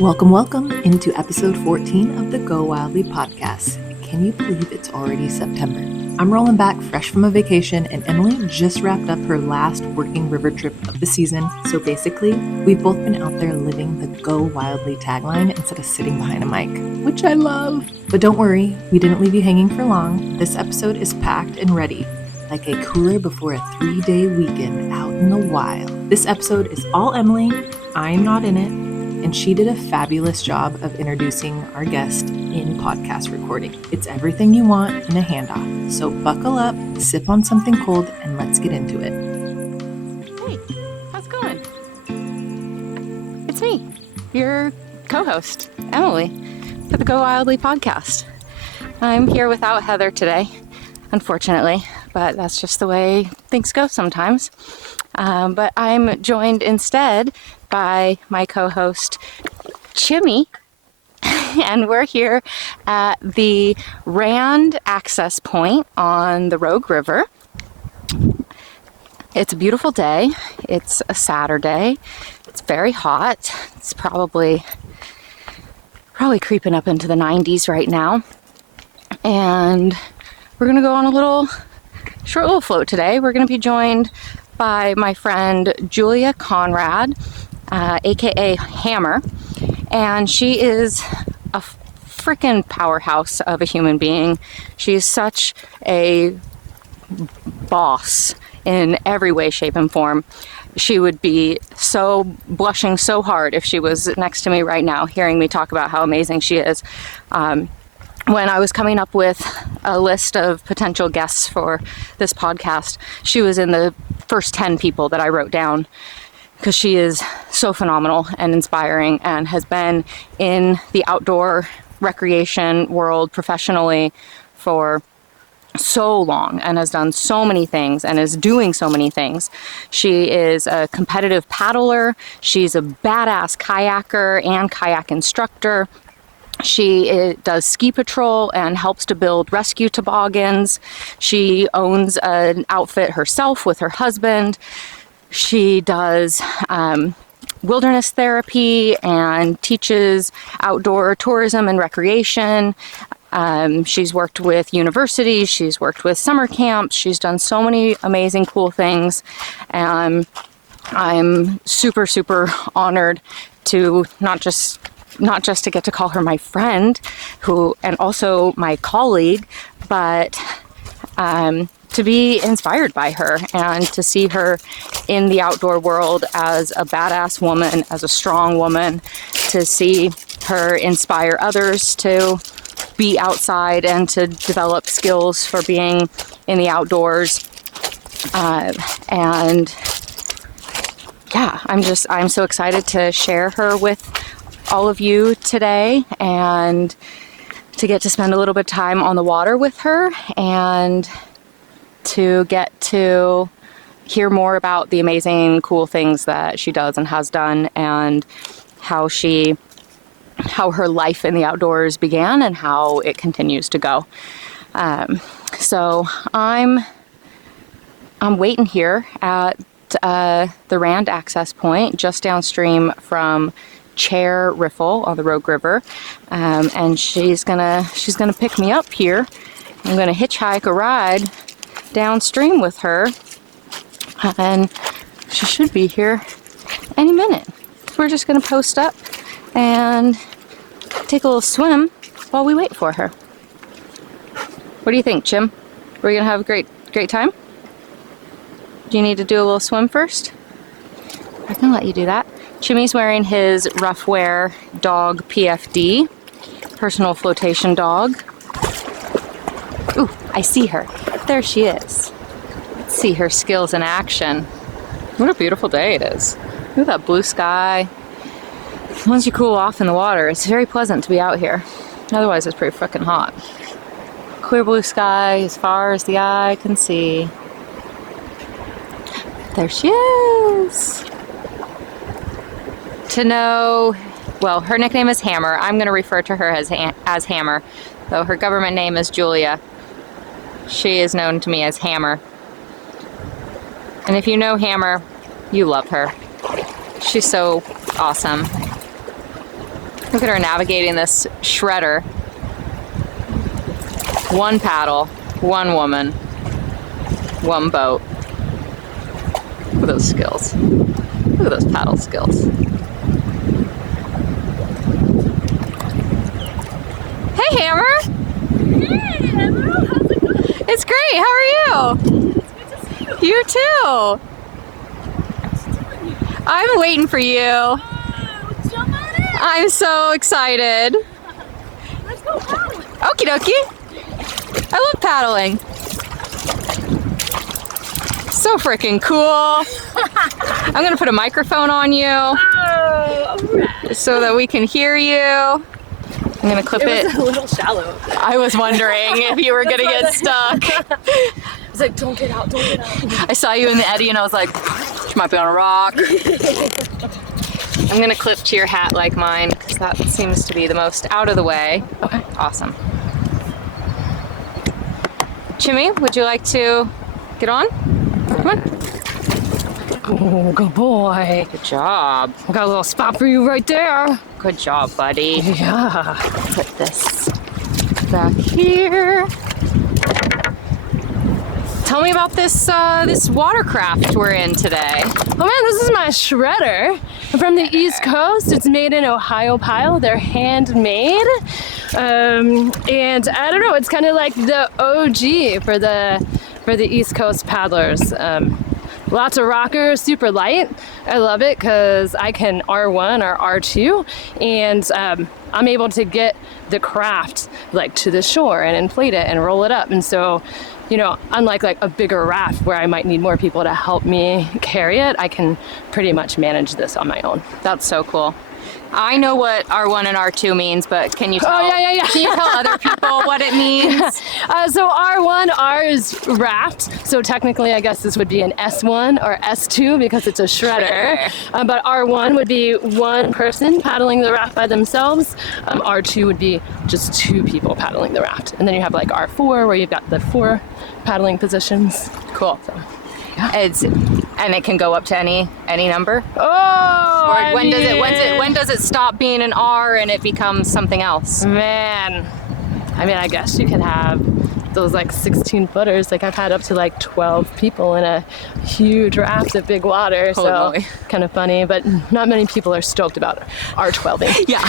Welcome into episode 14 of the Go Wildly podcast. Can you believe it's already September? I'm rolling back fresh from a vacation, and Emily just wrapped up her last working river trip of the season. So basically, we've both been out there living the Go Wildly tagline instead of sitting behind a mic, which I love. But don't worry, we didn't leave you hanging for long. This episode is packed and ready, like a cooler before a 3-day weekend out in the wild. This episode is all Emily. I'm not in it. And she did a fabulous job of introducing our guest in podcast recording. It's everything you want in a handoff. So buckle up, sip on something cold, and let's get into it. Hey, how's it going? It's me, your co-host, Emily, for the Go Wildly podcast. I'm here without Heather today, unfortunately, but that's just the way things go sometimes. But I'm joined instead by my co-host, Chimmy, and we're here at the Rand access point on the Rogue River. It's a beautiful day. It's a Saturday. It's very hot. It's probably creeping up into the 90s right now. And we're going to go on a short little float today. We're going to be joined by my friend Julia Conrad, aka Hammer, and she is a freaking powerhouse of a human being. She is such a boss in every way, shape, and form. She would be blushing so hard if she was next to me right now, hearing me talk about how amazing she is. When I was coming up with a list of potential guests for this podcast, she was in the first 10 people that I wrote down, because she is so phenomenal and inspiring and has been in the outdoor recreation world professionally for so long and has done so many things and is doing so many things. She is a competitive paddler. She's a badass kayaker and kayak instructor. She does ski patrol and helps to build rescue toboggans. She owns an outfit herself with her husband. She does wilderness therapy and teaches outdoor tourism and recreation. She's worked with universities. She's worked with summer camps. She's done so many amazing, cool things. And I'm super, super honored to not just to get to call her my friend, and also my colleague, but to be inspired by her and to see her in the outdoor world as a badass woman, as a strong woman, to see her inspire others to be outside and to develop skills for being in the outdoors. And yeah, I'm so excited to share her with all of you today and to get to spend a little bit of time on the water with her and to get to hear more about the amazing, cool things that she does and has done, and how her life in the outdoors began and how it continues to go. So I'm waiting here at the Rand access point just downstream from Chair Riffle on the Rogue River, and she's gonna pick me up here. I'm gonna hitchhike a ride downstream with her, and she should be here any minute. We're just gonna post up and take a little swim while we wait for her. What do you think, Chim? We're gonna have a great time? Do you need to do a little swim first? I can let you do that. Chimmy's wearing his Rough Wear dog PFD, personal flotation dog. Ooh, I see her. There she is. Let's see her skills in action. What a beautiful day it is. Look at that blue sky. Once you cool off in the water, it's very pleasant to be out here. Otherwise, it's pretty freaking hot. Clear blue sky as far as the eye can see. There she is. Her nickname is Hammer. I'm going to refer to her as Hammer, though her government name is Julia. She is known to me as Hammer. And if you know Hammer, you love her. She's so awesome. Look at her navigating this shredder. One paddle, one woman, one boat. Look at those skills. Look at those paddle skills. Hey, Hammer. Hey, Emma, how's it going? It's great. How are you? It's good to see you. You too. I'm waiting for you. Jump on it. I'm so excited. Let's go paddling. Okie dokie. I love paddling. So freaking cool. I'm gonna put a microphone on you Oh, alright. so that we can hear you. I'm gonna clip It it. was a little shallow. I was wondering if you were gonna get stuck. I was like, don't get out, don't get out. I saw you in the eddy and I was like, she might be on a rock. I'm gonna clip to your hat like mine because that seems to be the most out of the way. Okay, awesome. Chimmy, would you like to get on? Come on. Oh, good boy. Good job. I got a little spot for you right there. Good job, buddy. Yeah. Put this back here. Tell me about this this watercraft we're in today. Oh man, this is my shredder from the East Coast. It's made in Ohio Pile. They're handmade. And I don't know, it's kind of like the OG for the East Coast paddlers. Lots of rockers, super light. I love it because I can R1 or R2, and I'm able to get the craft like to the shore and inflate it and roll it up. And so, you know, unlike like a bigger raft where I might need more people to help me carry it, I can pretty much manage this on my own. That's so cool. I know what R1 and R2 means, but can you tell? Oh, yeah. Can you tell other people what it means? So R is raft. So technically, I guess this would be an S1 or S2 because it's a shredder. But R1 would be one person paddling the raft by themselves. R2 would be just two people paddling the raft. And then you have like R4 where you've got the 4 paddling positions. Cool. So, And it can go up to any number. oh, Or when does it stop being an R and it becomes something else? Man, I mean, I guess you can have those like 16 footers. Like I've had up to like 12 people in a huge raft of big water. Holy So moly. kind of funny, but not many people are stoked about R12ing. Yeah,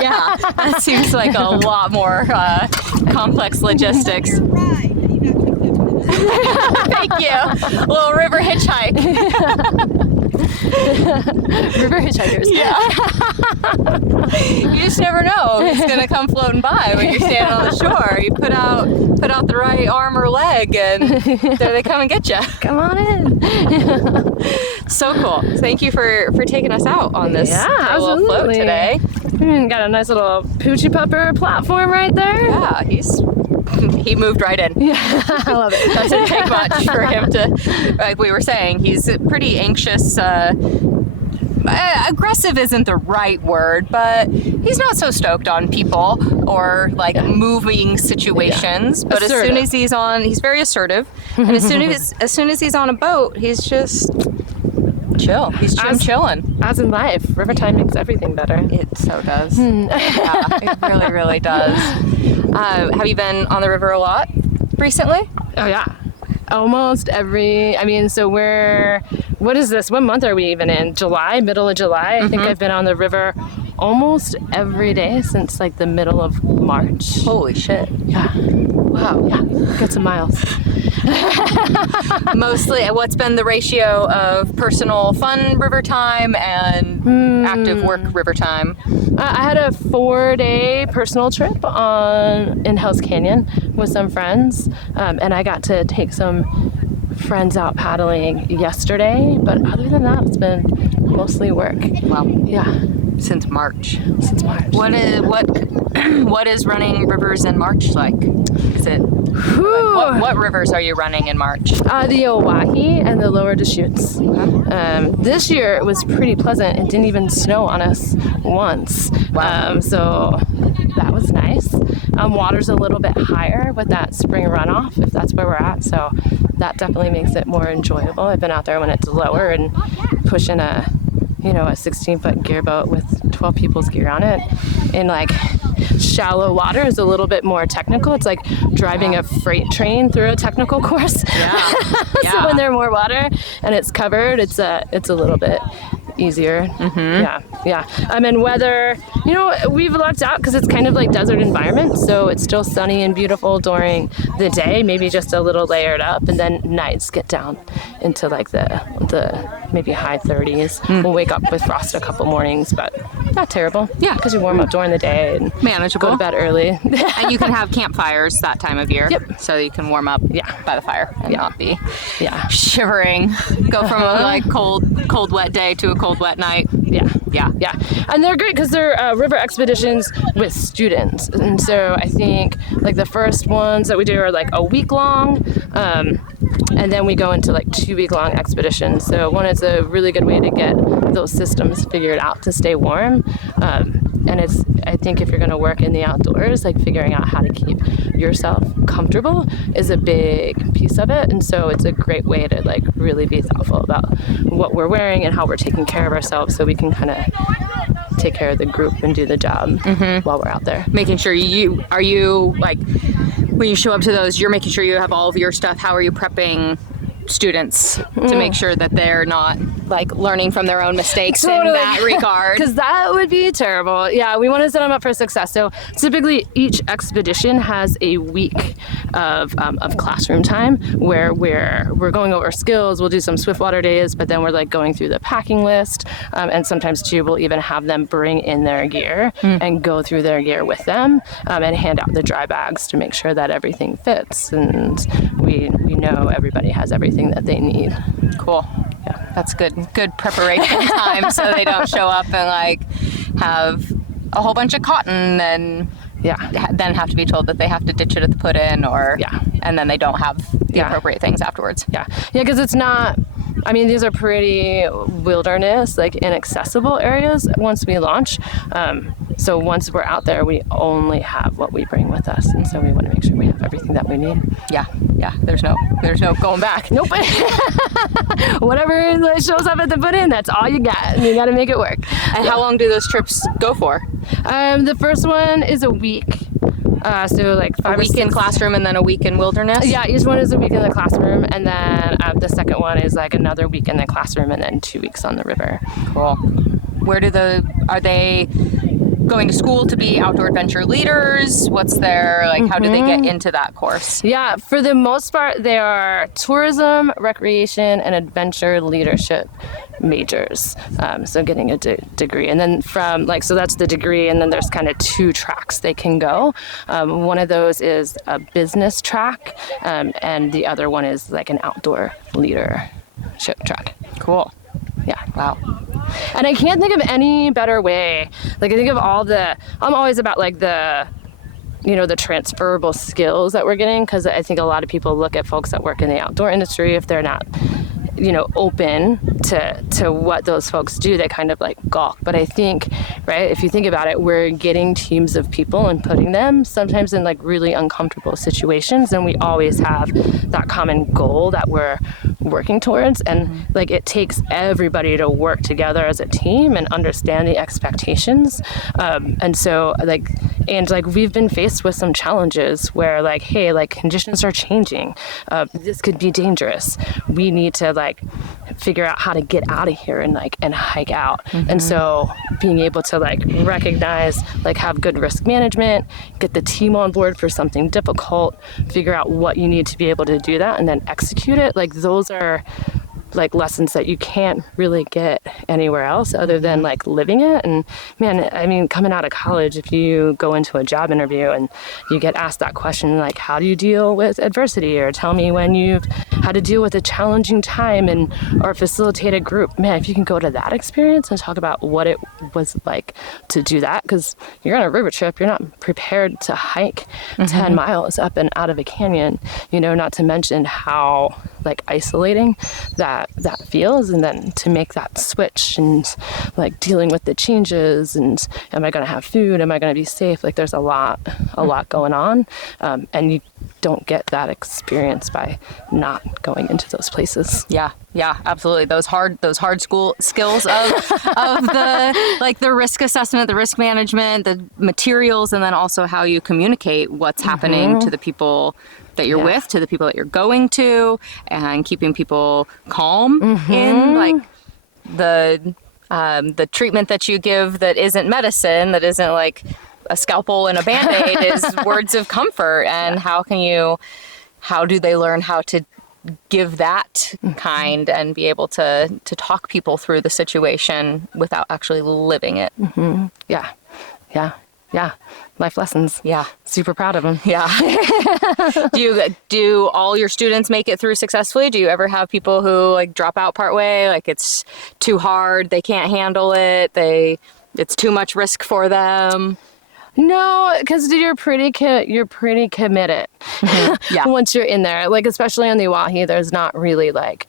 yeah. That seems like a lot more complex logistics. Thank you. A little river hitchhike. River hitchhikers. Yeah. You just never know who's gonna come floating by when you're standing on the shore. You put out the right arm or leg, and there they come and get you. Come on in. So cool. Thank you for taking us out on this little float absolutely. today. Got a nice little Poochie Pupper platform right there. Yeah, he moved right in. Yeah, I love it. That didn't take much for him to, like we were saying, he's pretty anxious. Aggressive isn't the right word, but he's not so stoked on people or like moving situations. But Assertive. as soon as he's very assertive. And as soon as he's on a boat, he's just chill. He's chilling. As in life, river time makes everything better. It so does. Yeah, it really, really does. Have you been on the river a lot recently? Oh yeah, almost every. I mean, so what is this? What month are we even in? July, middle of July. I think I've been on the river almost every day since like the middle of March. Holy shit. Yeah. Wow. Yeah. Got some miles. Mostly, what's been the ratio of personal fun river time and active work river time? I had a 4-day personal trip in Hell's Canyon with some friends, and I got to take some friends out paddling yesterday. But other than that, it's been mostly work. Well, Yeah, since March. since March. What is running rivers in March like? Is it what rivers are you running in March? The Oahe and the lower Deschutes. This year it was pretty pleasant. It didn't even snow on us once. Wow. So that was nice. Water's a little bit higher with that spring runoff, if that's where we're at. So that definitely makes it more enjoyable. I've been out there when it's lower and pushing a you know, a 16-foot gear boat with 12 people's gear on it in like shallow water is a little bit more technical. It's like driving a freight train through a technical course. Yeah. So when there's more water and it's covered, it's a little bit easier. Yeah. And weather, you know, we've lucked out because it's kind of like desert environment, so it's still sunny and beautiful during the day, maybe just a little layered up, and then nights get down into like the maybe high 30s. We'll wake up with frost a couple mornings, but not terrible. Yeah, because you warm up during the day and manageable. Go to bed early. And you can have campfires that time of year. Yep. So you can warm up by the fire and not be shivering. Go from a like cold wet day to a cold wet night. Yeah. And they're great because they're river expeditions with students. And so I think like the first ones that we do are like a week long. And then we go into like 2-week-long expeditions. So one is a really good way to get those systems figured out to stay warm. And it's, I think if you're going to work in the outdoors, like figuring out how to keep yourself comfortable is a big piece of it. And so it's a great way to like really be thoughtful about what we're wearing and how we're taking care of ourselves so we can kind of take care of the group and do the job while we're out there. Making sure are you like, when you show up to those, you're making sure you have all of your stuff. How are you prepping students to make sure that they're not like learning from their own mistakes in that regard? Because that would be terrible. Yeah, we want to set them up for success. So typically each expedition has a week of classroom time where we're going over skills. We'll do some Swiftwater days, but then we're like going through the packing list, and sometimes too we'll even have them bring in their gear and go through their gear with them, and hand out the dry bags to make sure that everything fits and we know everybody has everything that they need. Cool. Yeah, that's good preparation time so they don't show up and like have a whole bunch of cotton and then have to be told that they have to ditch it at the put in and then they don't have the appropriate things afterwards. Because it's not, I mean, these are pretty wilderness, like inaccessible areas once we launch. So once we're out there, we only have what we bring with us. And so we want to make sure we have everything that we need. Yeah. There's no going back. Nope. Whatever shows up at the put in, that's all you got. And you got to make it work. And how long do those trips go for? The first one is a week. So like 5 a week in classroom and then a week in wilderness? Yeah, each one is a week in the classroom, and then the second one is like another week in the classroom and then 2 weeks on the river. Cool. Are they going to school to be outdoor adventure leaders? What's their, like, how do they get into that course? Yeah, for the most part, they are tourism, recreation, and adventure leadership majors. So getting a degree. And then so that's the degree, and then there's kind of 2 tracks they can go. One of those is a business track, and the other one is like an outdoor leadership track. Cool. Yeah. Wow. And I can't think of any better way. Like I think of I'm always about like the transferable skills that we're getting, because I think a lot of people look at folks that work in the outdoor industry, if they're not open to what those folks do, they kind of like gawk. But I think, right, if you think about it, we're getting teams of people and putting them sometimes in like really uncomfortable situations, and we always have that common goal that we're working towards, and like it takes everybody to work together as a team and understand the expectations, and so we've been faced with some challenges where like, hey, like conditions are changing, this could be dangerous, we need to like figure out how to get out of here and hike out. And so being able to like recognize, like have good risk management, get the team on board for something difficult, figure out what you need to be able to do that, and then execute it, like those are like lessons that you can't really get anywhere else other than like living it. And man, I mean, coming out of college, if you go into a job interview and you get asked that question, like, how do you deal with adversity, or tell me when you've had to deal with a challenging time or facilitate a group, man, if you can go to that experience and talk about what it was like to do that, because you're on a river trip, you're not prepared to hike 10 miles up and out of a canyon, not to mention how like isolating that feels, and then to make that switch and like dealing with the changes, and am I going to have food, am I going to be safe, like there's a lot going on, and don't get that experience by not going into those places. Yeah, absolutely. Those hard school skills of the like the risk assessment, the risk management, the materials, and then also how you communicate what's happening to the people that you're with, to the people that you're going to, and keeping people calm in like the treatment that you give that isn't medicine, that isn't like a scalpel and a Band-Aid, is words of comfort. And how do they learn how to give that kind and be able to talk people through the situation without actually living it? Yeah. Life lessons. Yeah. Super proud of them. Yeah. Do all your students make it through successfully? Do you ever have people who like drop out partway? Like it's too hard, they can't handle it, it's too much risk for them? No, because you're pretty committed. Yeah. Once you're in there, like especially on the Oahe, there's not really like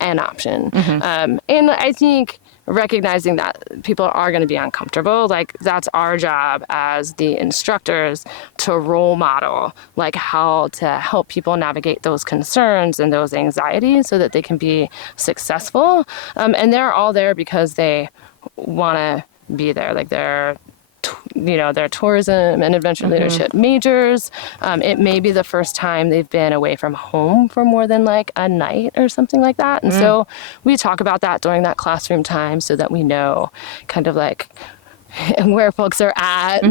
an option. And I think recognizing that people are going to be uncomfortable, like that's our job as the instructors to role model like how to help people navigate those concerns and those anxieties so that they can be successful. And they're all there because they want to be there. Like they're tourism and adventure leadership majors. It may be the first time they've been away from home for more than like a night or something like that. And so we talk about that during that classroom time so that we know kind of like where folks are at,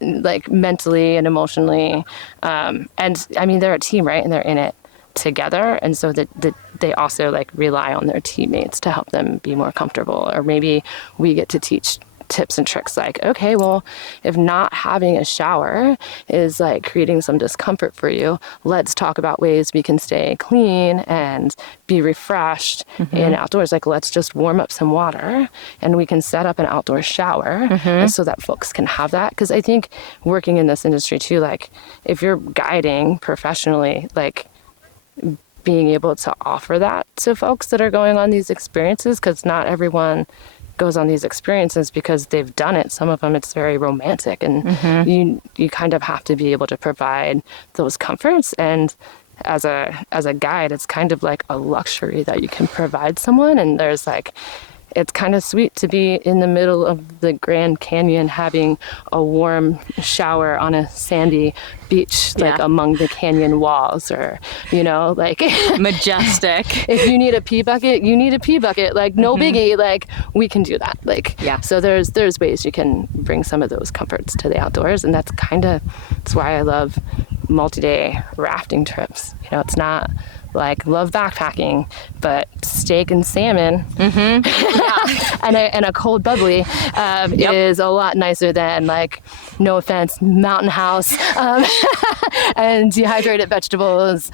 like mentally and emotionally. And I mean, they're a team, right? And they're in it together. And so that they also like rely on their teammates to help them be more comfortable. Or maybe we get to teach tips and tricks like, okay, well, if not having a shower is like creating some discomfort for you, let's talk about ways we can stay clean and be refreshed in outdoors. Like, let's just warm up some water and we can set up an outdoor shower so that folks can have that. Because I think working in this industry too, like if you're guiding professionally, like being able to offer that to folks that are going on these experiences, because not everyone goes on these experiences because they've done it. Some of them it's very romantic, and you kind of have to be able to provide those comforts. And as a guide, it's kind of like a luxury that you can provide someone. And there's like, it's kind of sweet to be in the middle of the Grand Canyon having a warm shower on a sandy beach, like among the canyon walls, or, like majestic. If you need a pee bucket, you need a pee bucket. Like, no biggie. Like, we can do that. Like, so there's ways you can bring some of those comforts to the outdoors. And that's why I love multi-day rafting trips. It's not like love backpacking, but steak and salmon and a cold bubbly is a lot nicer than, like, no offense, mountain house and dehydrated vegetables,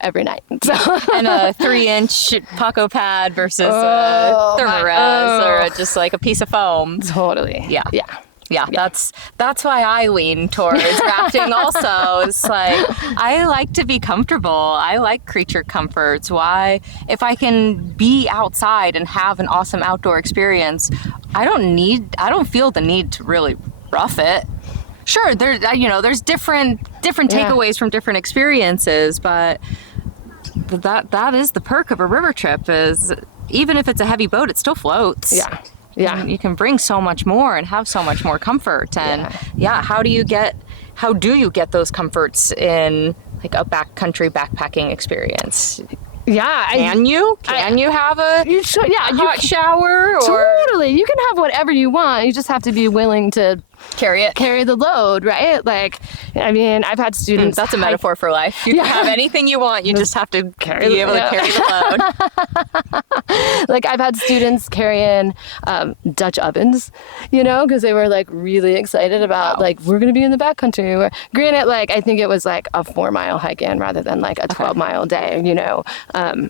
every night. So. And a 3-inch Paco pad versus a thermores or just like a piece of foam. Totally. Yeah, that's why I lean towards rafting also. It's like, I like to be comfortable. I like creature comforts. Why? If I can be outside and have an awesome outdoor experience, I don't feel the need to really rough it. Sure, there's different takeaways from different experiences, but that is the perk of a river trip, is even if it's a heavy boat, it still floats. Yeah, you can bring so much more and have so much more comfort. And how do you get those comforts in like a backcountry backpacking experience? Can you have a hot shower? Totally, you can have whatever you want. You just have to be willing to carry the load, right? Like, I mean, I've had students. That's a metaphor for life. You can have anything you want. You just have to be able to carry the load. Like, I've had students carry in Dutch ovens, because they were like really excited about like, we're going to be in the backcountry. Granted, like, I think it was like a 4-mile hike in rather than like a 12-mile day,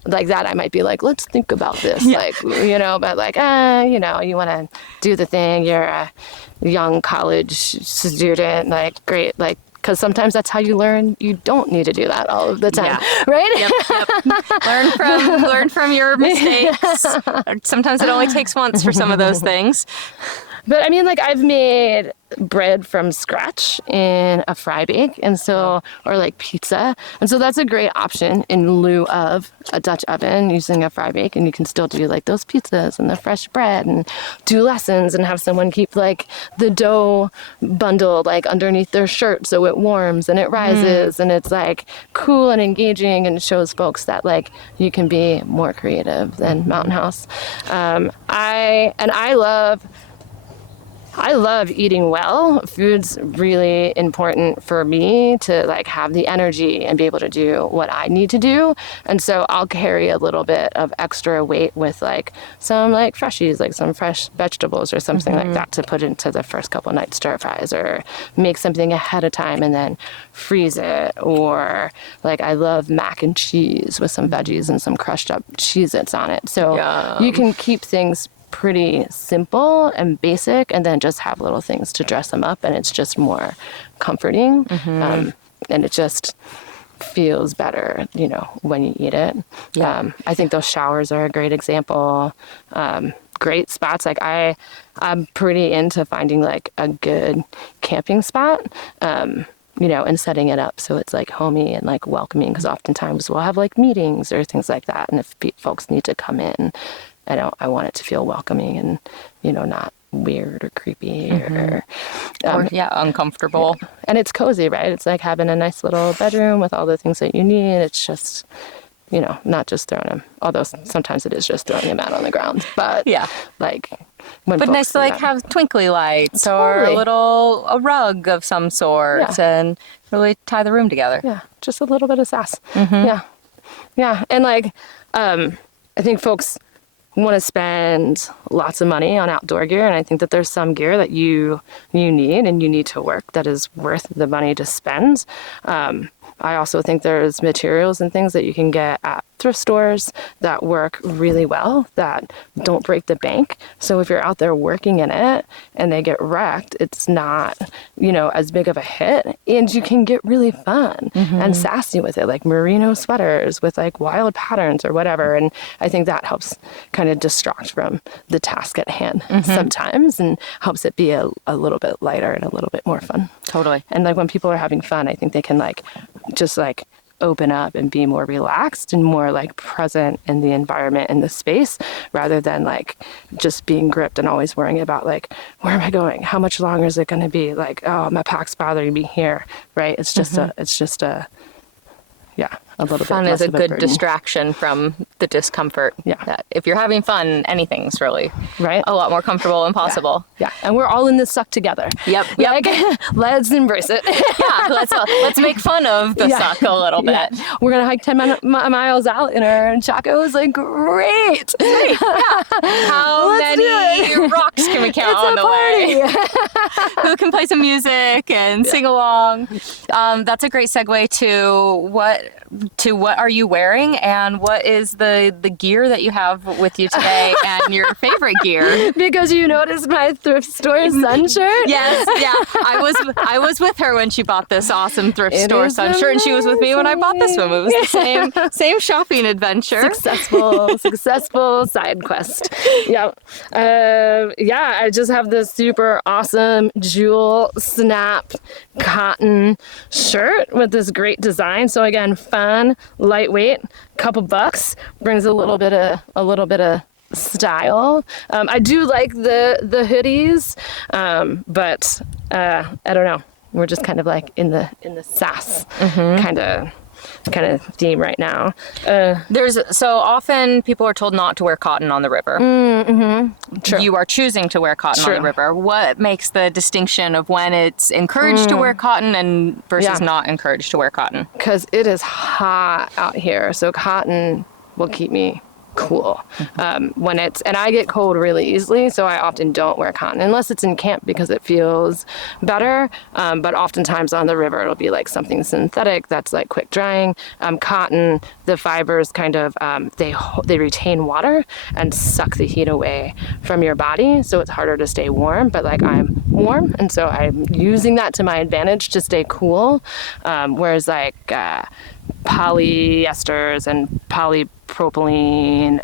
like that. I might be like, let's think about this, like, but like, you want to do the thing. You're a young college student, like, great, like, because sometimes that's how you learn. You don't need to do that all of the time, right? Yep. Learn from your mistakes. Sometimes it only takes once for some of those things. But I mean, like, I've made bread from scratch in a fry bake, and so, or like pizza. And so that's a great option in lieu of a Dutch oven, using a fry bake. And you can still do like those pizzas and the fresh bread, and do lessons and have someone keep like the dough bundled like underneath their shirt so it warms and it rises, and it's like cool and engaging, and shows folks that like you can be more creative than Mountain House. I love eating well. Food's really important for me to like have the energy and be able to do what I need to do. And so I'll carry a little bit of extra weight with like some like freshies, like some fresh vegetables or something like that to put into the first couple nights stir fries, or make something ahead of time and then freeze it. Or like I love mac and cheese with some veggies and some crushed up Cheez-Its on it. So you can keep things pretty simple and basic, and then just have little things to dress them up, and it's just more comforting. And it just feels better, you know, when you eat it. I think those showers are a great example. Great spots. Like I'm pretty into finding like a good camping spot, you know, and setting it up so it's like homey and like welcoming, because oftentimes we'll have like meetings or things like that, and if folks need to come in, I want it to feel welcoming and, you know, not weird or creepy or uncomfortable. Yeah. And it's cozy, right? It's like having a nice little bedroom with all the things that you need. It's just, you know, not just throwing them, although sometimes it is just throwing them out on the ground. But like, when but nice to like have twinkly lights or a rug of some sort and really tie the room together. Yeah, just a little bit of sass. Yeah. And like, I think folks want to spend lots of money on outdoor gear, and I think that there's some gear that you need and you need to work that is worth the money to spend. I also think there's materials and things that you can get at thrift stores that work really well, that don't break the bank. So if you're out there working in it and they get wrecked, it's not, you know, as big of a hit, and you can get really fun and sassy with it, like merino sweaters with like wild patterns or whatever. And I think that helps kind of distract from the task at hand sometimes, and helps it be a little bit lighter and a little bit more fun. Totally. And like when people are having fun, I think they can like just like open up and be more relaxed and more like present in the environment and the space, rather than like just being gripped and always worrying about like, where am I going? How much longer is it going to be? Like, oh, my pack's bothering me here, right? It's just a little fun bit is a good burden. distraction from the discomfort. Yeah. If you're having fun, anything's really right, a lot more comfortable and possible. Yeah. And we're all in this suck together. Yep. Like, let's embrace it. Let's make fun of the suck a little bit. Yeah. We're gonna hike 10 miles out in our chacos. Like, great. How many rocks can we count on the way? Who can play some music and sing along? That's a great segue to what are you wearing, and what is the gear that you have with you today, and your favorite gear. Because you noticed my thrift store sun shirt? Yes, yeah. I was with her when she bought this awesome thrift store sun shirt, and she was with me when I bought this one. It was the same shopping adventure. Successful side quest. Yeah. I just have this super awesome jewel snap cotton shirt with this great design. So again, fun, lightweight, couple bucks, brings a little bit of style. I do like the hoodies, but I don't know. We're just kind of like in the sass kind of theme right now. So often people are told not to wear cotton on the river. True. You are choosing to wear cotton on the river. What makes the distinction of when it's encouraged to wear cotton and versus not encouraged to wear cotton? Because it is hot out here, so cotton will keep me cool. And I get cold really easily, so I often don't wear cotton unless it's in camp because it feels better. But oftentimes on the river, it'll be like something synthetic that's like quick drying. Cotton, the fibers kind of, they retain water and suck the heat away from your body. So it's harder to stay warm, but like I'm warm. And so I'm using that to my advantage to stay cool. Whereas like, polyesters and propylene,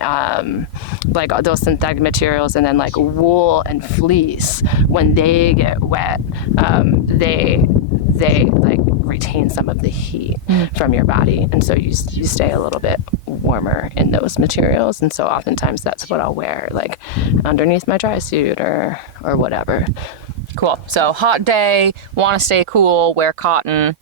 like those synthetic materials, and then like wool and fleece, when they get wet, they like retain some of the heat from your body, and so you stay a little bit warmer in those materials. And so oftentimes that's what I'll wear, like underneath my dry suit or whatever. Cool. So hot day, want to stay cool, wear cotton.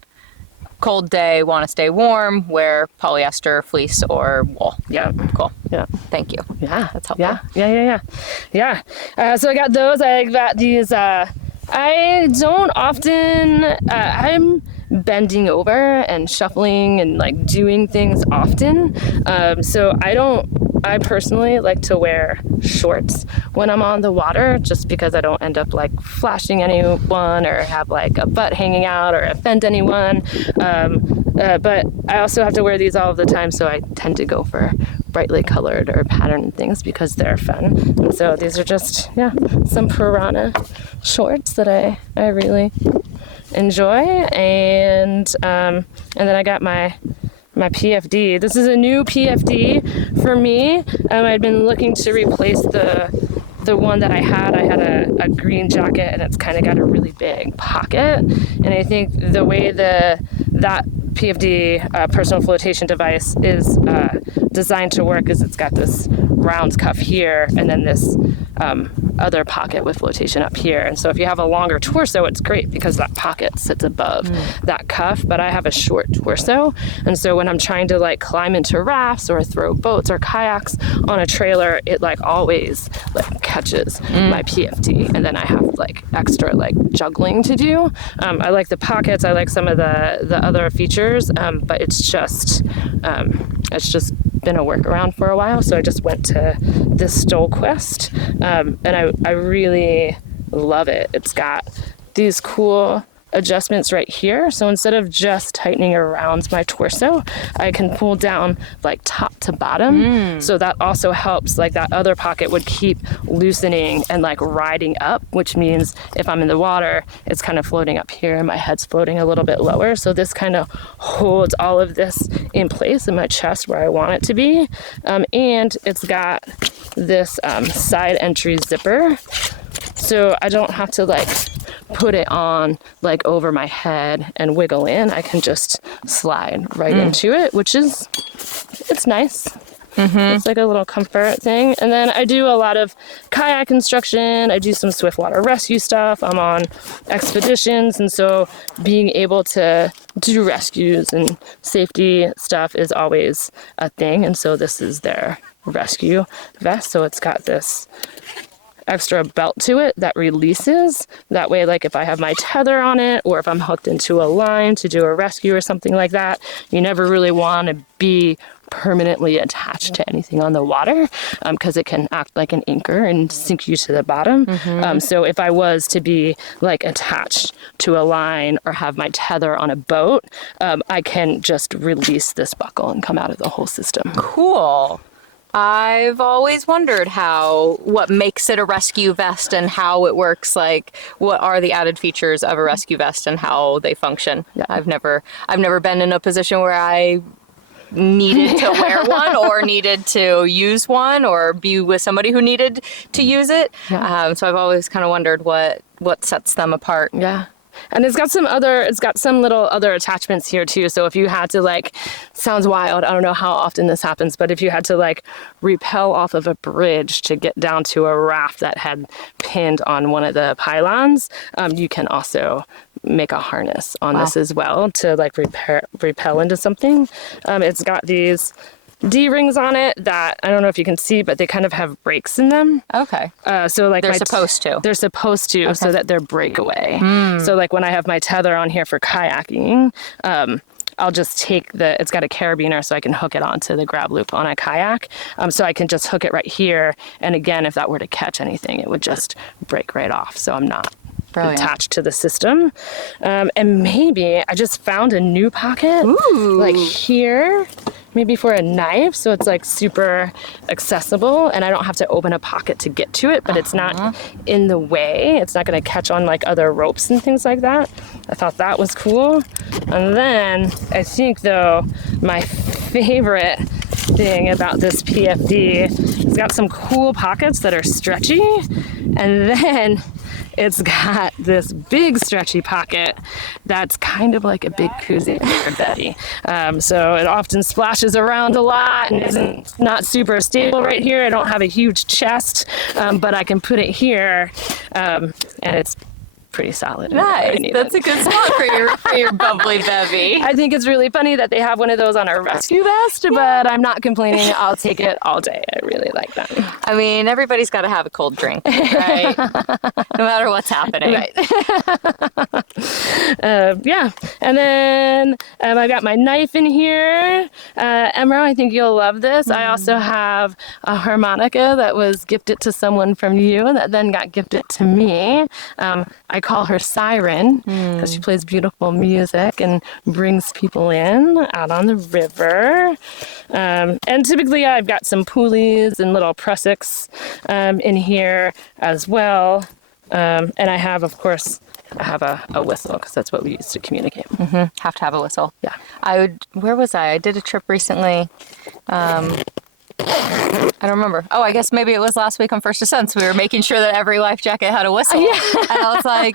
Cold day, want to stay warm, wear polyester, fleece, or wool. Yeah. Cool. Yeah. Thank you. Yeah. That's helpful. Yeah. So I got those. I got these. I don't often. I'm bending over and shuffling and like doing things often. So I personally like to wear shorts when I'm on the water, just because I don't end up like flashing anyone or have like a butt hanging out or offend anyone. But I also have to wear these all of the time, so I tend to go for brightly colored or patterned things because they're fun. And so these are just, some Piranha shorts that I really enjoy. And then I got my PFD. This is a new PFD for me. I'd been looking to replace the one that I had. I had a green jacket, and it's kind of got a really big pocket. And I think the way that PFD personal flotation device is designed to work is it's got this round cuff here, and then this other pocket with flotation up here. And so if you have a longer torso, it's great because that pocket sits above that cuff. But I have a short torso, and so when I'm trying to like climb into rafts or throw boats or kayaks on a trailer, it like always like catches my PFD, and then I have like extra like juggling to do. I like the pockets, I like some of the other features, but it's just been a workaround for a while, so I just went to this StoleQuest, and I really love it. It's got these cool adjustments right here, so instead of just tightening around my torso, I can pull down like top to bottom, so that also helps. Like that other pocket would keep loosening and like riding up, which means if I'm in the water, it's kind of floating up here and my head's floating a little bit lower, so this kind of holds all of this in place in my chest where I want it to be. And it's got this side entry zipper, so I don't have to like put it on like over my head and wiggle in. I can just slide right into it, which is, it's nice. It's like a little comfort thing. And then I do a lot of kayak instruction. I do some swiftwater rescue stuff. I'm on expeditions, and so being able to do rescues and safety stuff is always a thing. And so this is their rescue vest, so it's got this extra belt to it that releases. That way, like if I have my tether on it, or if I'm hooked into a line to do a rescue or something like that, you never really want to be permanently attached to anything on the water, because it can act like an anchor and sink you to the bottom. So if I was to be like attached to a line or have my tether on a boat, I can just release this buckle and come out of the whole system. Cool. I've always wondered what makes it a rescue vest and how it works. Like, what are the added features of a rescue vest and how they function? Yeah, I've never been in a position where I needed to wear one or needed to use one or be with somebody who needed to use it. So I've always kind of wondered what sets them apart. Yeah. And it's got some little other attachments here too. So if you had to like, sounds wild, I don't know how often this happens, but if you had to like rappel off of a bridge to get down to a raft that had pinned on one of the pylons, you can also make a harness on this as well to like rappel into something. It's got these D-rings on it that I don't know if you can see, but they kind of have brakes in them. Okay. So like they're supposed to. They're supposed to, okay. So that they're breakaway. So like when I have my tether on here for kayaking, I'll just take it's got a carabiner, so I can hook it onto the grab loop on a kayak. So I can just hook it right here. And again, if that were to catch anything, it would just break right off. So I'm not attached to the system. And maybe I just found a new pocket, like here, maybe for a knife, so it's like super accessible and I don't have to open a pocket to get to it, but it's not in the way. It's not going to catch on like other ropes and things like that. I thought that was cool. And then I think though my favorite thing about this PFD. It's got some cool pockets that are stretchy, and then it's got this big stretchy pocket that's kind of like a big koozie for Betty. So it often splashes around a lot and isn't not super stable right here. I don't have a huge chest, but I can put it here, and it's pretty solid. Nice. That's a good spot for your bubbly bevy. I think it's really funny that they have one of those on a rescue vest, but I'm not complaining. I'll take it all day. I really like them. I mean, everybody's got to have a cold drink, right? No matter what's happening. Right. Yeah. And then I got my knife in here. Emerald, I think you'll love this. I also have a harmonica that was gifted to someone from you that then got gifted to me. I call her Siren because she plays beautiful music and brings people in out on the river. And typically I've got some pulleys and little prussics in here as well. And I have, of course, a whistle because that's what we use to communicate. Have to have a whistle. Yeah. Where was I? I did a trip recently. I don't remember. Oh, I guess maybe it was last week on First Ascents. We were making sure that every life jacket had a whistle. Yeah. And I was like,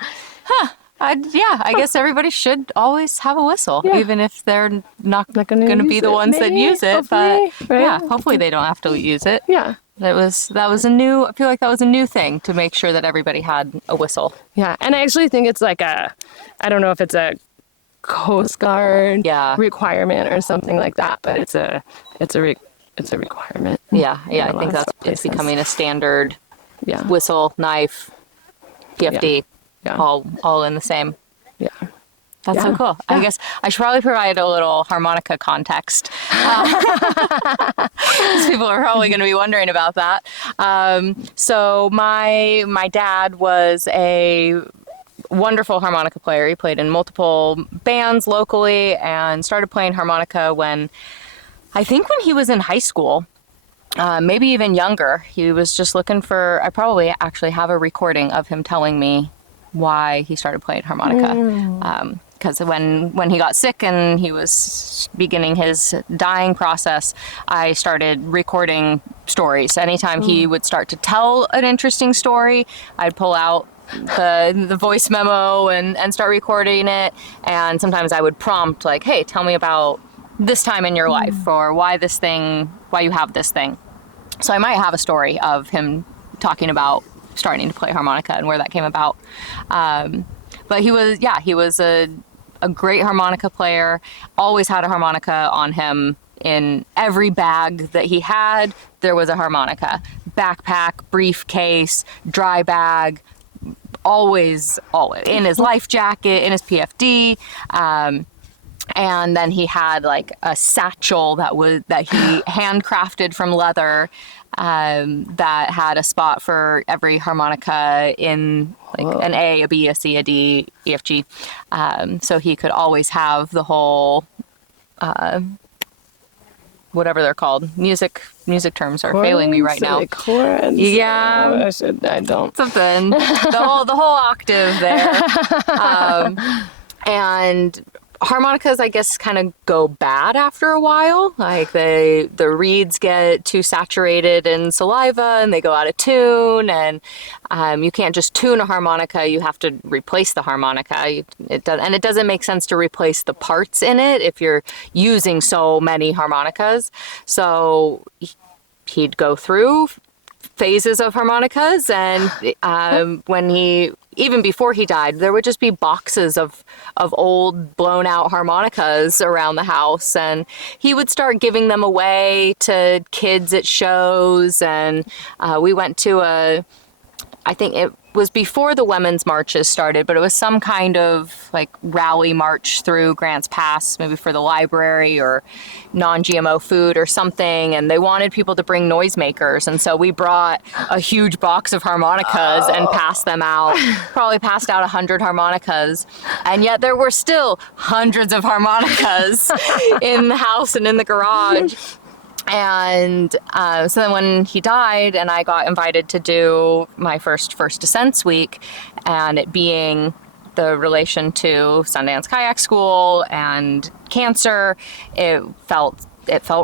I guess everybody should always have a whistle, even if they're not going to be the ones that use it. But right? Hopefully they don't have to use it. Yeah. That was a new, I feel like that was a new thing to make sure that everybody had a whistle. Yeah. And I actually think it's like I don't know if it's a Coast Guard requirement or something like that, but it's a requirement. Yeah, I think it's becoming a standard whistle, knife, PFD, all in the same. Yeah. That's so cool. Yeah. I guess I should probably provide a little harmonica context. People are probably going to be wondering about that. So my dad was a wonderful harmonica player. He played in multiple bands locally and started playing harmonica when he was in high school, maybe even younger. He was just looking for, I probably actually have a recording of him telling me why he started playing harmonica. Because when he got sick and he was beginning his dying process, I started recording stories. Anytime he would start to tell an interesting story, I'd pull out the voice memo and start recording it. And sometimes I would prompt like, hey, tell me about this time in your life, or why you have this thing. So I might have a story of him talking about starting to play harmonica and where that came about. But he was a great harmonica player, always had a harmonica on him. In every bag that he had, there was a harmonica. Backpack, briefcase, dry bag, always in his life jacket, in his PFD. And then he had like a satchel that he handcrafted from leather, that had a spot for every harmonica in like an A, a B, a C, a D, E, F, G. So he could always have the whole, whatever they're called. Music terms are failing me right now. Chords. Yeah. I don't. Something. the whole octave there. And harmonicas, I guess, kind of go bad after a while. Like the reeds get too saturated in saliva and they go out of tune. And you can't just tune a harmonica. You have to replace the harmonica. It doesn't make sense to replace the parts in it if you're using so many harmonicas. So he'd go through phases of harmonicas, and even before he died, there would just be boxes of old blown out harmonicas around the house, and he would start giving them away to kids at shows. And we went to I think it was before the women's marches started, but it was some kind of like rally march through Grants Pass, maybe for the library or non-GMO food or something. And they wanted people to bring noisemakers. And so we brought a huge box of harmonicas and passed them out, probably passed out 100 harmonicas. And yet there were still hundreds of harmonicas in the house and in the garage. And so then when he died and I got invited to do my first Ascents week, and it being the relation to Sundance Kayak School and cancer, it felt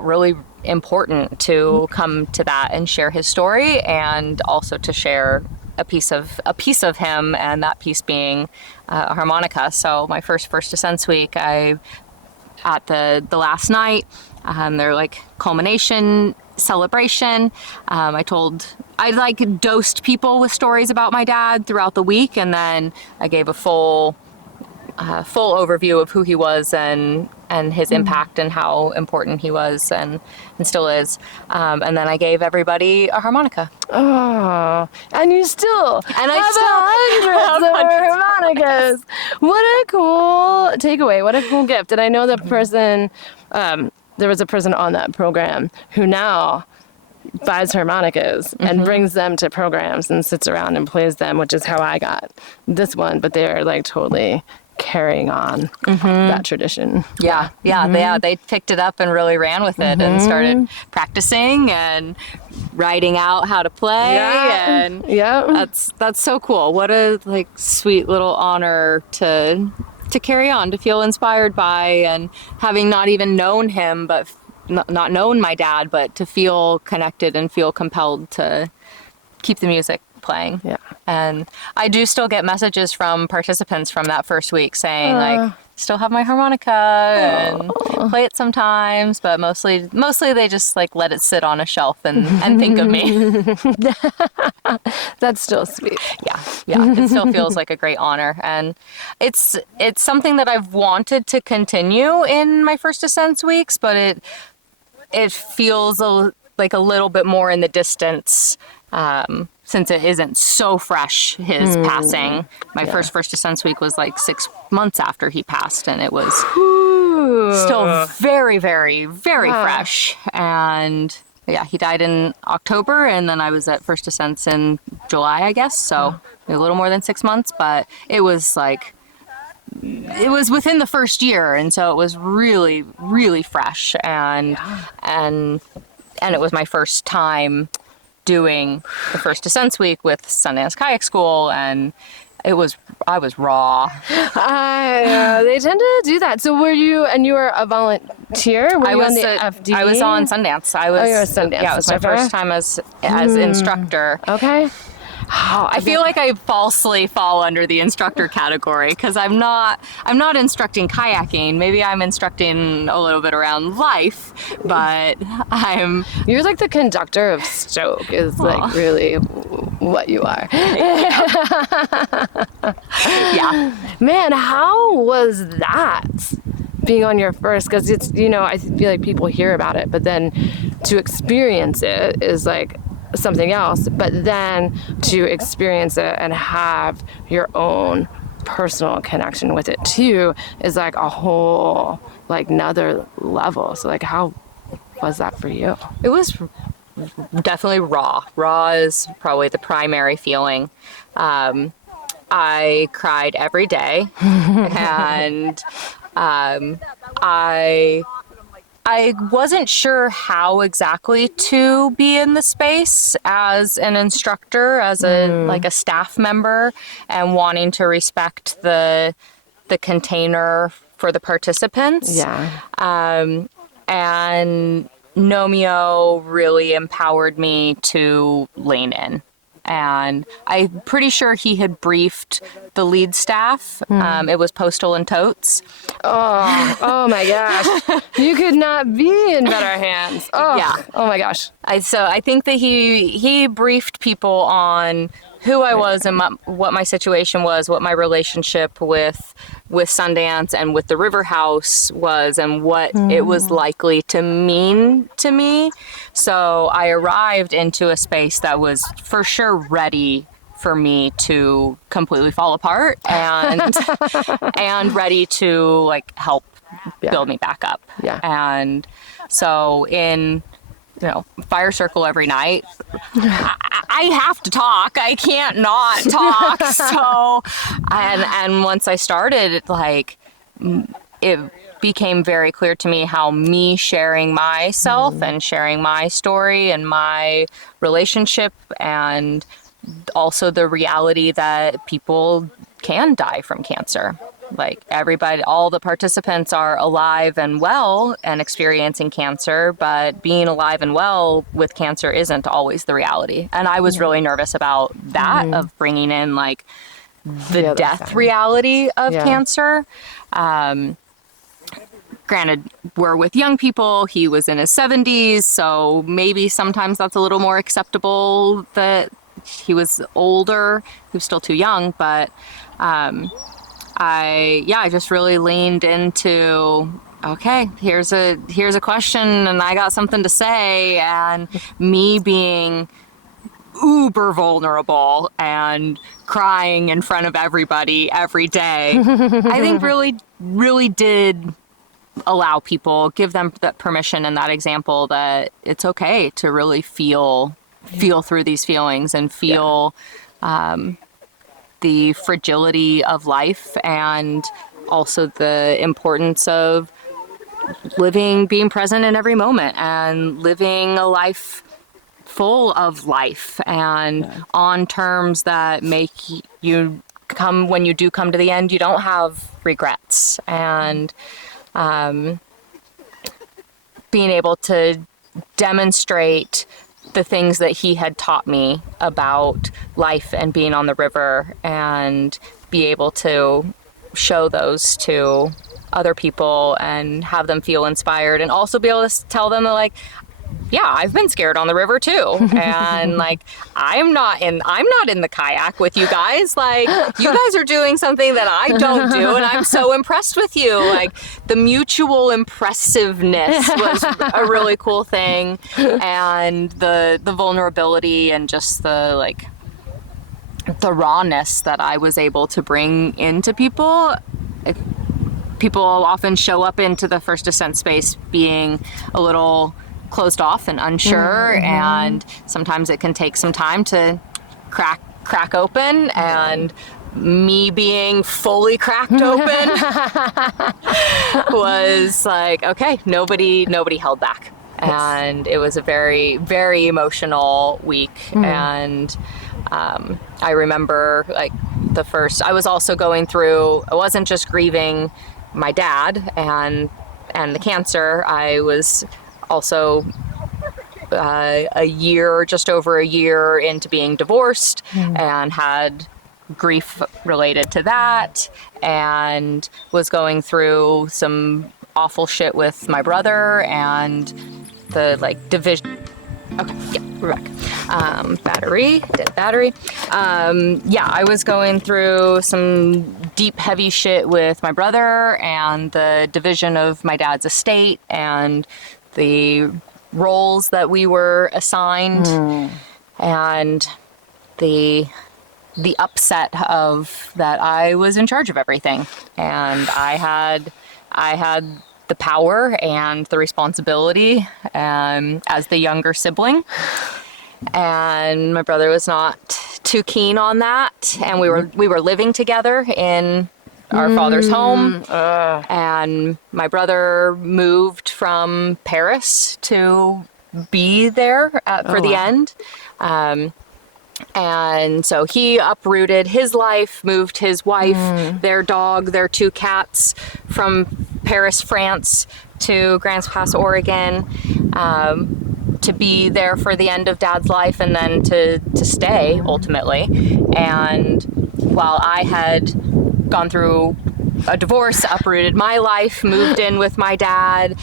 really important to come to that and share his story, and also to share a piece of him, and that piece being a harmonica. So my first Ascents week, I at the last night, their like culmination celebration, I like dosed people with stories about my dad throughout the week, and then I gave a full overview of who he was and his impact and how important he was and still is. And then I gave everybody a harmonica. Oh, and you still And I have hundreds of harmonicas. What a cool takeaway. What a cool gift. And I know the person, there was a person on that program who now buys harmonicas and brings them to programs and sits around and plays them, which is how I got this one. But they're like totally carrying on that tradition. Yeah, they picked it up and really ran with it and started practicing and writing out how to play. And that's so cool. What a like sweet little honor to carry on, to feel inspired by, and having not even known him, but not known my dad, but to feel connected and feel compelled to keep the music playing. Yeah. And I do still get messages from participants from that first week saying like, still have my harmonica and play it sometimes, but mostly they just like let it sit on a shelf and think of me. That's still sweet. Yeah. It still feels like a great honor, and it's something that I've wanted to continue in my first Ascents weeks, but it feels like a little bit more in the distance. Since it isn't so fresh, his passing. My first Ascents week was like 6 months after he passed, and it was still very, very, very fresh. And yeah, he died in October, and then I was at First Ascents in July, I guess. So a little more than 6 months, but it was within the first year, and so it was really, really fresh, and it was my first time doing the first Ascents week with Sundance Kayak School, and I was raw. They tend to do that. So you were a volunteer? Were you on the FD? I was on Sundance. You were a Sundance. Yeah, it was my first time as instructor. Okay. I feel like I falsely fall under the instructor category because I'm not instructing kayaking. Maybe I'm instructing a little bit around life, but You're like the conductor of Stoke is like really what you are. Yeah. Man, how was that? Being on your first, because it's, I feel like people hear about it, but then to experience it is like something else, but then to experience it and have your own personal connection with it too is like a whole like another level. So like, how was that for you? It was definitely raw. Raw is probably the primary feeling. I cried every day, and I wasn't sure how exactly to be in the space as an instructor, as a staff member, and wanting to respect the container for the participants. Yeah. And Nomeo really empowered me to lean in. And I'm pretty sure he had briefed the lead staff. It was Postal and Totes. Oh my gosh. You could not be in better hands. Oh, yeah. Oh my gosh. So I think that he briefed people on who I was and what my situation was, what my relationship with Sundance and with the River House was, and what it was likely to mean to me. So I arrived into a space that was for sure ready for me to completely fall apart and ready to like help build me back up. Yeah. And so in fire circle every night, I have to talk. I can't not talk. So, and once I started, it became very clear to me how me sharing myself and sharing my story and my relationship, and also the reality that people can die from cancer. Like everybody, all the participants are alive and well and experiencing cancer, but being alive and well with cancer isn't always the reality. And I was really nervous about that, of bringing in like the death reality of cancer. Granted, we're with young people. He was in his 70s, so maybe sometimes that's a little more acceptable that he was older. He was still too young, but I just really leaned into, okay, here's a question and I got something to say, and me being uber vulnerable and crying in front of everybody every day, I think really did allow people, give them that permission and that example that it's okay to really feel through these feelings and feel the fragility of life, and also the importance of being present in every moment and living a life full of life and on terms that make you when you do come to the end, you don't have regrets. And being able to demonstrate the things that he had taught me about life and being on the river, and be able to show those to other people and have them feel inspired, and also be able to tell them that, like, yeah, I've been scared on the river too. And like, I'm not in the kayak with you guys. Like, you guys are doing something that I don't do, and I'm so impressed with you. Like, the mutual impressiveness was a really cool thing. And the vulnerability and just the rawness that I was able to bring into people. People often show up into the first ascent space being a little closed off and unsure, and sometimes it can take some time to crack open, and me being fully cracked open was like, okay, nobody held back. And it was a very, very emotional week. And I remember, like, I was also going through, I wasn't just grieving my dad and the cancer. I was also just over a year into being divorced, and had grief related to that, and was going through some awful shit with my brother and the division. Okay, yeah, we're back. Dead battery. I was going through some deep, heavy shit with my brother and the division of my dad's estate and the roles that we were assigned, and the upset of that I was in charge of everything, and I had the power and the responsibility as the younger sibling, and my brother was not too keen on that, and we were living together in our father's home, and my brother moved from Paris to be there for the end. And so he uprooted his life, moved his wife, their dog, their 2 cats from Paris, France to Grants Pass, Oregon, to be there for the end of Dad's life, and then to stay ultimately. And while I had gone through a divorce, uprooted my life, moved in with my dad,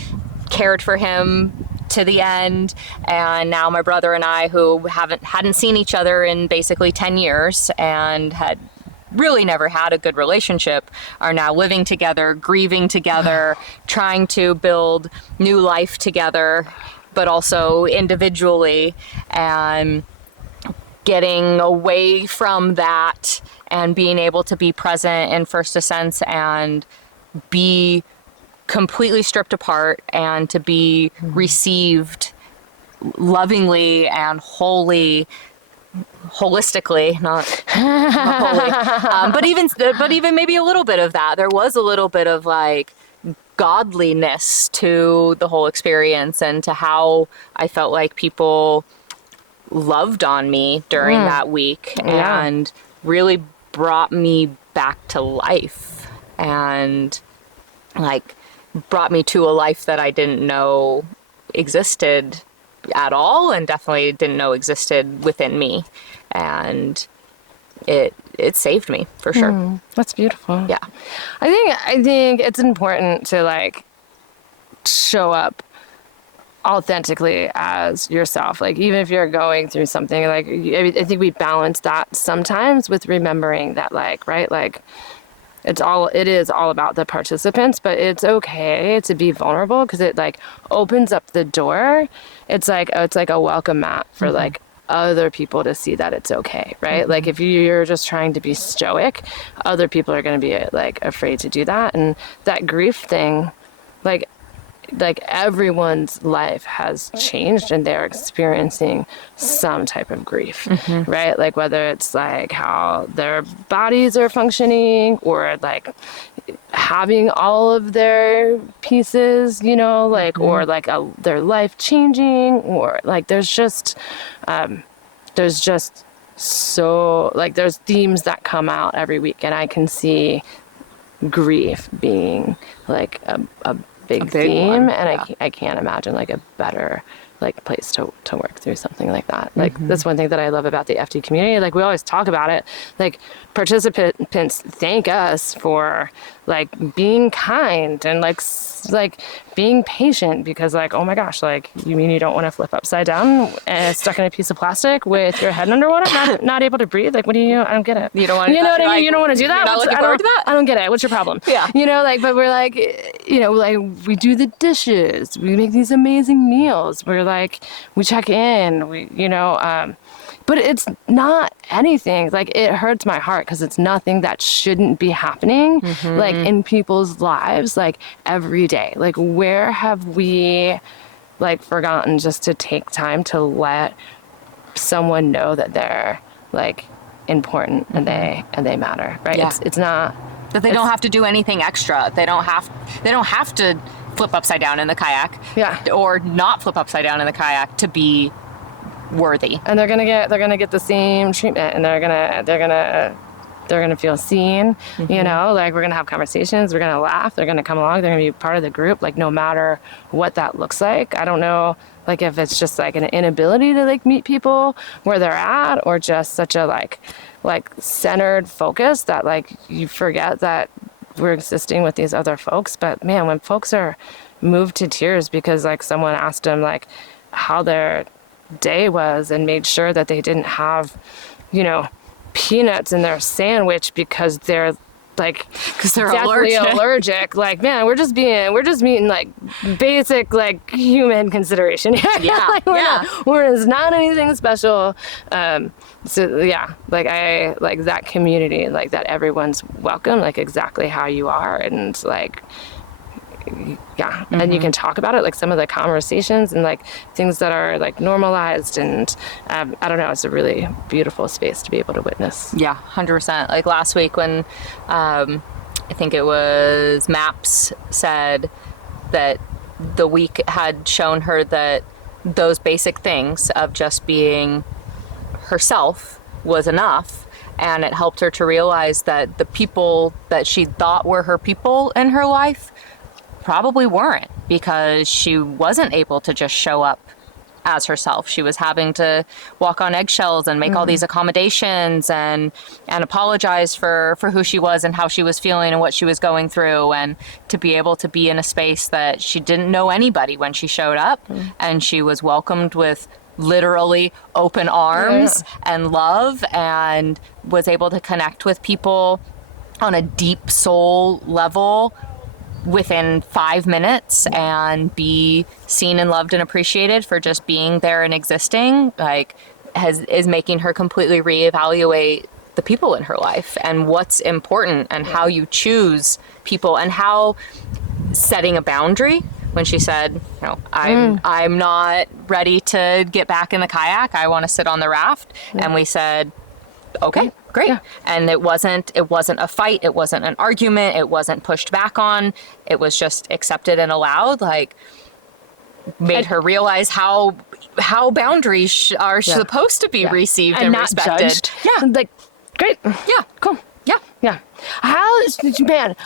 cared for him to the end, and now my brother and I, who hadn't seen each other in basically 10 years and had really never had a good relationship, are now living together, grieving together, trying to build new life together, but also individually, and getting away from that and being able to be present in first ascents and be completely stripped apart, and to be received lovingly and holistically, not holy, but even maybe a little bit of that. There was a little bit of like godliness to the whole experience, and to how I felt like people loved on me during that week, and really brought me back to life. and like brought me to a life that I didn't know existed at all, and definitely didn't know existed within me. And it saved me for sure. That's beautiful. Yeah. I think it's important to like show up authentically as yourself. Like even if you're going through something, like I think we balance that sometimes with remembering that, like, right, like it is all about the participants, but it's okay to be vulnerable because it like opens up the door. It's like a welcome mat for like other people to see that it's okay, right? Like if you're just trying to be stoic, other people are going to be like afraid to do that. And that grief thing, like everyone's life has changed and they're experiencing some type of grief, right? Like whether it's like how their bodies are functioning or like having all of their pieces, you know, like, or like their life changing, or like there's just so like there's themes that come out every week, and I can see grief being like a big theme one. And I can't imagine like a better like place to work through something like that. Like that's one thing that I love about the FD community. Like we always talk about it, like participants thank us for like being kind and like being patient, because like, oh my gosh, like you mean you don't want to flip upside down and stuck in a piece of plastic with your head underwater, not able to breathe? Like what do you, I don't get it. You don't want to, you know what I mean? You don't want to do that? You're not looking forward to that? I don't get it. What's your problem? Yeah. You know, like, but we're like, you know, like we do the dishes, we make these amazing meals, we're like, we check in, but it's not anything, like it hurts my heart because it's nothing that shouldn't be happening, like in people's lives, like every day. Like where have we like forgotten just to take time to let someone know that they're like important and they matter, right? Yeah. It's not that they don't have to do anything extra. They don't have to flip upside down in the kayak, or not flip upside down in the kayak to be worthy. And they're gonna get the same treatment, and they're gonna feel seen. You know, like we're gonna have conversations, we're gonna laugh, they're gonna come along, they're gonna be part of the group, like no matter what that looks like. I don't know, like if it's just like an inability to like meet people where they're at, or just such a like centered focus that like you forget that we're existing with these other folks. But man, when folks are moved to tears because like someone asked them like how their day was and made sure that they didn't have, you know, peanuts in their sandwich because they're like deathly allergic. Like, man, we're just meeting like basic like human consideration. Like, it's not anything special. So yeah, like I like that community, like that everyone's welcome, like exactly how you are, and like and you can talk about it, like some of the conversations and like things that are like normalized, and I don't know, it's a really beautiful space to be able to witness. 100%. Like last week when I think it was Maps said that the week had shown her that those basic things of just being herself was enough, and it helped her to realize that the people that she thought were her people in her life probably weren't, because she wasn't able to just show up as herself. She was having to walk on eggshells and make all these accommodations and apologize for who she was and how she was feeling and what she was going through, and to be able to be in a space that she didn't know anybody when she showed up, and she was welcomed with literally open arms and love, and was able to connect with people on a deep soul level within 5 minutes and be seen and loved and appreciated for just being there and existing, like is making her completely reevaluate the people in her life and what's important and how you choose people, and how setting a boundary. When she said, I'm not ready to get back in the kayak, I want to sit on the raft, and we said, okay, great. And it wasn't a fight, it wasn't an argument, it wasn't pushed back on, it was just accepted and allowed, like made her realize how boundaries are supposed to be received and respected. Judged. Like, great. Cool. Yeah. Man,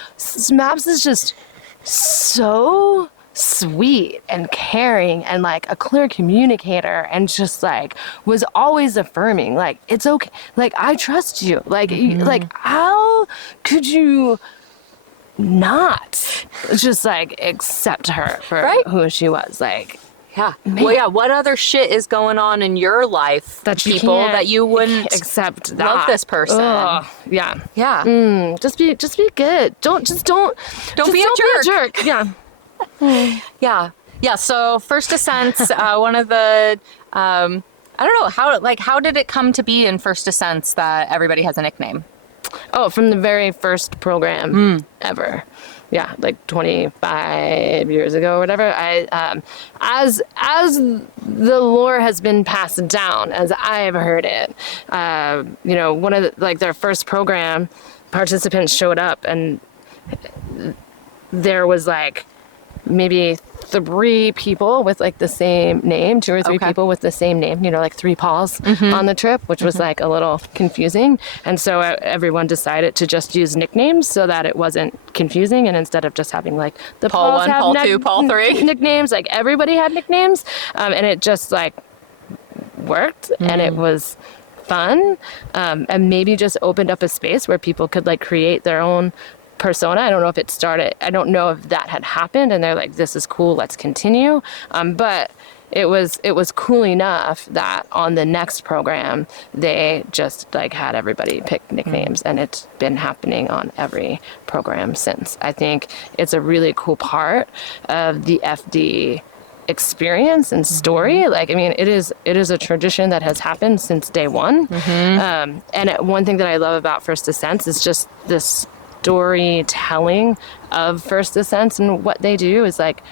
Maps is just so sweet and caring and like a clear communicator and just like was always affirming, like, it's okay, like, I trust you, like, like, how could you not just like accept her for who she was? Like, yeah. Man. Well, yeah. What other shit is going on in your life that people that you wouldn't accept that. Love this person? Yeah. Yeah. Just be good. Don't be a jerk. Yeah. Yeah. Yeah. So First Ascents, one of the, I don't know how did it come to be in First Ascents that everybody has a nickname? Oh, from the very first program ever. Yeah, like 25 years ago or whatever. I, as the lore has been passed down, as I've heard it, you know, one of the, like, their first program, participants showed up and there was like maybe 3 people with like the same name, 2 or 3 people with the same name, you know, like 3 Pauls on the trip, which was like a little confusing. And so everyone decided to just use nicknames so that it wasn't confusing. And instead of just having like the Paul 1, Paul 2, Paul 3 nicknames, like everybody had nicknames. And it just like worked and it was fun. And maybe just opened up a space where people could like create their own persona. I don't know if it started, I don't know if that had happened and they're like, this is cool, let's continue. But it was cool enough that on the next program, they just like had everybody pick nicknames and it's been happening on every program since. I think it's a really cool part of the FD experience and story. Like, I mean, it is a tradition that has happened since day one. And one thing that I love about First Ascents is just this storytelling of First Ascents, and what they do is like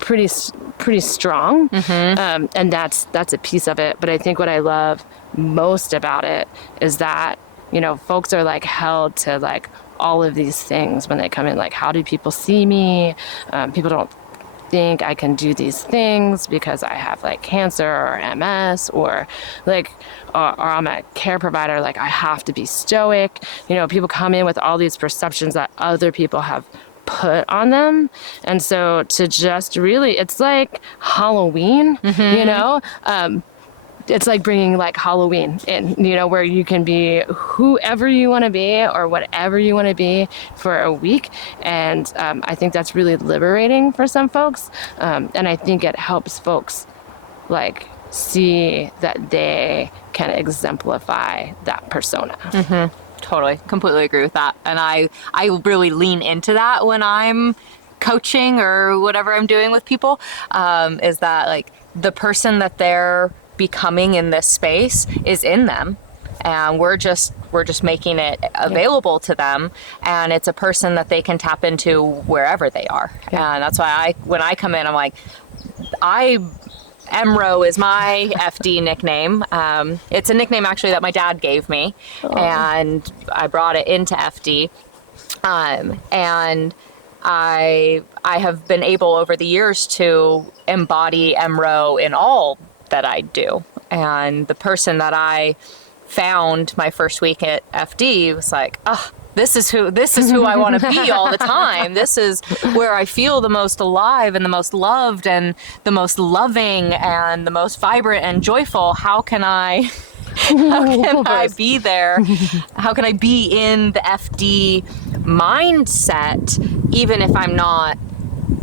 pretty strong. And that's a piece of it. But I think what I love most about it is that, you know, folks are like held to like all of these things when they come in, like, how do people see me? People don't think I can do these things because I have like cancer or MS or like, or I'm a care provider, like I have to be stoic. You know, people come in with all these perceptions that other people have put on them. And so to just really, it's like Halloween, you know, it's like bringing like Halloween in, you know, where you can be whoever you want to be or whatever you want to be for a week. And I think that's really liberating for some folks. And I think it helps folks like see that they can exemplify that persona. Totally. Completely agree with that. And I really lean into that when I'm coaching or whatever I'm doing with people, is that like the person that they're becoming in this space is in them, and we're just making it available to them, and it's a person that they can tap into wherever they are. And that's why when I come in, I'm like, Emro is my FD nickname. It's a nickname actually that my dad gave me, and I brought it into FD. And I have been able over the years to embody Emro in all that I do. And the person that I found my first week at FD was like, this is who I want to be all the time. This is where I feel the most alive and the most loved and the most loving and the most vibrant and joyful. How can I be there? How can I be in the FD mindset, even if I'm not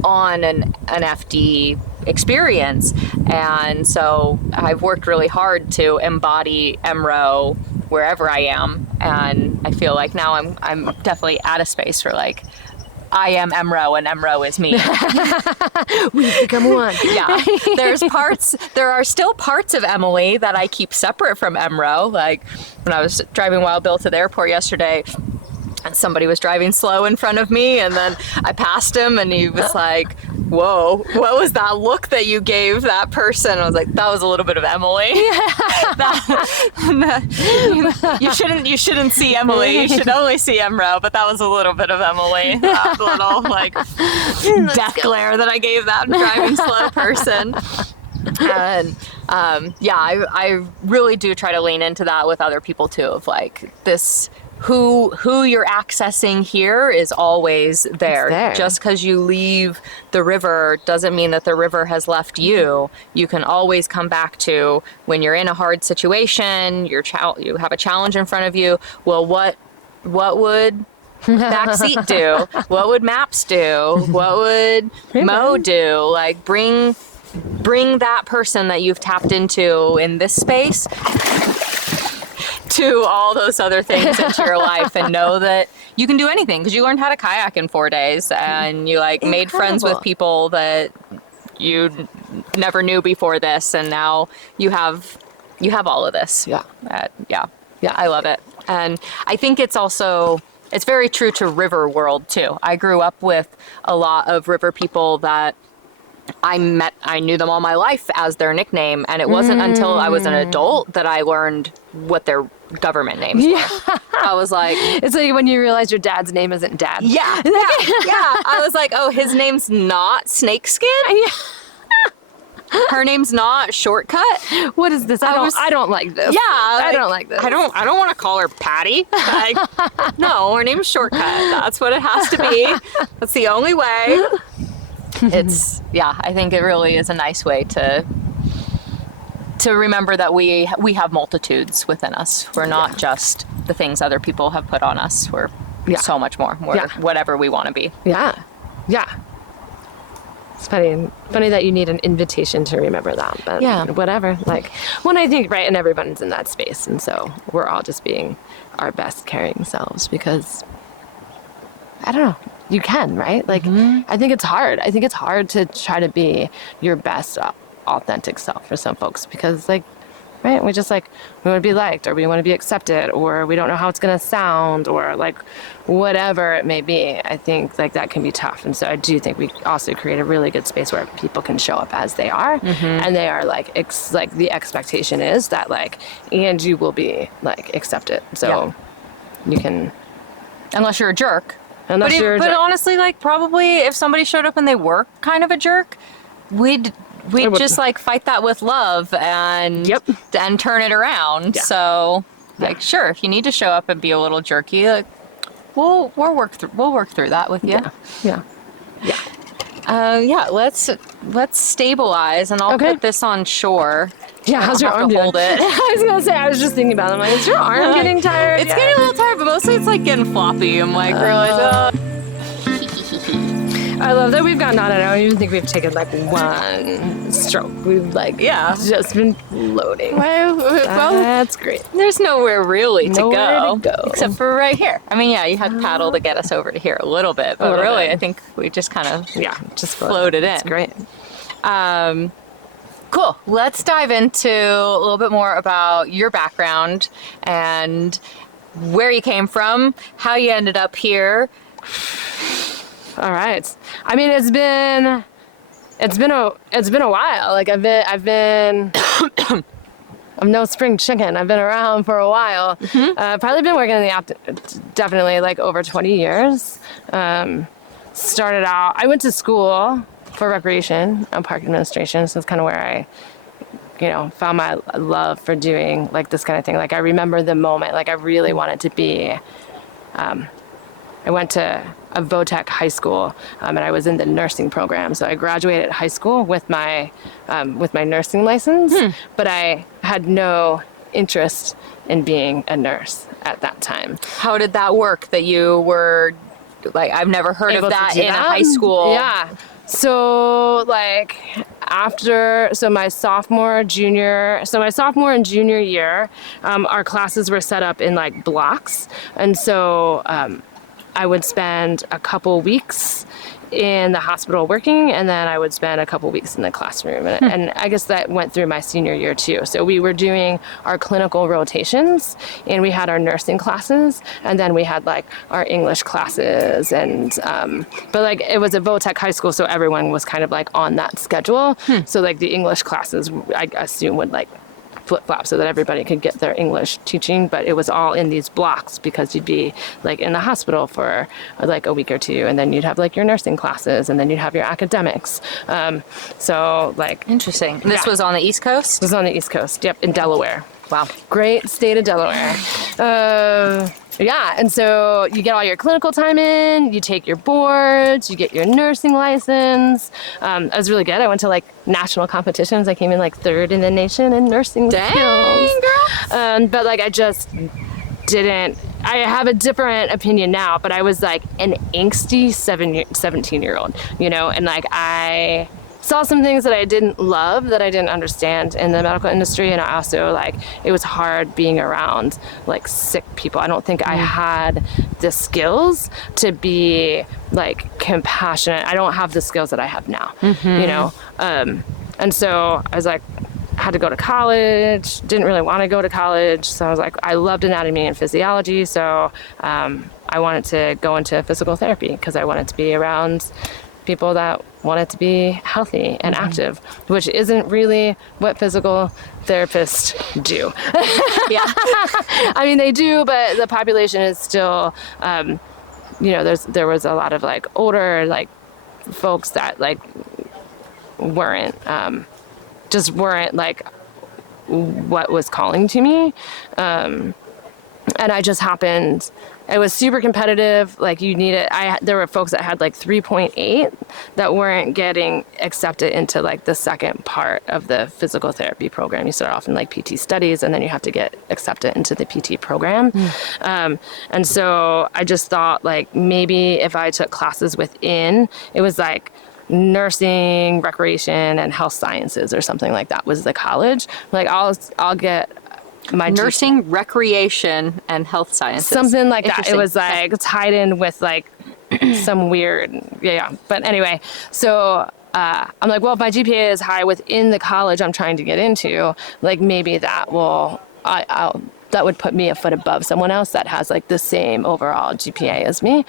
on an FD experience? And so I've worked really hard to embody Emro wherever I am, and I feel like now I'm definitely at a space where like I am Emro and Emro is me. We've become one. Yeah. There are still parts of Emily that I keep separate from Emro. Like when I was driving Wild Bill to the airport yesterday, and somebody was driving slow in front of me, and then I passed him and he was like, whoa, what was that look that you gave that person? I was like, that was a little bit of Emily. You shouldn't see Emily. You should only see Emro, but that was a little bit of Emily. That little like death glare that I gave that driving slow person. And I really do try to lean into that with other people too, of like this, who you're accessing here is always there. Just because you leave the river doesn't mean that the river has left you. You can always come back to when you're in a hard situation, you have a challenge in front of you. Well, what would backseat do? What would maps do? What would Mo do? Like bring that person that you've tapped into in this space to all those other things into your life, and know that you can do anything, because you learned how to kayak in 4 days, and you like made friends with people that you never knew before this, and now you have all of this. Yeah, I love it. And I think it's very true to river world too. I grew up with a lot of river people that I knew them all my life as their nickname, and it wasn't until I was an adult that I learned what their government names were. I was like... It's like when you realize your dad's name isn't Dad. Yeah. I was like, oh, his name's not Snakeskin? Her name's not Shortcut? What is this? I don't like this. Yeah. I don't like this. I don't want to call her Patty. Like, no, her name's Shortcut. That's what it has to be. That's the only way. I think it really is a nice way to remember that we have multitudes within us. We're not just the things other people have put on us. We're so much more. We're whatever we want to be. Yeah. It's funny that you need an invitation to remember that, but whatever. Like, when I think, right, and everyone's in that space, and so we're all just being our best caring selves, because I don't know, you can, right? Like, I think it's hard. I think it's hard to try to be your best authentic self for some folks, because like, right, we just like, we want to be liked, or we want to be accepted, or we don't know how it's going to sound, or like whatever it may be. I think like that can be tough. And so I do think we also create a really good space where people can show up as they are, and they are like, like the expectation is that like, and you will be like accepted. So you can, unless you're a jerk. But honestly, like, probably if somebody showed up and they were kind of a jerk, we'd just like fight that with love and turn it around. So like, sure, if you need to show up and be a little jerky, like, we'll work through that with you. Let's stabilize, and I'll put this on shore. Yeah, how's your arm doing? Hold it. I was gonna say, I was just thinking about it. I'm like, is your arm getting tired? It's getting a little tired, but mostly it's like getting floppy. I'm like, I love that we've gotten on it. I don't even think we've taken like one stroke. We've like just been floating. Well, that's great. There's nowhere really to go except for right here. I mean, you had paddle to get us over to here a little bit, but really, I think we just kind of just floated in. It's great. Cool. Let's dive into a little bit more about your background and where you came from, how you ended up here. All right. I mean, it's been a while. Like I'm no spring chicken. I've been around for a while. Probably been working in the app definitely like over 20 years. Started out, I went to school for recreation and park administration. So it's kind of where I, found my love for doing like this kind of thing. Like I remember the moment, like I really wanted to be, I went to a VOTEC high school, and I was in the nursing program. So I graduated high school with my nursing license, but I had no interest in being a nurse at that time. How did that work that you were, like, I've never heard of that in a high school. Yeah. So like my sophomore and junior year, our classes were set up in like blocks. And so, I would spend a couple weeks in the hospital working, and then I would spend a couple weeks in the classroom. And I guess that went through my senior year too. So we were doing our clinical rotations, and we had our nursing classes, and then we had like our English classes, and but like it was a VOTEC high school, so everyone was kind of like on that schedule. So like the English classes, I assume, would like flip-flop so that everybody could get their English teaching, but it was all in these blocks because you'd be like in the hospital for like a week or two, and then you'd have like your nursing classes, and then you'd have your academics. So like Interesting. This was on the East Coast? This was on the East Coast, yep, in Delaware. Wow. Great state of Delaware. Yeah, and so you get all your clinical time in, you take your boards, you get your nursing license. I was really good. I went to like national competitions. I came in like 3rd in the nation in nursing skills. Dang, girl. But like I just didn't, I have a different opinion now, but I was like an angsty 17-year-old, you know, and like I saw some things that I didn't love, that I didn't understand in the medical industry, and I also like it was hard being around like sick people. I don't think I had the skills to be like compassionate. I don't have the skills that I have now, you know. And so I was like, had to go to college. Didn't really want to go to college, so I was like, I loved anatomy and physiology, so I wanted to go into physical therapy because I wanted to be around people that wanted to be healthy and active, which isn't really what physical therapists do. Yeah. I mean, they do, but the population is still, you know, there was a lot of like older like folks that like weren't just weren't like what was calling to me, and I just happened. It was super competitive. Like you needed, there were folks that had like 3.8 that weren't getting accepted into like the second part of the physical therapy program. You start off in like PT studies, and then you have to get accepted into the PT program. And so I just thought like maybe if I took classes within, it was like nursing, recreation, and health sciences or something like that was the college. Like I'll get my nursing, recreation, and health sciences. Something like that. It was like tied in with like some weird, yeah. But anyway, so I'm like, well, if my GPA is high within the college I'm trying to get into, like maybe that will, that would put me a foot above someone else that has like the same overall GPA as me.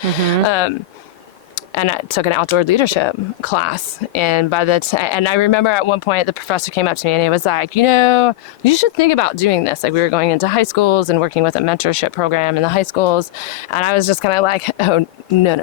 And I took an outdoor leadership class. And and I remember at one point the professor came up to me and he was like, you know, you should think about doing this. Like we were going into high schools and working with a mentorship program in the high schools. And I was just kind of like, oh, no.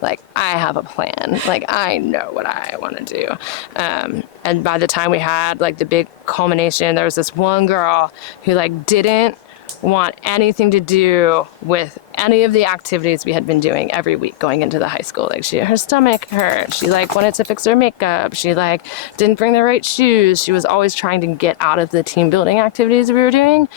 Like I have a plan. Like I know what I want to do. And by the time we had like the big culmination, there was this one girl who like didn't want anything to do with any of the activities we had been doing every week going into the high school. Like her stomach hurt. She like wanted to fix her makeup. She like didn't bring the right shoes. She was always trying to get out of the team building activities we were doing.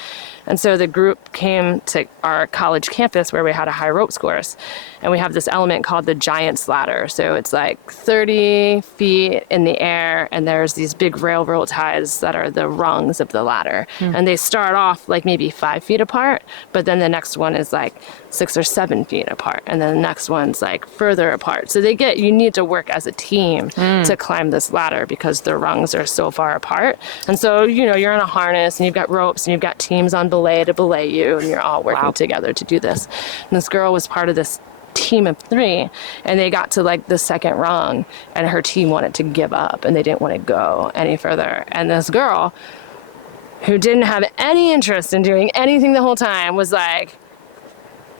And so the group came to our college campus where we had a high ropes course. And we have this element called the giant's ladder. So it's like 30 feet in the air, and there's these big railroad ties that are the rungs of the ladder. And they start off like maybe 5 feet apart, but then the next one is like 6 or 7 feet apart, and then the next one's like further apart. So you need to work as a team to climb this ladder because the rungs are so far apart. And so, you know, you're in a harness and you've got ropes and you've got teams on belay to belay you, and you're all working together to do this. And this girl was part of this team of 3, and they got to like the second rung, and her team wanted to give up and they didn't want to go any further. And this girl who didn't have any interest in doing anything the whole time was like,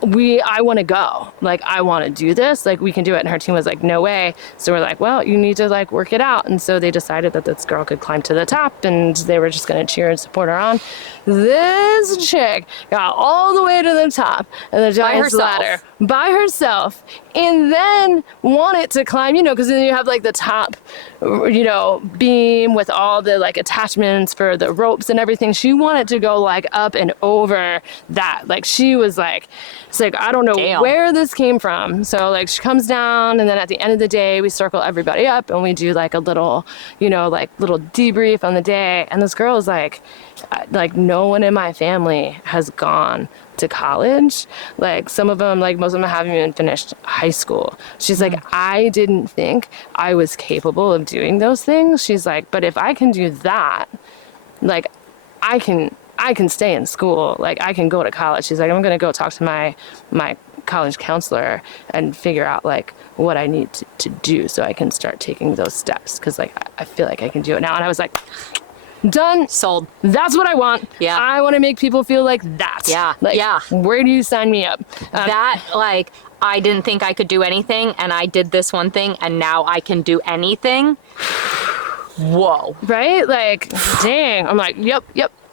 I want to go. Like, I want to do this. Like, we can do it. And her team was like, no way. So we're like, well, you need to like work it out. And so they decided that this girl could climb to the top, and they were just going to cheer and support her on. This chick got all the way to the top of the giant's ladder by herself, and then wanted to climb, you know, because then you have like the top, you know, beam with all the like attachments for the ropes and everything. She wanted to go like up and over that. Like she was like, it's like, I don't know where this came from. So like she comes down, and then at the end of the day, we circle everybody up and we do like a little, you know, like little debrief on the day. And this girl is like no one in my family has gone to college. Like some of them, like most of them haven't even finished high school. She's like, I didn't think I was capable of doing those things. She's like, but if I can do that, like I can stay in school. Like I can go to college. She's like, I'm going to go talk to my college counselor and figure out like what I need to do so I can start taking those steps. Cause like, I feel like I can do it now. And I was like, Done. Sold. That's what I want. Yeah. I want to make people feel like that. Yeah. Like, Yeah. where do you sign me up? That, like, I didn't think I could do anything, and I did this one thing, and now I can do anything. Whoa. Right? Like, dang. I'm like, yep.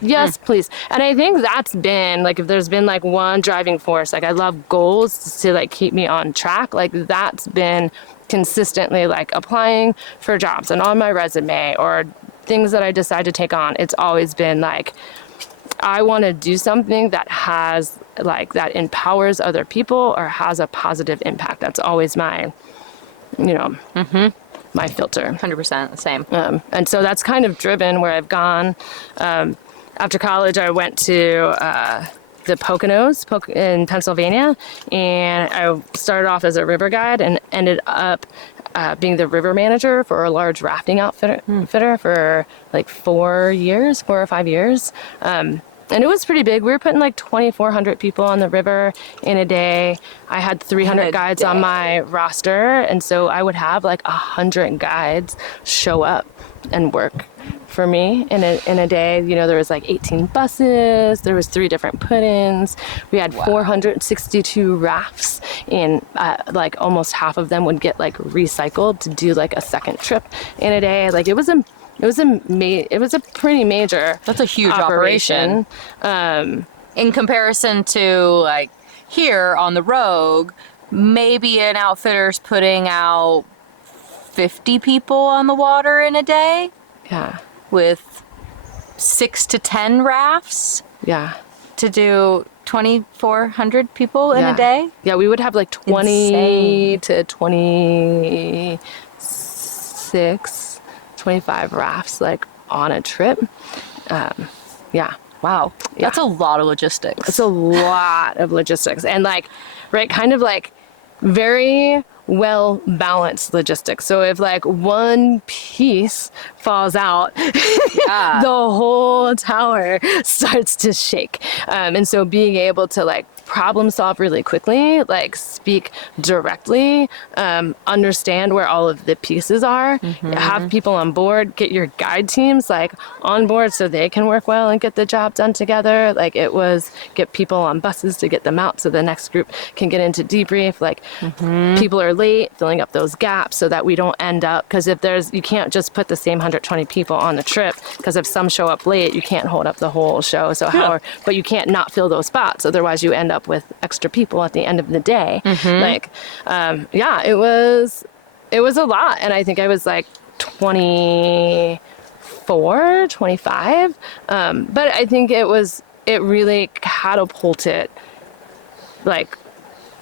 Yes, please. And I think that's been, like, if there's been, like, one driving force, like, I love goals to, like, keep me on track. Like, that's been consistently, like, applying for jobs and on my resume or things that I decide to take on. It's always been, like, I want to do something that has, like, that empowers other people or has a positive impact. That's always my, you know, my filter. 100% the same. And so that's kind of driven where I've gone. After college, I went to the Poconos in Pennsylvania, and I started off as a river guide and ended up being the river manager for a large rafting outfitter for like 4 or 5 years. And it was pretty big. We were putting like 2,400 people on the river in a day. I had 300 guides on my roster. And so I would have like 100 guides show up and work for me in a day. You know, there was like 18 buses. There was 3 different put-ins. We had 462 rafts, and like almost half of them would get like recycled to do like a second trip in a day. Like it was a pretty major. That's a huge operation. In comparison to like here on the Rogue, maybe an outfitter's putting out 50 people on the water in a day. Yeah. With 6 to 10 rafts. Yeah. To do 2,400 people in a day. Yeah, we would have like 20 Insane. to 26, 25 rafts like on a trip. Yeah. Wow. That's a lot of logistics. It's a lot of logistics, and like, right, kind of like very well balanced logistics. So if like one piece falls out, the whole tower starts to shake. And so being able to like problem solve really quickly, like speak directly, understand where all of the pieces are, have people on board, get your guide teams like on board so they can work well and get the job done together. Like it was get people on buses to get them out so the next group can get into debrief. Like people are late, filling up those gaps so that we don't end up, because if you can't just put the same 120 people on the trip, because if some show up late, you can't hold up the whole show. So but you can't not fill those spots. Otherwise you end up with extra people at the end of the day. Like, it was a lot. And I think I was like 24, 25. But I think it really catapulted like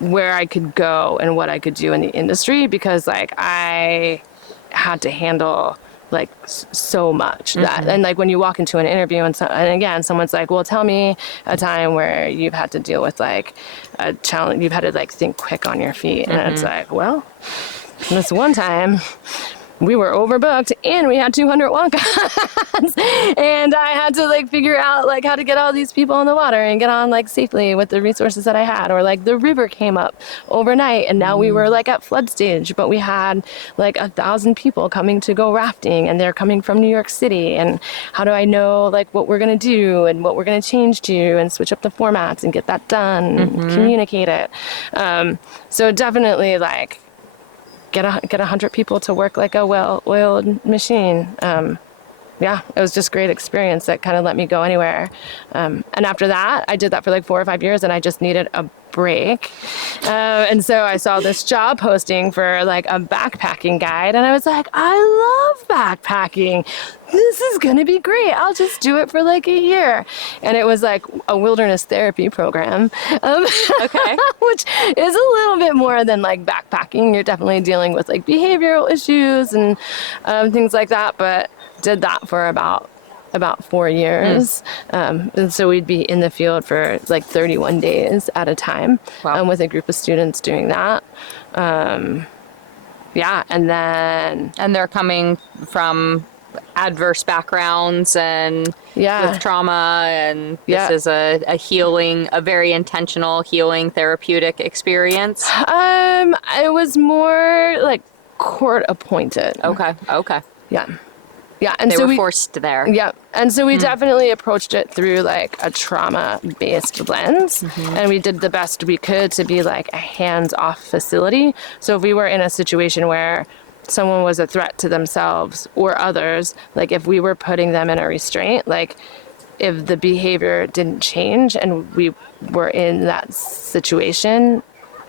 where I could go and what I could do in the industry, because like I had to handle like so much that, and like when you walk into an interview and again someone's like, well, tell me a time where you've had to deal with like a challenge, you've had to like think quick on your feet, and it's like, well, this one time we were overbooked and we had 200 walk-ons and I had to like figure out like how to get all these people on the water and get on like safely with the resources that I had. Or like the river came up overnight and now we were like at flood stage, but we had like 1,000 people coming to go rafting and they're coming from New York City, and how do I know like what we're gonna do and what we're gonna change to and switch up the formats and get that done and communicate it. So definitely like get 100 people to work like a well-oiled machine. It was just great experience that kind of let me go anywhere. And after that, I did that for like 4 or 5 years, and I just needed a break. And so I saw this job posting for like a backpacking guide, and I was like, I love backpacking. This is going to be great. I'll just do it for like a year. And it was like a wilderness therapy program, which is a little bit more than like backpacking. You're definitely dealing with like behavioral issues and things like that, but did that for about 4 years. And so we'd be in the field for like 31 days at a time. Wow. With a group of students doing that. And they're coming from adverse backgrounds and with trauma, and this is a healing, a very intentional healing therapeutic experience. It was more like court appointed. Okay. Yeah, and they so were forced there. Yeah, and so we definitely approached it through like a trauma-based lens, and we did the best we could to be like a hands-off facility. So if we were in a situation where someone was a threat to themselves or others, like if we were putting them in a restraint, like if the behavior didn't change and we were in that situation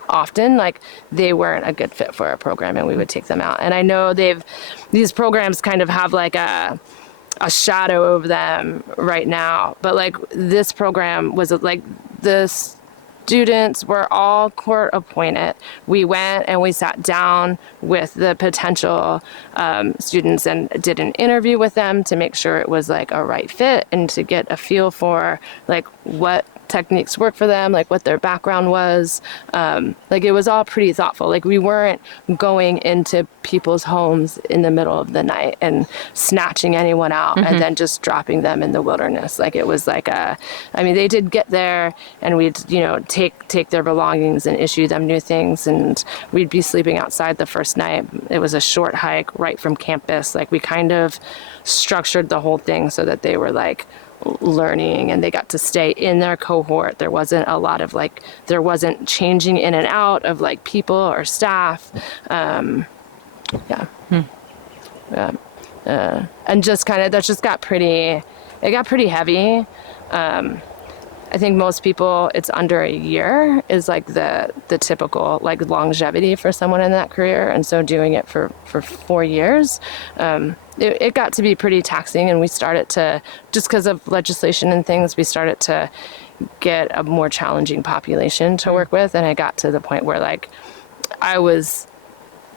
often, like they weren't a good fit for our program and we would take them out. And I know these programs kind of have like a shadow over them right now, but like this program was like the students were all court appointed. We went and we sat down with the potential students and did an interview with them to make sure it was like a right fit and to get a feel for like what techniques work for them, like what their background was. Like it was all pretty thoughtful. Like we weren't going into people's homes in the middle of the night and snatching anyone out and then just dropping them in the wilderness. Like it was like they did get there and we'd, take their belongings and issue them new things, and we'd be sleeping outside the first night. It was a short hike right from campus. Like we kind of structured the whole thing so that they were like learning and they got to stay in their cohort. There wasn't a lot of like, there wasn't changing in and out of like people or staff. And just kind of, that just got pretty heavy. I think most people, it's under a year is like the typical like longevity for someone in that career. And so doing it for 4 years, it got to be pretty taxing, and we started to, just because of legislation and things, we started to get a more challenging population to work with. And I got to the point where like I was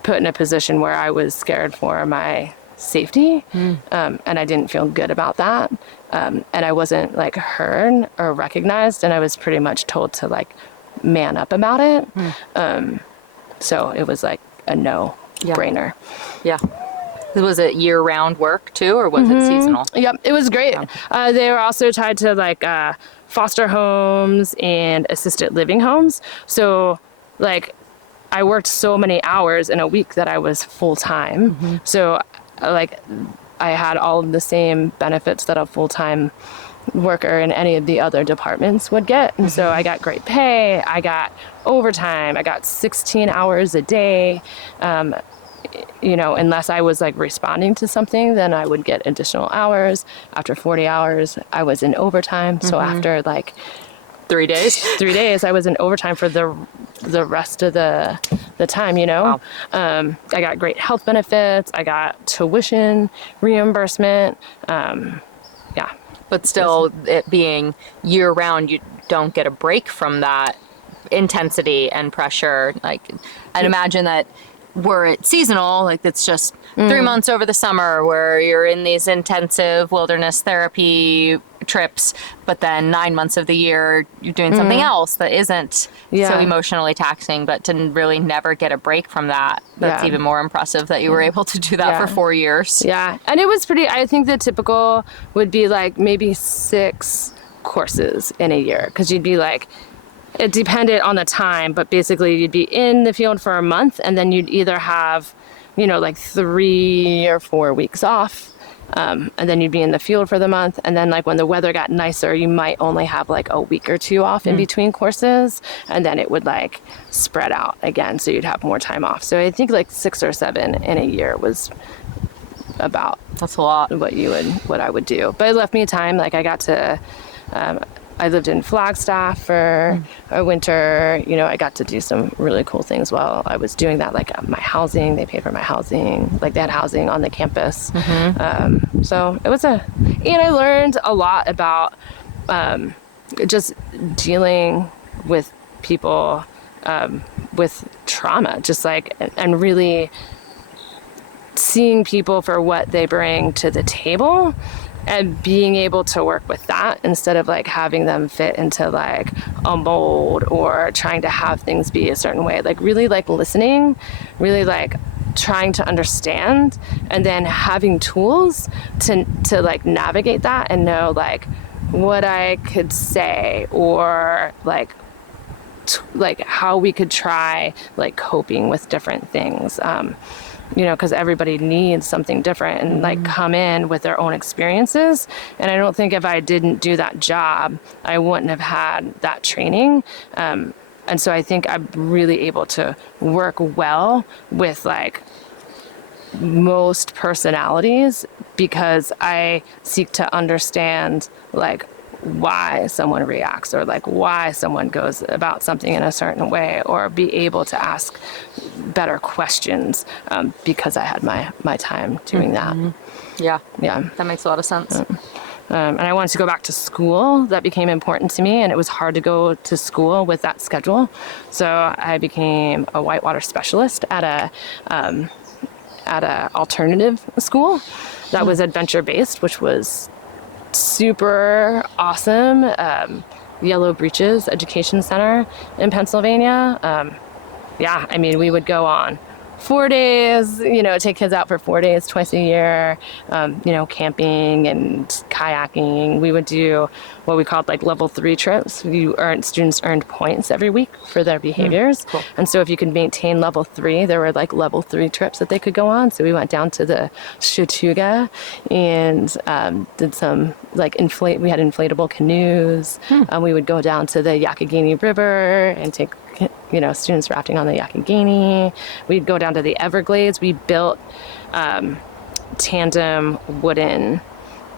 put in a position where I was scared for my safety, and I didn't feel good about that. And I wasn't like heard or recognized, and I was pretty much told to like man up about it. So it was like a no-brainer. Yeah. Was it year-round work too, or was it seasonal? Yep, it was great. They were also tied to like foster homes and assisted living homes. So like I worked so many hours in a week that I was full-time. So like I had all of the same benefits that a full-time worker in any of the other departments would get. And so I got great pay, I got overtime, I got 16 hours a day. Unless I was like responding to something, then I would get additional hours. After 40 hours, I was in overtime. So after like 3 days, I was in overtime for the rest of the time, Wow. I got great health benefits. I got tuition reimbursement. But still, it being year round, you don't get a break from that intensity and pressure. Like, I'd imagine that were it seasonal, like it's just 3 months over the summer where you're in these intensive wilderness therapy trips, but then 9 months of the year you're doing something else that isn't so emotionally taxing, but to really never get a break from that. That's even more impressive that you were able to do that for 4 years. Yeah. And it was I think the typical would be like maybe 6 courses in a year, because you'd be like, it depended on the time, but basically you'd be in the field for a month, and then you'd either have, like 3 or 4 weeks off, and then you'd be in the field for the month. And then like when the weather got nicer, you might only have like a week or 2 off in between courses, and then it would like spread out again, so you'd have more time off. So I think like 6 or 7 in a year was about, that's a lot, what I would do. But it left me time. Like I got to I lived in Flagstaff for a winter. I got to do some really cool things while I was doing that. Like my housing, they paid for my housing. Like they had housing on the campus. So it was and I learned a lot about just dealing with people with trauma, just like, and really seeing people for what they bring to the table, and being able to work with that instead of like having them fit into like a mold or trying to have things be a certain way. Like really like listening, really like trying to understand, and then having tools to like navigate that and know like what I could say, or like how we could try like coping with different things. because everybody needs something different and like come in with their own experiences. And I don't think if I didn't do that job, I wouldn't have had that training. And so I think I'm really able to work well with like most personalities because I seek to understand like why someone reacts or like why someone goes about something in a certain way, or be able to ask better questions because I had my time doing that. Yeah. Yeah. That makes a lot of sense. And I wanted to go back to school. That became important to me, and it was hard to go to school with that schedule. So I became a whitewater specialist at a alternative school that was adventure based, which was super awesome. Yellow Breeches Education Center in Pennsylvania. Yeah, I mean, we would go on 4 days, take kids out for 4 days twice a year, camping and kayaking. We would do what we called like level 3 trips. Students earned points every week for their behaviors. Cool. And so if you could maintain level 3, there were like level 3 trips that they could go on. So we went down to the Chautauqua and did some like we had inflatable canoes. We would go down to the Yakagani River and take students rafting on the Yakagani. We'd go down to the Everglades. We built tandem wooden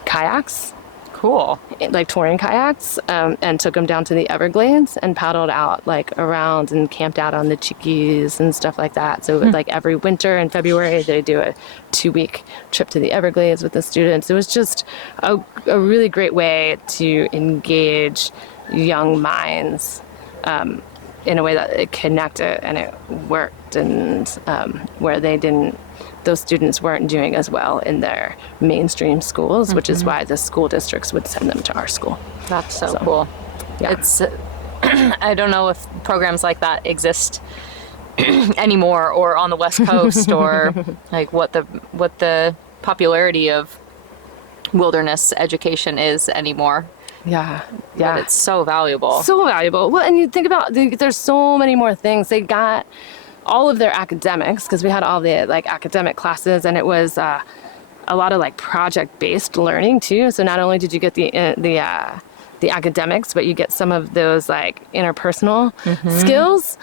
kayaks, Cool. like touring kayaks, and took them down to the Everglades and paddled out like around and camped out on the junkies and stuff like that. So like every winter in February, they do a 2-week trip to the Everglades with the students. It was just a really great way to engage young minds in a way that it connected and it worked, and where those students weren't doing as well in their mainstream schools, which is why the school districts would send them to our school. That's so cool. Yeah. It's I don't know if programs like that exist anymore, or on the West Coast, or like what the popularity of wilderness education is anymore. Yeah. But it's so valuable. So valuable. Well, and you think about, there's so many more things. They got all of their academics, because we had all the like academic classes, and it was a lot of like project-based learning too. So not only did you get the academics, but you get some of those like interpersonal skills.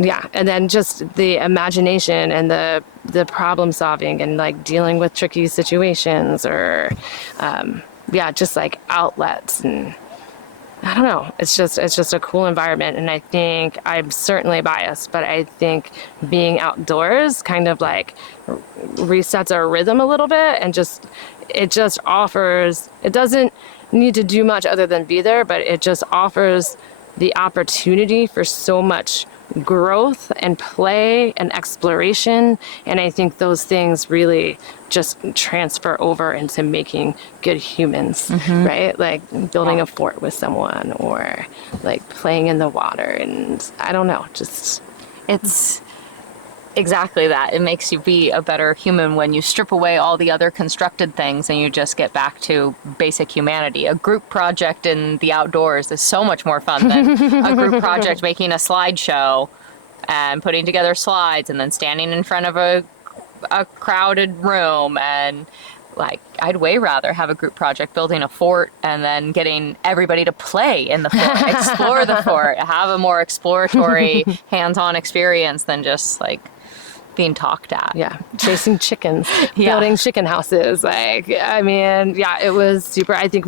Yeah, and then just the imagination and the problem solving and like dealing with tricky situations, or just like outlets. And I don't know, it's just a cool environment. And I think I'm certainly biased, but I think being outdoors kind of like resets our rhythm a little bit, and it just offers, it doesn't need to do much other than be there, but it just offers the opportunity for so much growth and play and exploration. And I think those things really just transfer over into making good humans, right? Like building a fort with someone, or like playing in the water. And I don't know, just It's exactly that. It makes you be a better human when you strip away all the other constructed things and you just get back to basic humanity. A group project in the outdoors is so much more fun than a group project making a slideshow and putting together slides and then standing in front of a crowded room. And like, I'd way rather have a group project building a fort and then getting everybody to play in the fort, explore the fort, have a more exploratory hands-on experience than just like being talked at. Yeah, chasing chickens, Yeah. building chicken houses. Like, I mean, yeah, it was super. I think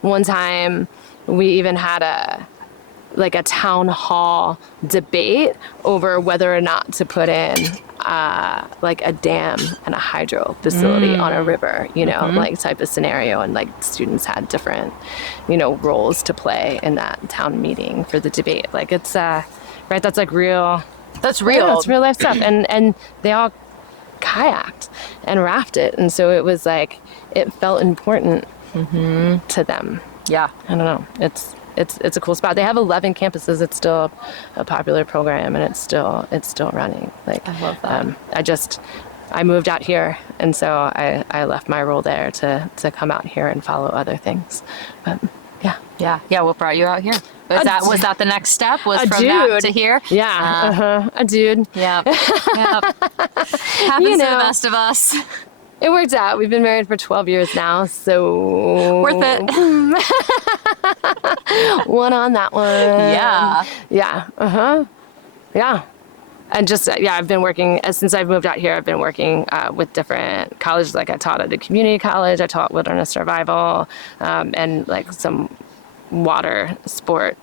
one time we even had a town hall debate over whether or not to put in like a dam and a hydro facility on a river, like type of scenario. And like students had different, roles to play in that town meeting for the debate. Like it's, right, that's like real. That's real. Yeah, it's real life stuff. And they all kayaked and rafted. And so it was like, it felt important to them. Yeah. I don't know. It's a cool spot. They have 11 campuses. It's still a popular program, and it's still running. Like, I love that. I moved out here, and so I left my role there to come out here and follow other things. But Yeah. What brought you out here? Was that the next step? Was A from dude. that to here? Yeah, a dude. Yeah. Happens to the best of us. It worked out. We've been married for 12 years now, so Worth it. one on that one. Yeah. Yeah. Yeah. And just, I've been working, since I've moved out here, I've been working with different colleges. Like I taught at a community college, I taught wilderness survival, and like some water sport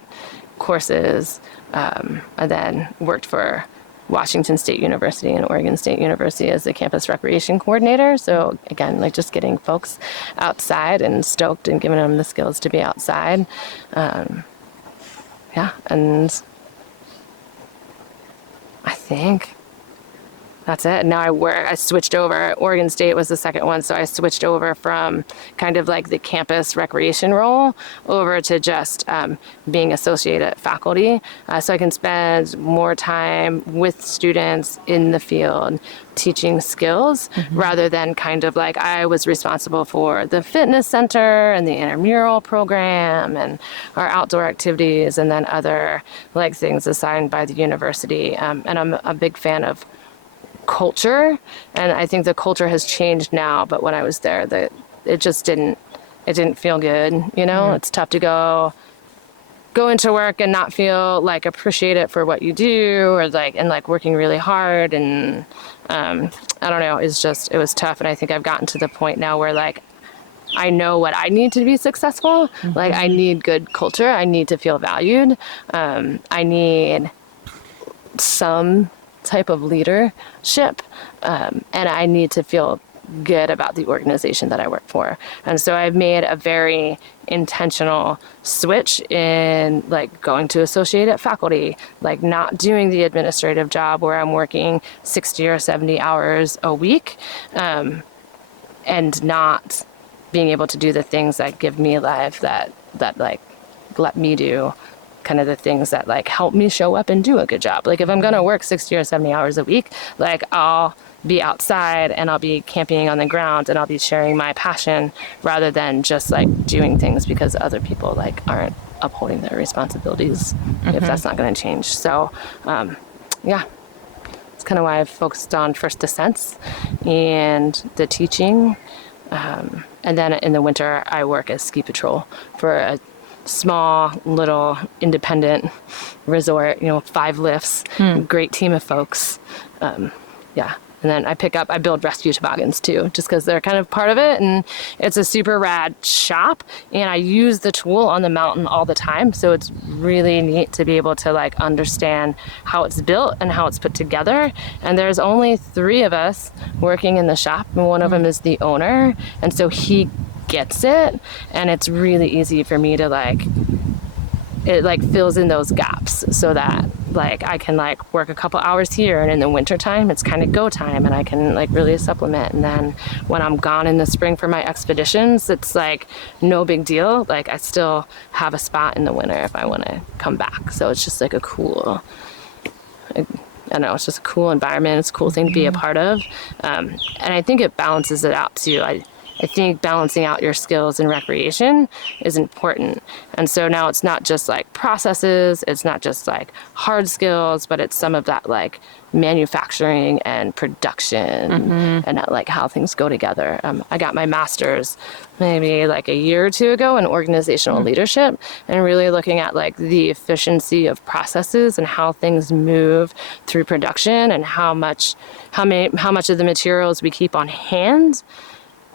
courses, and then worked for Washington State University and Oregon State University as the campus recreation coordinator. So again, like just getting folks outside and stoked and giving them the skills to be outside. And I think that's it. Now I switched over. Oregon State was the second one, so I switched over from kind of like the campus recreation role over to just being associate faculty, so I can spend more time with students in the field teaching skills, rather than kind of like I was responsible for the fitness center and the intramural program and our outdoor activities, and then other like things assigned by the university. And I'm a big fan of culture, and I think the culture has changed now, but when I was there, it didn't feel good. It's tough to go into work and not feel like appreciated for what you do, or like working really hard, and I don't know, it was tough. And I think I've gotten to the point now where like I know what I need to be successful. Like I need good culture, I need to feel valued, I need some type of leadership, and I need to feel good about the organization that I work for. And so I've made a very intentional switch in like going to associate faculty, like not doing the administrative job where I'm working 60 or 70 hours a week, and not being able to do the things that give me life, that like let me do kind of the things that like help me show up and do a good job. Like if I'm gonna work 60 or 70 hours a week, like I'll be outside and I'll be camping on the ground and I'll be sharing my passion, rather than just like doing things because other people like aren't upholding their responsibilities, if that's not going to change. So it's kind of why I've focused on first descents and the teaching, and then in the winter I work as ski patrol for a small little independent resort, 5 lifts, great team of folks. And then I build rescue toboggans too, just because they're kind of part of it, and it's a super rad shop, and I use the tool on the mountain all the time, so it's really neat to be able to like understand how it's built and how it's put together. And there's only 3 of us working in the shop, and one of them is the owner, and so he gets it, and it's really easy for me to like, it like fills in those gaps so that like I can like work a couple hours here, and in the winter time it's kind of go time, and I can like really supplement. And then when I'm gone in the spring for my expeditions, it's like no big deal, like I still have a spot in the winter if I want to come back. So it's just like a cool, I don't know, it's just a cool environment, it's a cool thing to be a part of, and I think it balances it out too. I think balancing out your skills in recreation is important. And so now it's not just like processes, it's not just like hard skills, but it's some of that like manufacturing and production, and that, like how things go together. I got my master's maybe like a year or 2 ago in organizational leadership, and really looking at like the efficiency of processes and how things move through production, and how much of the materials we keep on hand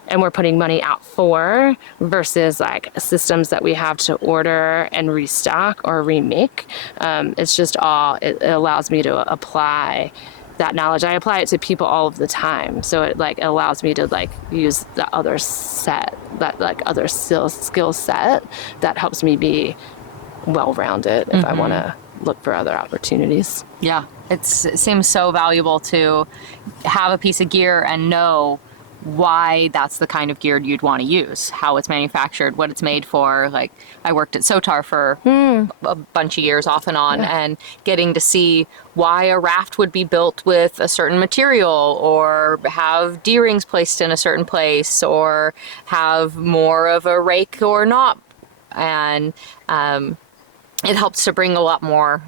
and we're putting money out for, versus like systems that we have to order and restock or remake. It's just it allows me to apply that knowledge. I apply it to people all of the time. So it like allows me to like use the other set, that like other skill set that helps me be well-rounded if I want to look for other opportunities. Yeah, it seems so valuable to have a piece of gear and know why that's the kind of gear you'd want to use, how it's manufactured, what it's made for. Like I worked at SOTAR for a bunch of years off and on, and getting to see why a raft would be built with a certain material, or have D-rings placed in a certain place, or have more of a rake or not and it helps to bring a lot more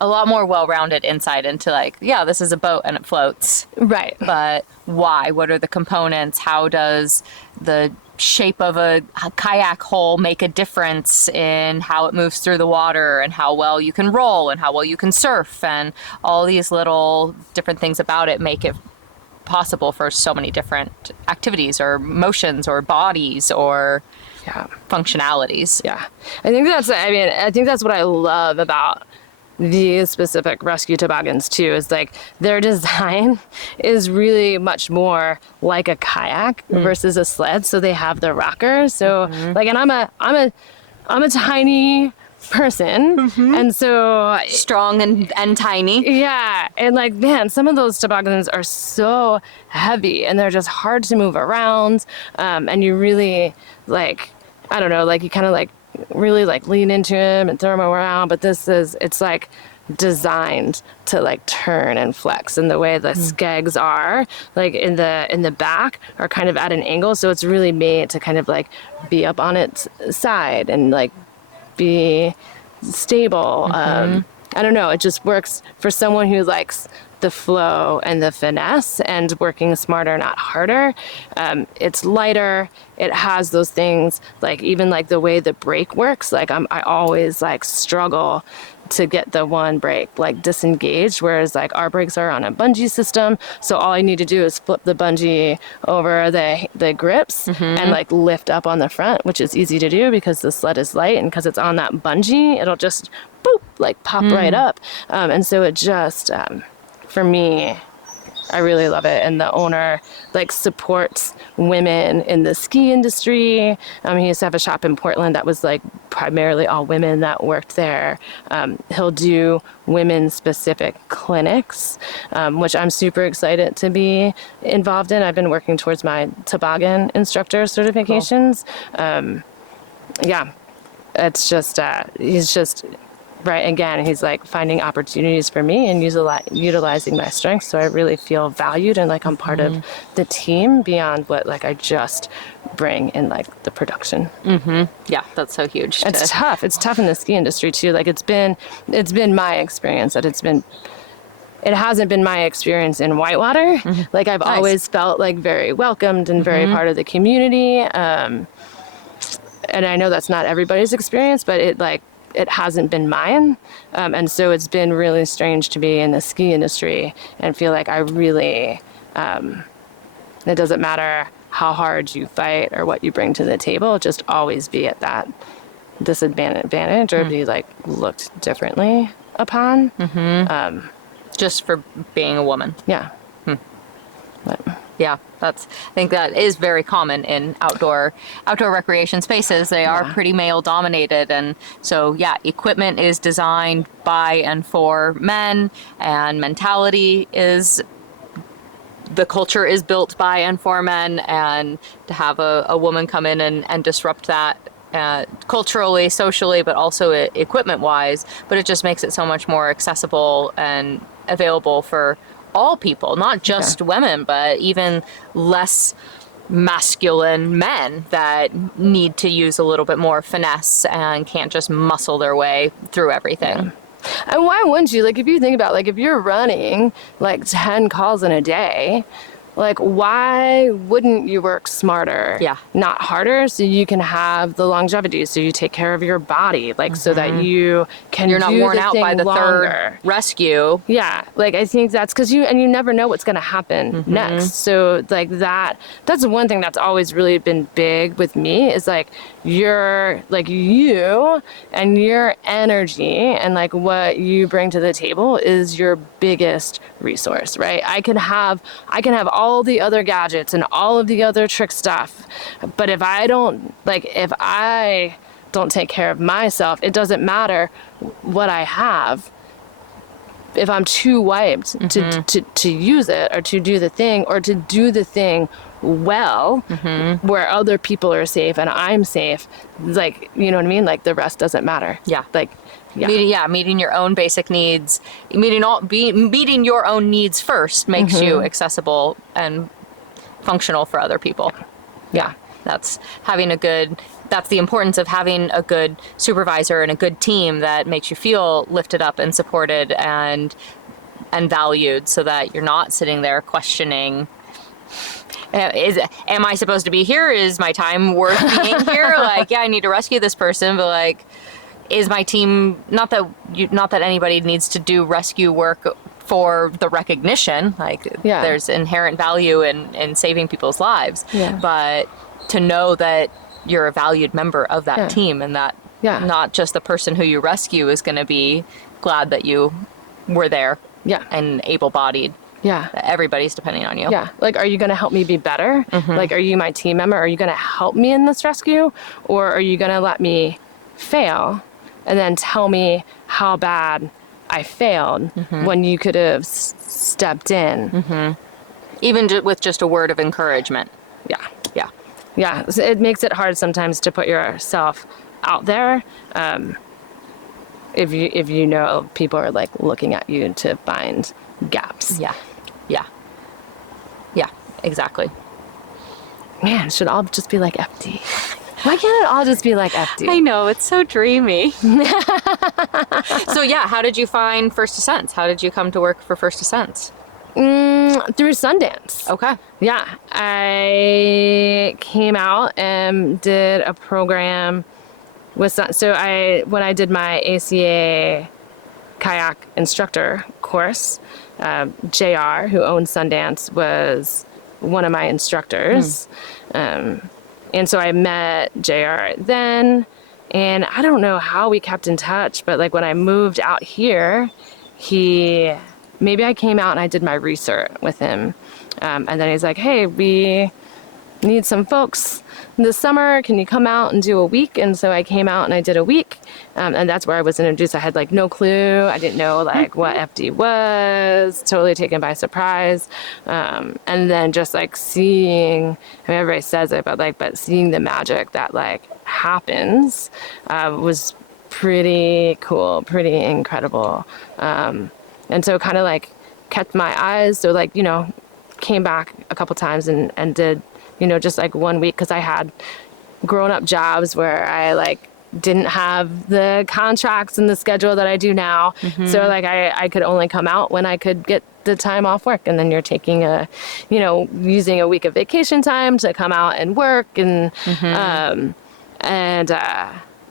well-rounded insight into like, yeah, this is a boat and it floats. Right. But why? What are the components? How does the shape of a kayak hull make a difference in how it moves through the water and how well you can roll and how well you can surf, and all these little different things about it make it possible for so many different activities or motions or bodies or functionalities. Yeah. I think that's what I love about these specific rescue toboggans too, is like their design is really much more like a kayak versus a sled. So they have the rocker. So like, and I'm a tiny person, and so Strong and tiny. yeah, and like, man, some of those toboggans are so heavy and they're just hard to move around, and you really like, I don't know, like you kind of like really like lean into him and throw him around, but it's like designed to like turn and flex, and the way the skegs are like in the back are kind of at an angle, so it's really made to kind of like be up on its side and like be stable. I don't know, it just works for someone who likes the flow and the finesse and working smarter, not harder. It's lighter. It has those things, like even like the way the brake works. Like I always like struggle to get the one brake like disengaged, whereas like our brakes are on a bungee system. So all I need to do is flip the bungee over the grips and like lift up on the front, which is easy to do because the sled is light, and because it's on that bungee, it'll just boop, like pop right up. And so it just, for me, I really love it. And the owner like supports women in the ski industry. He used to have a shop in Portland that was like primarily all women that worked there. He'll do women specific clinics, which I'm super excited to be involved in. I've been working towards my toboggan instructor certifications. Cool. Yeah, it's just, he's just, right, again, he's like finding opportunities for me and utilizing my strengths, so I really feel valued and like I'm part of the team beyond what like I just bring in like the production. Yeah, that's so huge. It's tough. It's tough in the ski industry too. Like it's been my experience that it hasn't been my experience in whitewater. Like I've always felt like very welcomed and very part of the community. And I know that's not everybody's experience, but it hasn't been mine. And so it's been really strange to be in the ski industry and feel like I really, it doesn't matter how hard you fight or what you bring to the table, just always be at that disadvantage or be like looked differently upon. Just for being a woman. Yeah. But. Yeah, I think that is very common in outdoor recreation spaces. They are pretty male dominated, and so yeah, equipment is designed by and for men, and the culture is built by and for men, and to have a woman come in and disrupt that culturally, socially, but also equipment wise, but it just makes it so much more accessible and available for all people, not just women, but even less masculine men that need to use a little bit more finesse and can't just muscle their way through everything. And why wouldn't you? Like if you think about like if you're running like 10 calls in a day, like why wouldn't you work smarter, not harder, so you can have the longevity, so you take care of your body, like so that you're not worn out by the third rescue. Yeah, like I think that's because you never know what's going to happen next. So like that's one thing that's always really been big with me is like you and your energy and like what you bring to the table is your biggest resource, right? I can have all the other gadgets and all of the other trick stuff, but if I don't take care of myself, it doesn't matter what I have. If I'm too wiped to use it or to do the thing or to do the thing well, where other people are safe and I'm safe, like, you know what I mean? Like the rest doesn't matter. Yeah. Like, meeting your own basic needs, meeting your own needs first makes you accessible and functional for other people. Yeah. That's the importance of having a good supervisor and a good team that makes you feel lifted up and supported and valued, so that you're not sitting there questioning, am I supposed to be here? Is my time worth being here? Like, yeah, I need to rescue this person, but like, is my team, not that anybody needs to do rescue work for the recognition, like there's inherent value in saving people's lives, but to know that you're a valued member of that team, and that not just the person who you rescue is going to be glad that you were there and able-bodied. Yeah. Everybody's depending on you. Yeah. Like, are you going to help me be better? Like, are you my team member? Are you going to help me in this rescue? Or are you going to let me fail and then tell me how bad I failed when you could have stepped in? Even with just a word of encouragement. Yeah. Yeah. Yeah. So it makes it hard sometimes to put yourself out there. If you know people are like looking at you to find gaps. Yeah, exactly. Man, it should all just be like FD. Why can't it all just be like FD? I know, it's so dreamy. So yeah, how did you find First Ascents? How did you come to work for First Ascents? Through Sundance. Okay. Yeah, I came out and did a program with when I did my ACA kayak instructor course, JR, who owns Sundance, was one of my instructors. And so I met JR then, and I don't know how we kept in touch, but like when I moved out here, maybe I came out and I did my research with him. And then he's like, hey, we need some folks this summer. Can you come out and do a week? And so I came out and I did a week. And that's where I was introduced. I had like no clue. I didn't know like what FD was, totally taken by surprise. And then just like seeing, I mean, everybody says it, but seeing the magic that like happens, was pretty cool, pretty incredible. And so kind of like kept my eyes. So like, came back a couple times and did, just like 1 week, because I had grown up jobs where I like didn't have the contracts and the schedule that I do now. So like I could only come out when I could get the time off work, and then you're taking using a week of vacation time to come out and work. And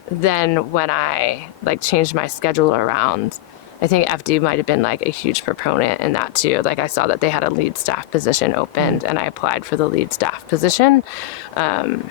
then when I like changed my schedule around, I think FD might have been like a huge proponent in that too. Like I saw that they had a lead staff position opened, and I applied for the lead staff position, and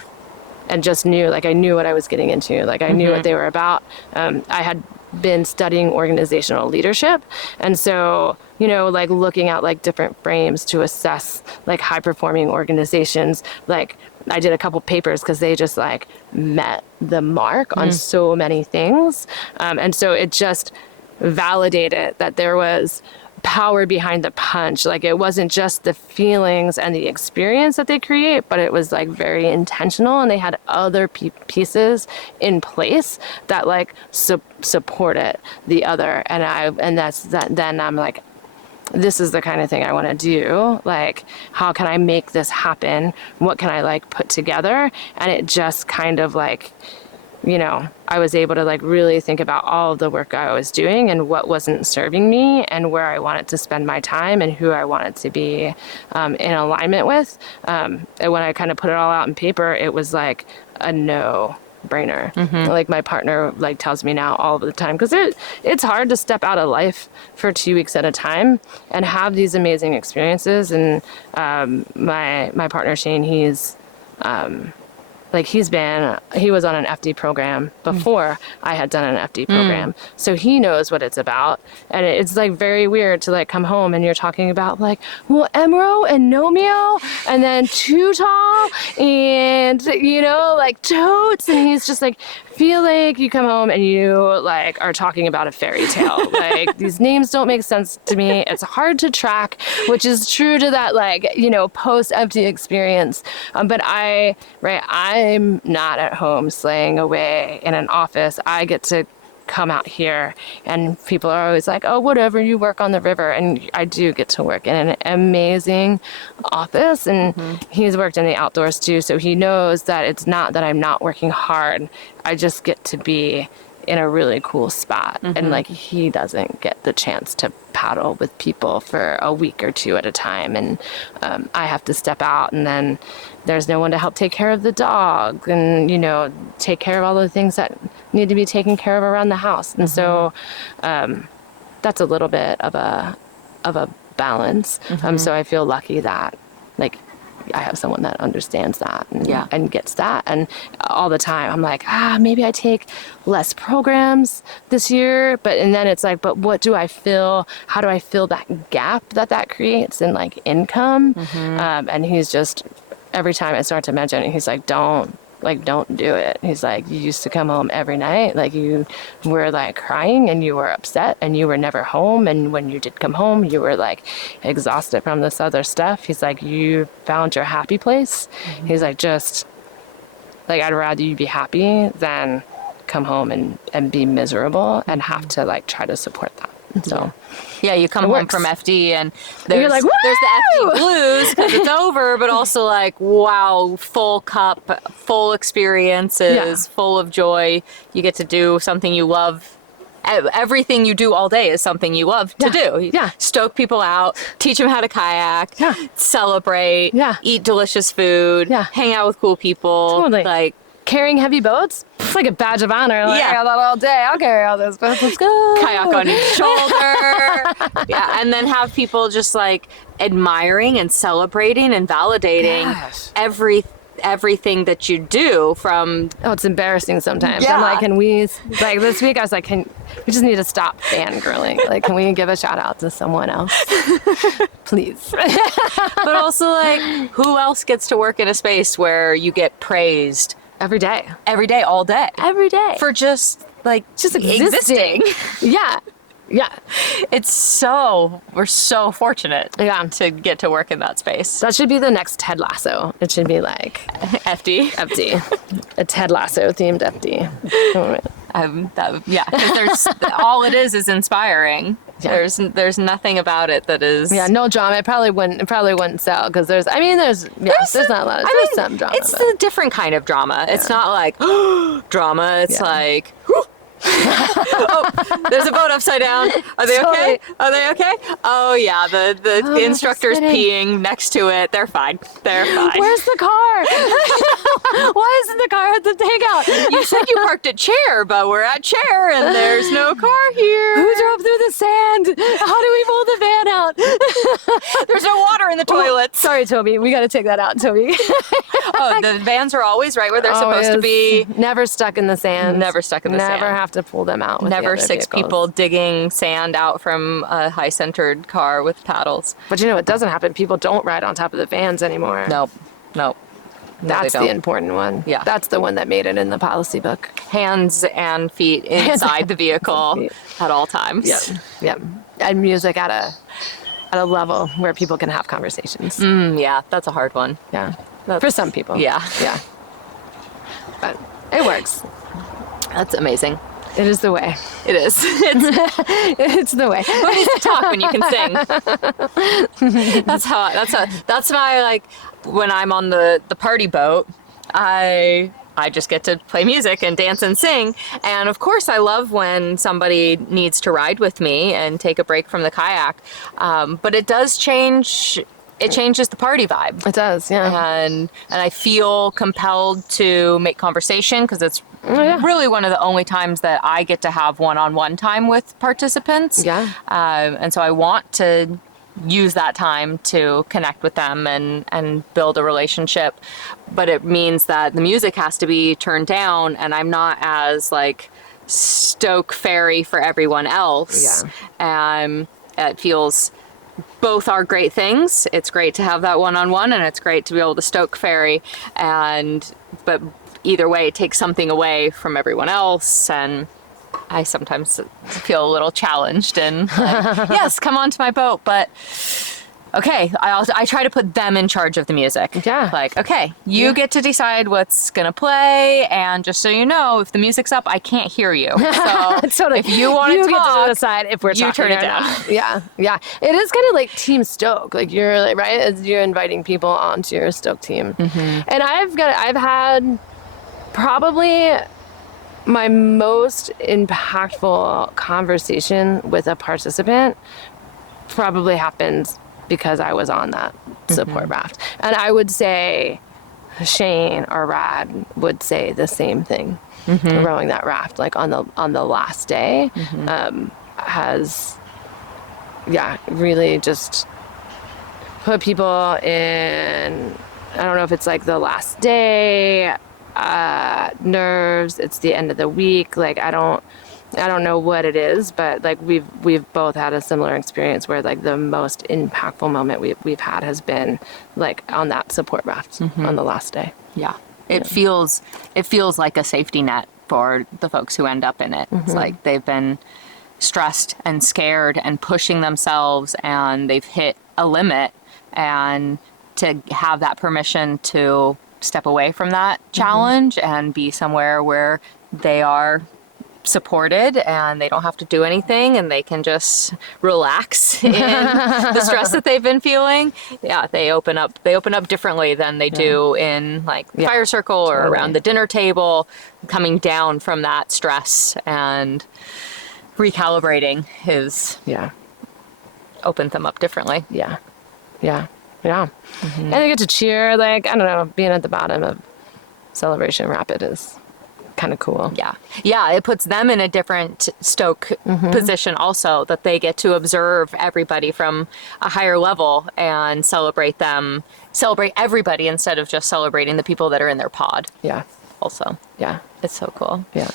just knew, like I knew what I was getting into. Like I knew what they were about. I had been studying organizational leadership, and so like looking at like different frames to assess like high performing organizations. Like I did a couple papers because they just like met the mark on so many things, and so it just validated that there was power behind the punch. Like it wasn't just the feelings and the experience that they create, but it was like very intentional, and they had other pieces in place that like supported the other. Then I'm like, this is the kind of thing I want to do. Like, how can I make this happen? What can I like put together? And it just kind of like, I was able to like really think about all of the work I was doing and what wasn't serving me, and where I wanted to spend my time, and who I wanted to be in alignment with. And when I kind of put it all out in paper, it was like a no-brainer. Like my partner like tells me now all of the time, because it's hard to step out of life for 2 weeks at a time and have these amazing experiences. And my partner Shane, he's he was on an FD program before I had done an FD program. So he knows what it's about. And it's like very weird to like come home and you're talking about like, well, Emro and Nomeo and then Tootal and, like totes. And he's just like, feel like you come home and you like are talking about a fairy tale. Like these names don't make sense to me. It's hard to track, which is true to that like, post FD experience. But I'm not at home slaying away in an office. I get to come out here, and people are always like, oh, whatever, you work on the river. And I do get to work in an amazing office, and he's worked in the outdoors too, so he knows that it's not that I'm not working hard. I just get to be in a really cool spot, and like he doesn't get the chance to paddle with people for a week or two at a time, and I have to step out, and then there's no one to help take care of the dog and, you know, take care of all the things that need to be taken care of around the house. And so that's a little bit of a balance. So I feel lucky that like I have someone that understands that and gets that. And all the time I'm like, maybe I take less programs this year, and then it's like, but what do I feel? How do I fill that gap that creates in like income? And he's just, every time I start to mention it, he's like, don't do it. He's like, you used to come home every night. Like you were like crying and you were upset and you were never home. And when you did come home, you were like exhausted from this other stuff. He's like, you found your happy place. He's like, just like, I'd rather you be happy than come home and be miserable and have to like try to support that. So yeah, you come home from FD and there's like, there's the FD blues because it's over, but also like, wow, full cup, full experiences, full of joy. You get to do something you love. Everything you do all day is something you love to do. Stoke people out, teach them how to kayak, celebrate, eat delicious food, hang out with cool people. Totally. Like carrying heavy boats, it's like a badge of honor. Like, I got that all day. I'll carry all those boats. Let's go. Kayak on each shoulder. And then have people just like admiring and celebrating and validating everything that you do from... Oh, it's embarrassing sometimes. I'm like, can we... Like this week I was like, we just need to stop fangirling. Like, can we give a shout out to someone else? Please. But also like, who else gets to work in a space where you get praised every day, all day, every day for just existing. Yeah. We're so fortunate to get to work in that space. That should be the next Ted Lasso. It should be like FD, a Ted Lasso themed FD. because there's all it is inspiring. There's nothing about it that is no drama. It probably wouldn't sell because there's not a lot. There's some drama. It's a different kind of drama. It's not like drama. It's like. Oh, there's a boat upside down. Are they okay? Are they okay? Oh yeah, the instructor's peeing next to it. They're fine. Where's the car? Why isn't the car at the takeout? You said you parked at Chair, but we're at Chair and there's no car here. Who drove through the sand? How do we pull the van out? There's no water in the toilets. Sorry, Toby. We got to take that out, Toby. Oh, the vans are always right where they're supposed to be. Never stuck in the sand. Never stuck in the sand. Never have to pull them out. With Never the six vehicles. people digging sand out from a high-centered car with paddles. But you know, it doesn't happen. People don't ride on top of the vans anymore. Nope. That's the important one. Yeah. That's the one that made it in the policy book. Hands and feet inside the vehicle at all times. Yep. And music at a level where people can have conversations. Yeah, that's a hard one. Yeah. For some people. Yeah. But it works. That's amazing. It is the way. It is. It's the way. Who needs to talk when you can sing? That's my, like, when I'm on the party boat, I just get to play music and dance and sing. And of course I love when somebody needs to ride with me and take a break from the kayak. But it does change. It changes the party vibe. It does, yeah. And I feel compelled to make conversation because it's really one of the only times that I get to have one-on-one time with participants. Yeah. And so I want to use that time to connect with them and build a relationship. But it means that the music has to be turned down and I'm not as like stoke fairy for everyone else. Yeah. It feels... Both are great things. It's great to have that one-on-one and it's great to be able to stoke fairy but either way it takes something away from everyone else and I sometimes feel a little challenged and like, yes, come onto my boat, but okay, I try to put them in charge of the music. Yeah. Like, okay, you get to decide what's going to play. And just so you know, if the music's up, I can't hear you. So Totally. if you want to get talk, to decide if we're you talking turn it or down. not. Yeah. Yeah. It is kind of like Team Stoke. Like you're like, right? As you're inviting people onto your Stoke team. And I've had probably my most impactful conversation with a participant probably happened because I was on that support raft. And I would say Shane or Rad would say the same thing. Rowing that raft, like on the last day, has, really just put people in, I don't know if it's like the last day, nerves, it's the end of the week. Like, I don't know what it is, but like we've both had a similar experience where like the most impactful moment we've had has been like on that support raft on the last day. Yeah. It feels like a safety net for the folks who end up in it. It's like they've been stressed and scared and pushing themselves, and they've hit a limit, and to have that permission to step away from that challenge and be somewhere where they are supported and they don't have to do anything and they can just relax in the stress that they've been feeling. Yeah, they open up differently than they do in like the fire circle or around the dinner table, coming down from that stress and recalibrating opened them up differently. Yeah. And they get to cheer, like, I don't know, being at the bottom of Celebration Rapid is kind of cool. Yeah, it puts them in a different Stoke position also, that they get to observe everybody from a higher level and celebrate everybody instead of just celebrating the people that are in their pod. Yeah. Also. Yeah. It's so cool. Yeah.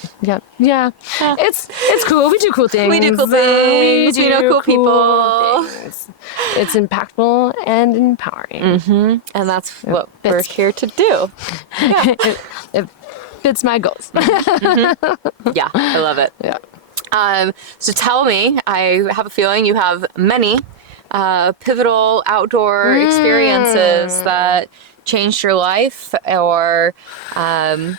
It's cool. We do cool things. We do cool things. We know cool people. Things. It's impactful and empowering. And that's what we're here to do. Yeah. It fits my goals. Yeah, I love it. Yeah. So tell me, I have a feeling you have many pivotal outdoor experiences that changed your life, or that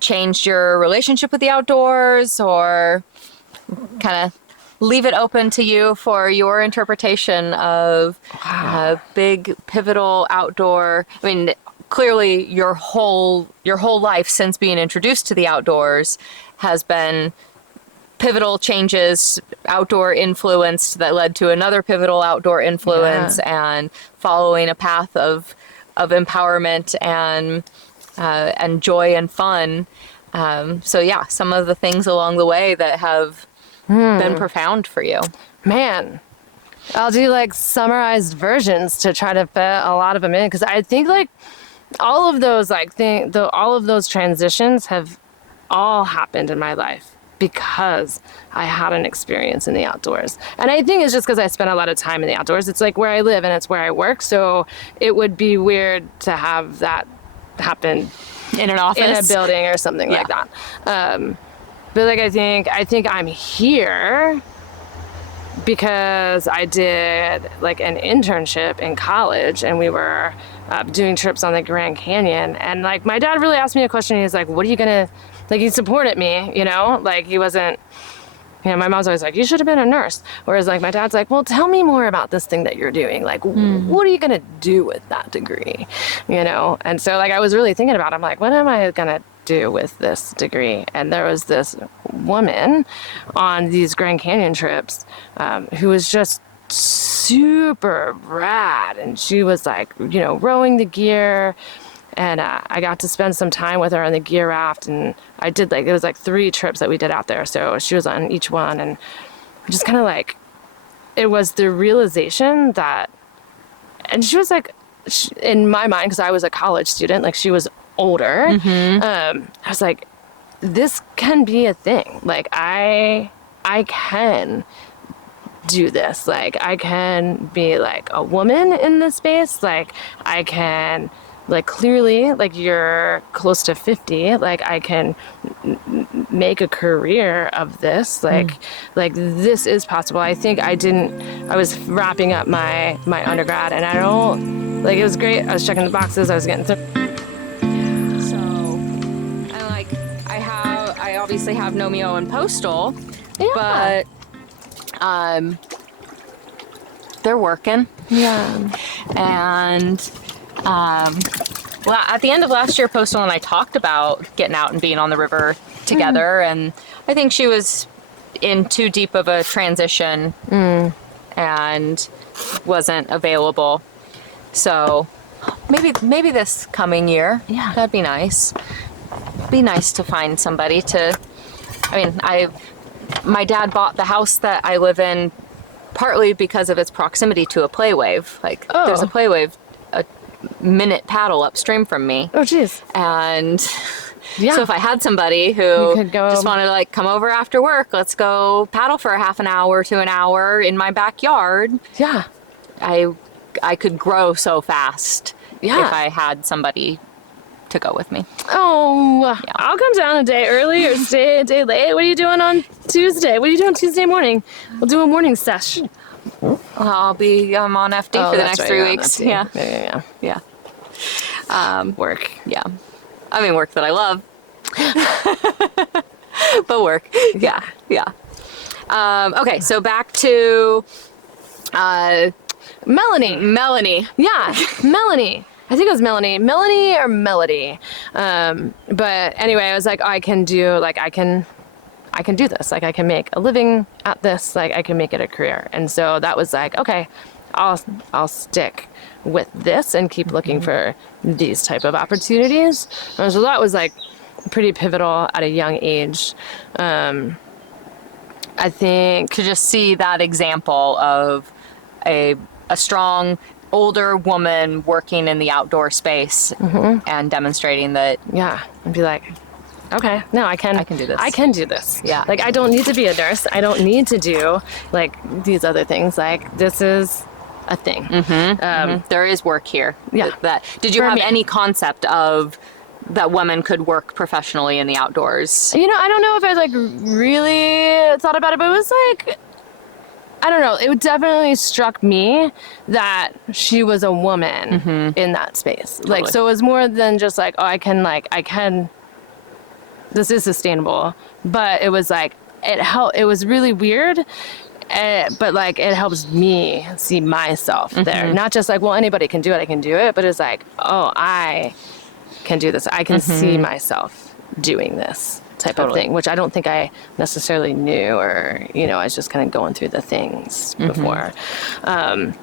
changed your relationship with the outdoors, or kind of leave it open to you for your interpretation of big pivotal outdoor. I mean, clearly your whole life since being introduced to the outdoors has been pivotal changes, outdoor influenced, that led to another pivotal outdoor influence, and following a path of empowerment and joy and fun. So yeah, some of the things along the way that have been profound for you. Man, I'll do like summarized versions to try to fit a lot of them in, because I think like all of those all of those transitions have all happened in my life because I had an experience in the outdoors. And I think it's just because I spent a lot of time in the outdoors. It's like where I live and it's where I work. So it would be weird to have that happen In an office? in a building or something like that. But like, I think I'm here because I did like an internship in college, and we were doing trips on the Grand Canyon. And like, my dad really asked me a question. He was like, what are you gonna, like, he supported me, you know, like he wasn't, you know, my mom's always like, you should have been a nurse. Whereas like my dad's like, well, tell me more about this thing that you're doing. Like, what are you gonna do with that degree? You know? And so like, I was really thinking about it. I'm like, what am I gonna do with this degree? And there was this woman on these Grand Canyon trips who was just super rad. And she was like, you know, rowing the gear. And I got to spend some time with her on the gear raft, and I did like, it was like 3 trips that we did out there. So she was on each one, and just kind of like, it was the realization that, and she was like, in my mind, because I was a college student, like she was older. I was like, this can be a thing. Like I can do this. Like I can be like a woman in this space. Like I can, like, clearly, like, you're close to 50, like, I can make a career of this, like, this is possible. I think I didn't I was wrapping up my undergrad, and I don't, like, it was great. I was checking the boxes. I was getting through. So, and like, I obviously have Nomeo and Postal, but they're working. Yeah. And well, at the end of last year, Postal and I talked about getting out and being on the river together, and I think she was in too deep of a transition and wasn't available. So maybe this coming year, that'd be nice. Be nice to find somebody to. I mean, my dad bought the house that I live in partly because of its proximity to a play wave. Like, there's a play wave a minute paddle upstream from me. Oh, geez. And so if I had somebody who just wanted to like come over after work, let's go paddle for a half an hour to an hour in my backyard. Yeah. I could grow so fast if I had somebody to go with me. Oh, I'll come down a day early or stay a day late. What are you doing on Tuesday? What are you doing Tuesday morning? We'll do a morning sesh. I'm on FD for the next 3 weeks. Yeah. Work. Yeah. I mean, work that I love. But work. Yeah. Okay, so back to Melanie. Yeah, Melanie. I think it was Melanie or Melody. But anyway, I was like, I can do this. Like, I can make a living at this. Like, I can make it a career. And so that was like, okay, I'll stick with this and keep looking for these type of opportunities. And so that was like pretty pivotal at a young age. I think to just see that example of a strong older woman working in the outdoor space and demonstrating that. Yeah, and be like, okay, no, I can do this. I can do this. Yeah. Like, I don't need to be a nurse. I don't need to do like these other things. Like, this is a thing. There is work here. Yeah. Did you For have me. any concept of that women could work professionally in the outdoors? You know, I don't know if I like really thought about it, but it was like, I don't know. It definitely struck me that she was a woman in that space. Totally. Like, so it was more than just like, oh, I can, this is sustainable. But it was like, it was really weird. But like, it helps me see myself there. Not just like, well, anybody can do it, I can do it. But it's like, oh, I can do this. I can see myself doing this type of thing, which I don't think I necessarily knew, or, you know, I was just kind of going through the things before. And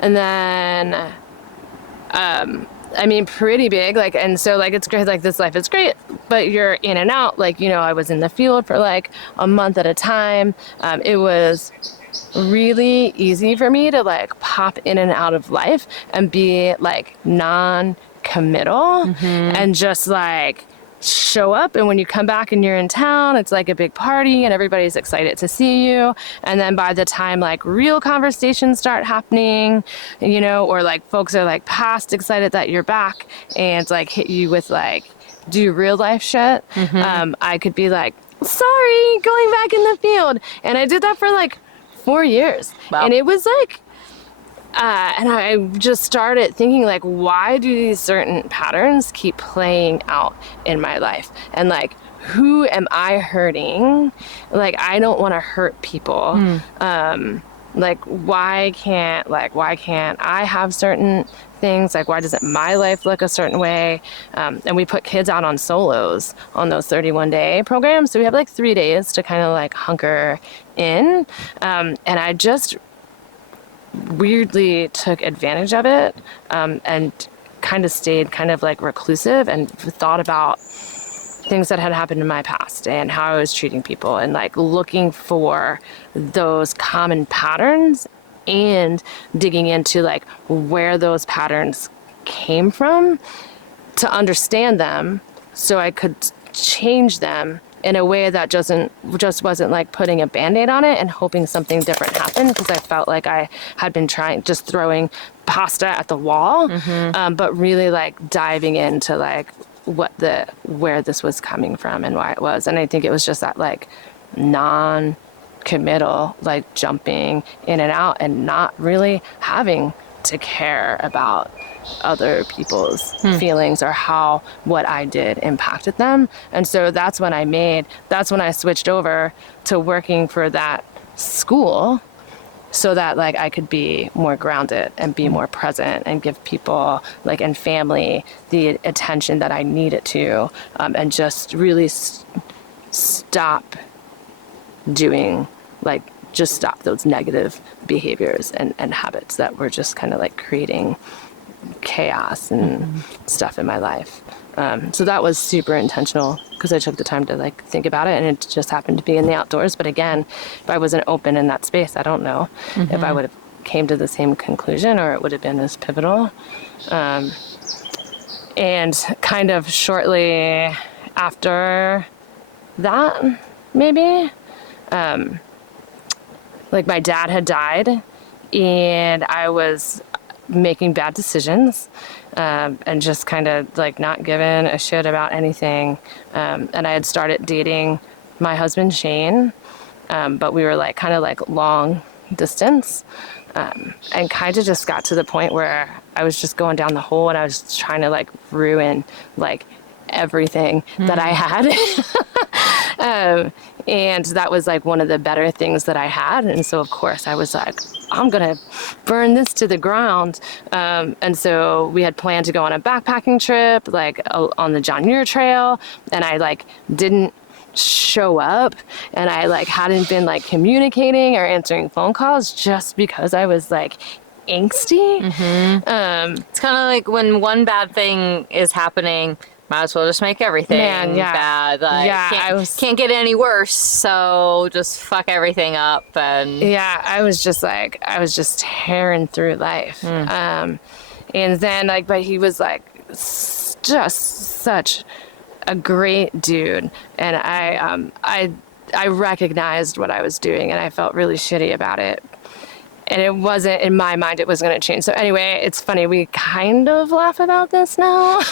then, I mean, pretty big, like, and so like, it's great, like, this life is great, but you're in and out. Like, you know, I was in the field for like a month at a time. It was really easy for me to like pop in and out of life and be like non-committal and just like show up. And when you come back and you're in town, it's like a big party and everybody's excited to see you. And then by the time like real conversations start happening, you know, or like folks are like past excited that you're back and like hit you with like, do real life shit. I could be like, sorry, going back in the field. And I did that for like 4 years. Wow. And it was like, and I just started thinking, like, why do these certain patterns keep playing out in my life? And like, who am I hurting? Like, I don't want to hurt people. Like, why can't I have certain things? Like, why doesn't my life look a certain way? And we put kids out on solos on those 31-day programs. So we have like 3 days to kind of like hunker in. And I just weirdly took advantage of it, and kind of stayed kind of like reclusive and thought about things that had happened in my past and how I was treating people, and like looking for those common patterns and digging into like where those patterns came from to understand them so I could change them in a way that just wasn't like putting a Band-Aid on it and hoping something different happened, because I felt like I had been just throwing pasta at the wall, but really like diving into like where this was coming from and why it was. And I think it was just that like committal, like jumping in and out and not really having to care about other people's feelings or how what I did impacted them. And so that's when I switched over to working for that school so that like I could be more grounded and be more present and give people like and family the attention that I needed to, and just really stop doing like just stop those negative behaviors and habits that were just kind of like creating chaos and stuff in my life. So that was super intentional because I took the time to like think about it, and it just happened to be in the outdoors. But again, if I wasn't open in that space, I don't know if I would have came to the same conclusion or it would have been as pivotal. And kind of shortly after that, maybe, like my dad had died and I was making bad decisions, and just kind of like not giving a shit about anything. And I had started dating my husband, Shane, but we were like kind of like long distance, and kind of just got to the point where I was just going down the hole and I was trying to like ruin like everything that I had. And that was like one of the better things that I had. And so of course I was like, I'm going to burn this to the ground. And so we had planned to go on a backpacking trip, like on the John Muir Trail. And I like didn't show up, and I like hadn't been like communicating or answering phone calls just because I was like angsty. It's kind of like when one bad thing is happening, might as well just make everything bad. Like, can't get any worse, so just fuck everything up. And I was just tearing through life. And then like, but he was like just such a great dude, and I recognized what I was doing, and I felt really shitty about it. And it wasn't, in my mind, it was going to change. So anyway, it's funny, we kind of laugh about this now.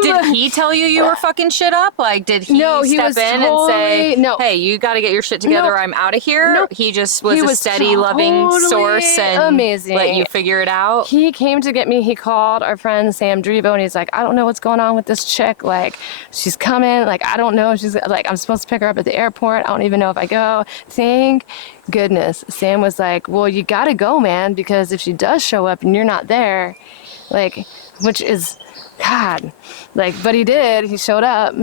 Did he tell you were fucking shit up? Like, did he step in and say, hey, you got to get your shit together, I'm out of here? Nope. He just was a steady, loving source and amazing. let you figure it out? He came to get me. He called our friend Sam Drebo, and he's like, I don't know what's going on with this chick. Like, she's coming. Like, I don't know. She's like, I'm supposed to pick her up at the airport. I don't even know if I go. Thank goodness. Sam was like, well, you got to go, man, because if she does show up and you're not there, like, which is... God, like, but he did. He showed up.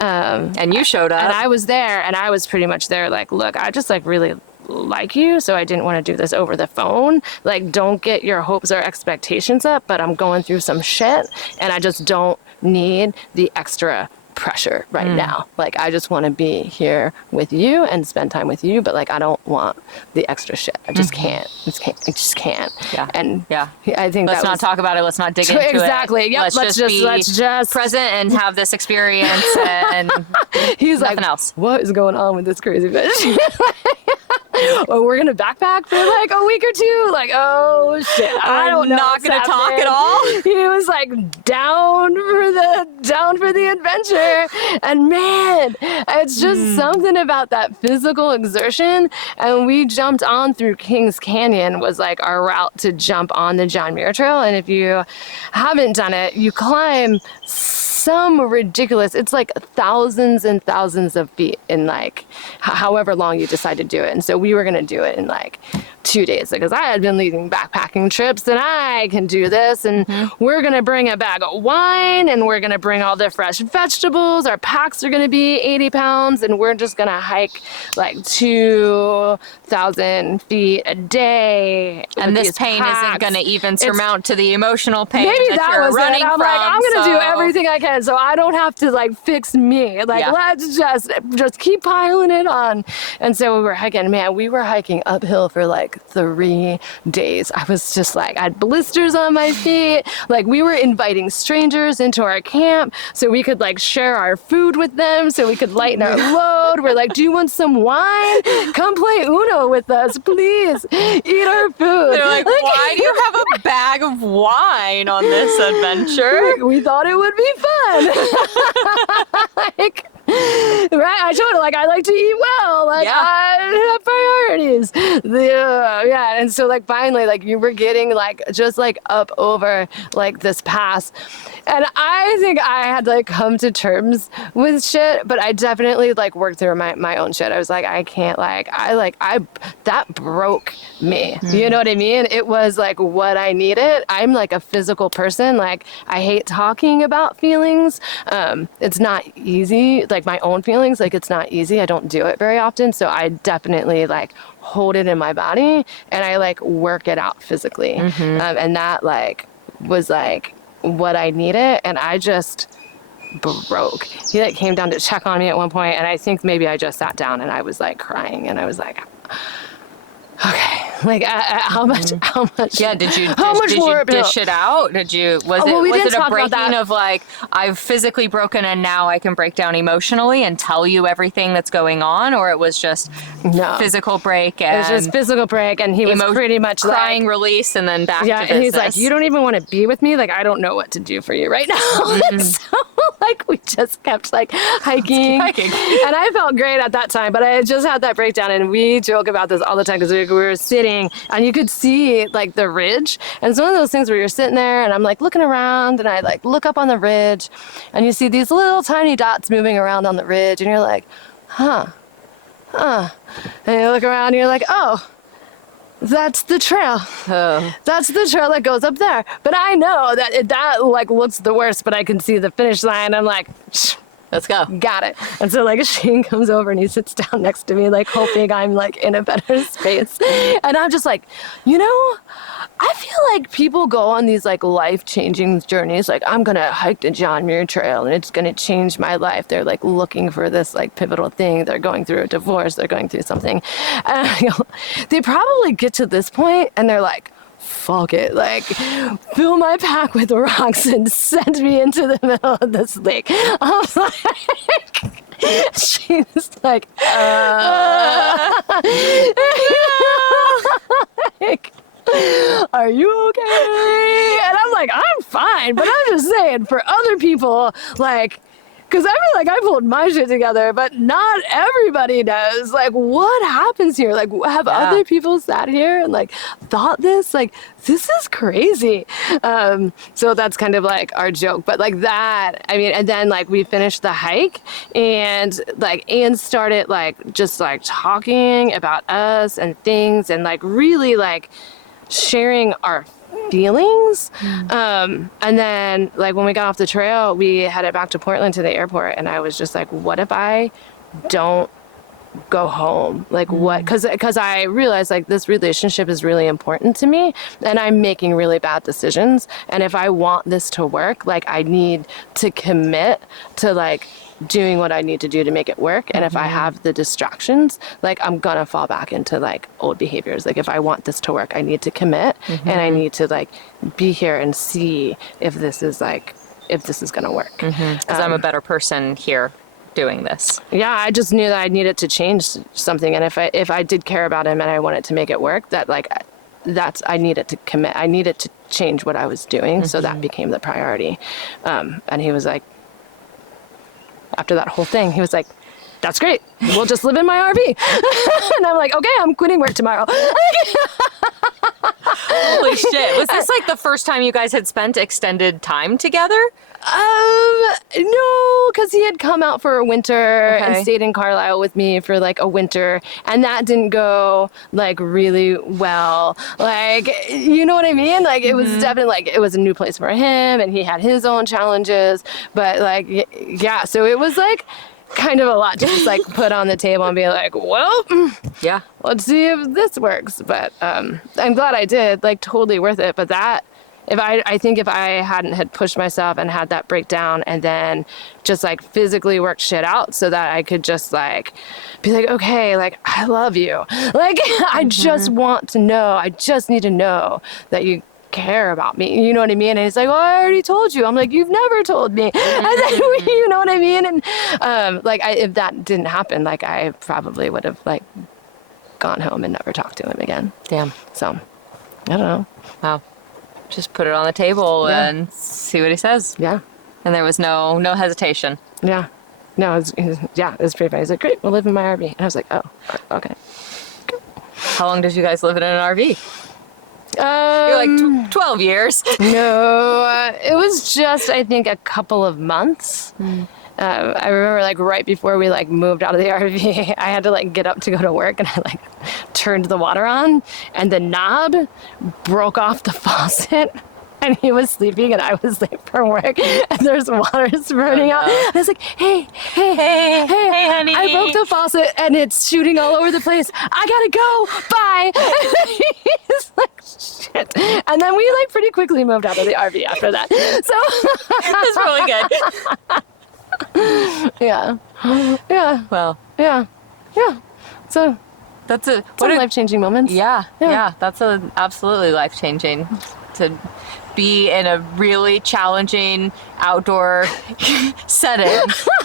And you showed up. And I was there, and I was pretty much there, like, look, I just, like, really like you, so I didn't want to do this over the phone. Like, don't get your hopes or expectations up, but I'm going through some shit, and I just don't need the extra pressure right now. Like, I just want to be here with you and spend time with you, but like, I don't want the extra shit. I just can't. I just can't. Yeah. And I think let's not talk about it. Let's not dig into it. Exactly. Yep. Let's just present and have this experience. And he's nothing like, else. What is going on with this crazy bitch? Or we're gonna backpack for like a week or two. Like, oh shit, I don't know. Not gonna talk at all. He was like down for the adventure, and man, it's just something about that physical exertion. And we jumped on through Kings Canyon, was like our route to jump on the John Muir Trail. And if you haven't done it, you climb some ridiculous, it's like thousands and thousands of feet in like however long you decide to do it. And so we were going to do it in like 2 days because I had been leading backpacking trips and I can do this. And we're going to bring a bag of wine and we're going to bring all the fresh vegetables. Our packs are going to be 80 pounds and we're just going to hike like 2,000 feet a day. And this pain isn't going to even surmount to the emotional pain that you're was running I'm from. like, I'm going to do everything I can so I don't have to like fix me. Like, let's just keep piling it on. And so we were hiking, man, we were hiking uphill for like 3 days. I was just like, I had blisters on my feet. Like, we were inviting strangers into our camp so we could like share our food with them so we could lighten our load. We're like, do you want some wine? Come play Uno with us, please. Eat our food. They're like, why do you have a bag of wine on this adventure? We thought it would be fun. on. Like, right? I told her, like, I like to eat well. Like, Yeah. I have priorities. Yeah. And so, like, finally, like, you were getting, like, just, like, up over, like, this pass. And I think I had to, like, come to terms with shit, but I definitely, like, worked through my own shit. I was like, I can't, like, that broke me. You know what I mean? It was, like, what I needed. I'm, like, a physical person. Like, I hate talking about feelings. It's not easy. Like, my own feelings, like, it's not easy. I don't do it very often. So I definitely, like, hold it in my body and I, like, work it out physically. And that, like, was, like, what I needed. And I just broke. He, like, came down to check on me at one point, and I think maybe I just sat down and I was, like, crying, and I was like, okay, like, how much? Yeah, did you more dish it out? Was it a breaking of, like, I've physically broken and now I can break down emotionally and tell you everything that's going on, or it was just physical break and it was just physical break, and he was pretty much crying, like, release, and then back to business. and he's like, you don't even want to be with me, like, I don't know what to do for you right now. So, like, we just kept, like, hiking. And I felt great at that time, but I had just had that breakdown, and we joke about this all the time because we were sitting and you could see, like, the ridge, and it's one of those things where you're sitting there and I'm, like, looking around, and I, like, look up on the ridge and you see these little tiny dots moving around on the ridge, and you're like, and you look around and you're like, oh, that's the trail. That's the trail that goes up there. But I know that like, looks the worst, but I can see the finish line. I'm like, let's go. Got it. And so, like, Shane comes over and he sits down next to me, like, hoping I'm, like, in a better space. And I'm just like, you know, I feel like people go on these, like, life-changing journeys. Like, I'm going to hike the John Muir Trail and it's going to change my life. They're, like, looking for this, like, pivotal thing. They're going through a divorce. They're going through something. And I go, they probably get to this point and they're like, fuck it, like, fill my pack with rocks and send me into the middle of this lake. I'm like, she's like, like, are you okay? And I'm like, I'm fine, but I'm just saying, for other people, like, because I feel like I pulled my shit together, but not everybody does. Like, what happens here? Like, have other people sat here and, like, thought this? Like, this is crazy. So that's kind of, like, our joke. But, like, that, I mean, and then, like, we finished the hike, and, like, Anne started, like, just, like, talking about us and things, and, like, really, like, sharing our feelings. And then, like, when we got off the trail, we headed back to Portland to the airport, and I was just like, what if I don't go home? Like, what? Because I realized, like, this relationship is really important to me, and I'm making really bad decisions, and if I want this to work, like, I need to commit to, like, doing what I need to do to make it work. And if I have the distractions, like, I'm gonna fall back into, like, old behaviors. Like, if I want this to work, I need to commit, and I need to, like, be here and see if this is gonna work. Because I'm a better person here doing this. Yeah, I just knew that I needed to change something, and if I did care about him and I wanted to make it work, that, like, I needed to commit. I needed to change what I was doing, so that became the priority. And he was like, after that whole thing, he was like, that's great. We'll just live in my RV. And I'm like, okay, I'm quitting work tomorrow. Holy shit. Was this, like, the first time you guys had spent extended time together? No, because he had come out for a winter and stayed in Carlisle with me for, like, a winter, and that didn't go, like, really well. Like, you know what I mean? Like, it was definitely, like, it was a new place for him, and he had his own challenges, but, like, yeah, so it was, like, kind of a lot to just, like, put on the table and be like, well, yeah, let's see if this works. But I'm glad I did, like, totally worth it. But that, I think if I hadn't had pushed myself and had that breakdown and then just, like, physically worked shit out so that I could just, like, be like, okay, like, I love you. Like, I just want to know, I just need to know that you care about me, you know what I mean? And he's like, well, I already told you. I'm like, you've never told me. And then you know what I mean? And like, if that didn't happen, like, I probably would have, like, gone home and never talked to him again. Damn. So I don't know. Wow. Just put it on the table and see what he says. Yeah. And there was no hesitation. Yeah. No, it was pretty funny. He's like, great, we'll live in my RV. And I was like, oh, okay. How long did you guys live in an RV? You're like 12 years. No, it was just, I think, a couple of months. I remember like right before we like moved out of the RV, I had to like get up to go to work, and I like turned the water on, and the knob broke off the faucet. And he was sleeping, and I was late for work, and there's water spurting out. I was like, hey, honey. I broke the faucet, and it's shooting all over the place. I gotta go. Bye. He's like, shit. And then we like pretty quickly moved out of the RV after that. So That's really good. yeah. Well, Yeah. So that's some life-changing moments. Yeah. That's absolutely life-changing to be in a really challenging outdoor setting,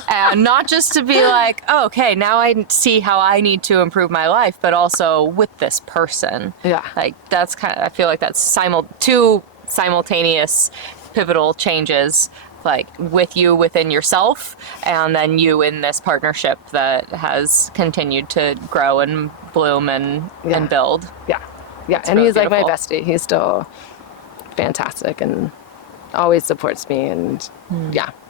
and not just to be like, oh, okay, now I see how I need to improve my life, but also with this person. Yeah. Like that's I feel like that's two simultaneous pivotal changes, like with you within yourself, and then you in this partnership that has continued to grow and bloom and build. Yeah. It's And really he's like my beautiful. bestie. He's still fantastic and always supports me, and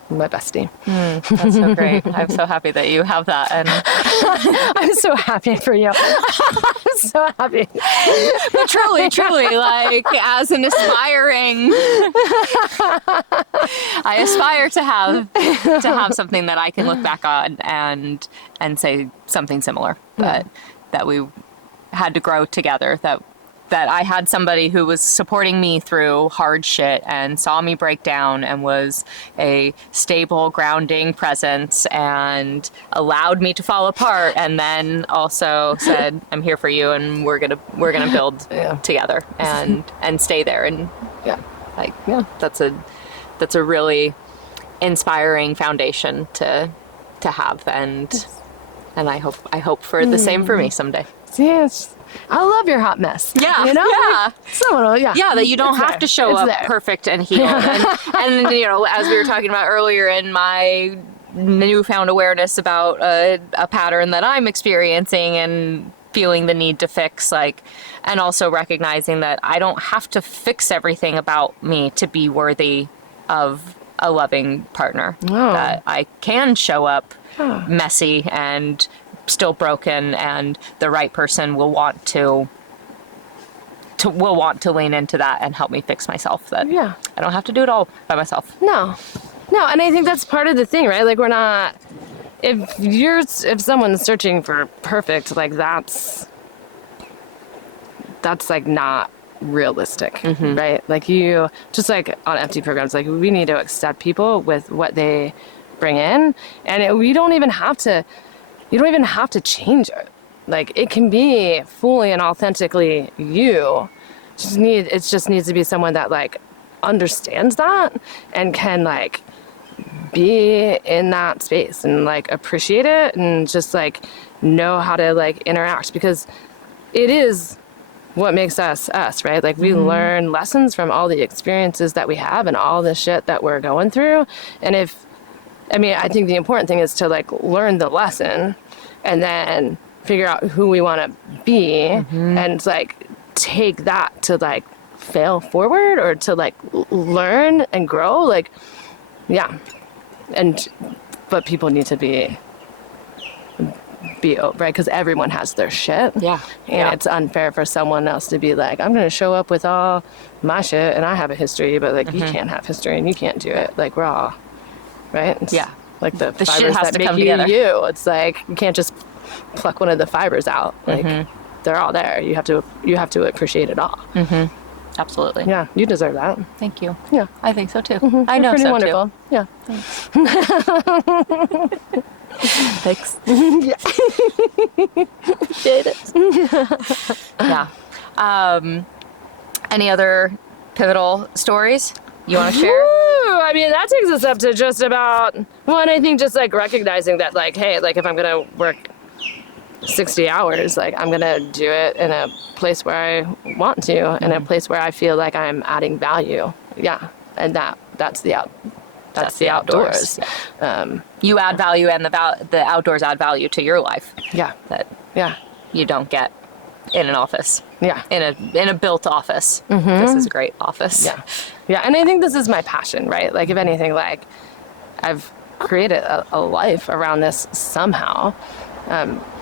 my bestie. That's so great. I'm so happy that you have that, and I'm so happy for you. I'm so happy. but truly, like as an aspiring, I aspire to have something that I can look back on and say something similar, that we had to grow together, that I had somebody who was supporting me through hard shit and saw me break down and was a stable, grounding presence and allowed me to fall apart, and then also said, I'm here for you, and we're gonna build together and stay there. And that's a really inspiring foundation to have, and I hope for the same for me someday. Yes. I love your hot mess. Yeah. You know? Yeah. Someone, That you don't It's have there. to show It's up there. perfect and healed. And you know, as we were talking about earlier, in my newfound awareness about a pattern that I'm experiencing and feeling the need to fix, like, and also recognizing that I don't have to fix everything about me to be worthy of a loving partner. Oh. That I can show up messy and still broken, and the right person will want to lean into that and help me fix myself. That I don't have to do it all by myself. No, and I think that's part of the thing, right? Like, we're not. If someone's searching for perfect, like that's like not realistic, right? Like, you just like on FT programs, like we need to accept people with what they bring in, and we don't even have to. You don't even have to change it. Like, it can be fully and authentically you. It just needs to be someone that like understands that and can like be in that space and like appreciate it and just like know how to like interact, because it is what makes us us, right? Like, we learn lessons from all the experiences that we have and all the shit that we're going through. And I think the important thing is to like learn the lesson and then figure out who we want to be and like take that to like fail forward or to like learn and grow. Like, but people need to be right, because everyone has their shit. And it's unfair for someone else to be like, I'm going to show up with all my shit and I have a history, but like you can't have history and you can't do it. Like, we're all right. Like the shit fibers has that to make come you together. you. It's like you can't just pluck one of the fibers out. Like, they're all there. You have to appreciate it all. Absolutely. Yeah, you deserve that. Thank you. Yeah, I think so too. I You're know pretty so wonderful. Yeah. too. Thanks. Appreciate it. Yeah. Any other pivotal stories you want to share? Ooh, I mean, that takes us up to just about one. I think just like recognizing that, like, hey, like if I'm gonna work 60 hours, like I'm gonna do it in a place where I want to, in a place where I feel like I'm adding value. Yeah, and that's the That's the outdoors. Yeah. You add value, and the outdoors add value to your life. Yeah. That Yeah. you don't get in an office. Yeah. In a built office. This is a great office. Yeah. Yeah. And I think this is my passion, right? Like, if anything, like, I've created a life around this somehow.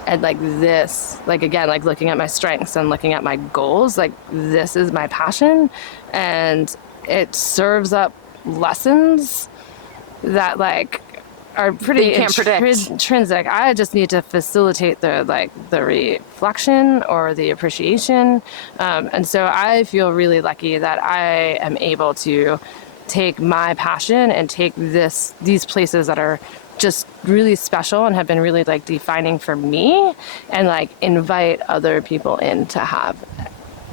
And like this, like, again, like looking at my strengths and looking at my goals, like, this is my passion, and it serves up lessons that, like, are pretty you can't predict. intrinsic. I just need to facilitate the reflection or the appreciation. And so I feel really lucky that I am able to take my passion and take these places that are just really special and have been really like defining for me, and like invite other people in to have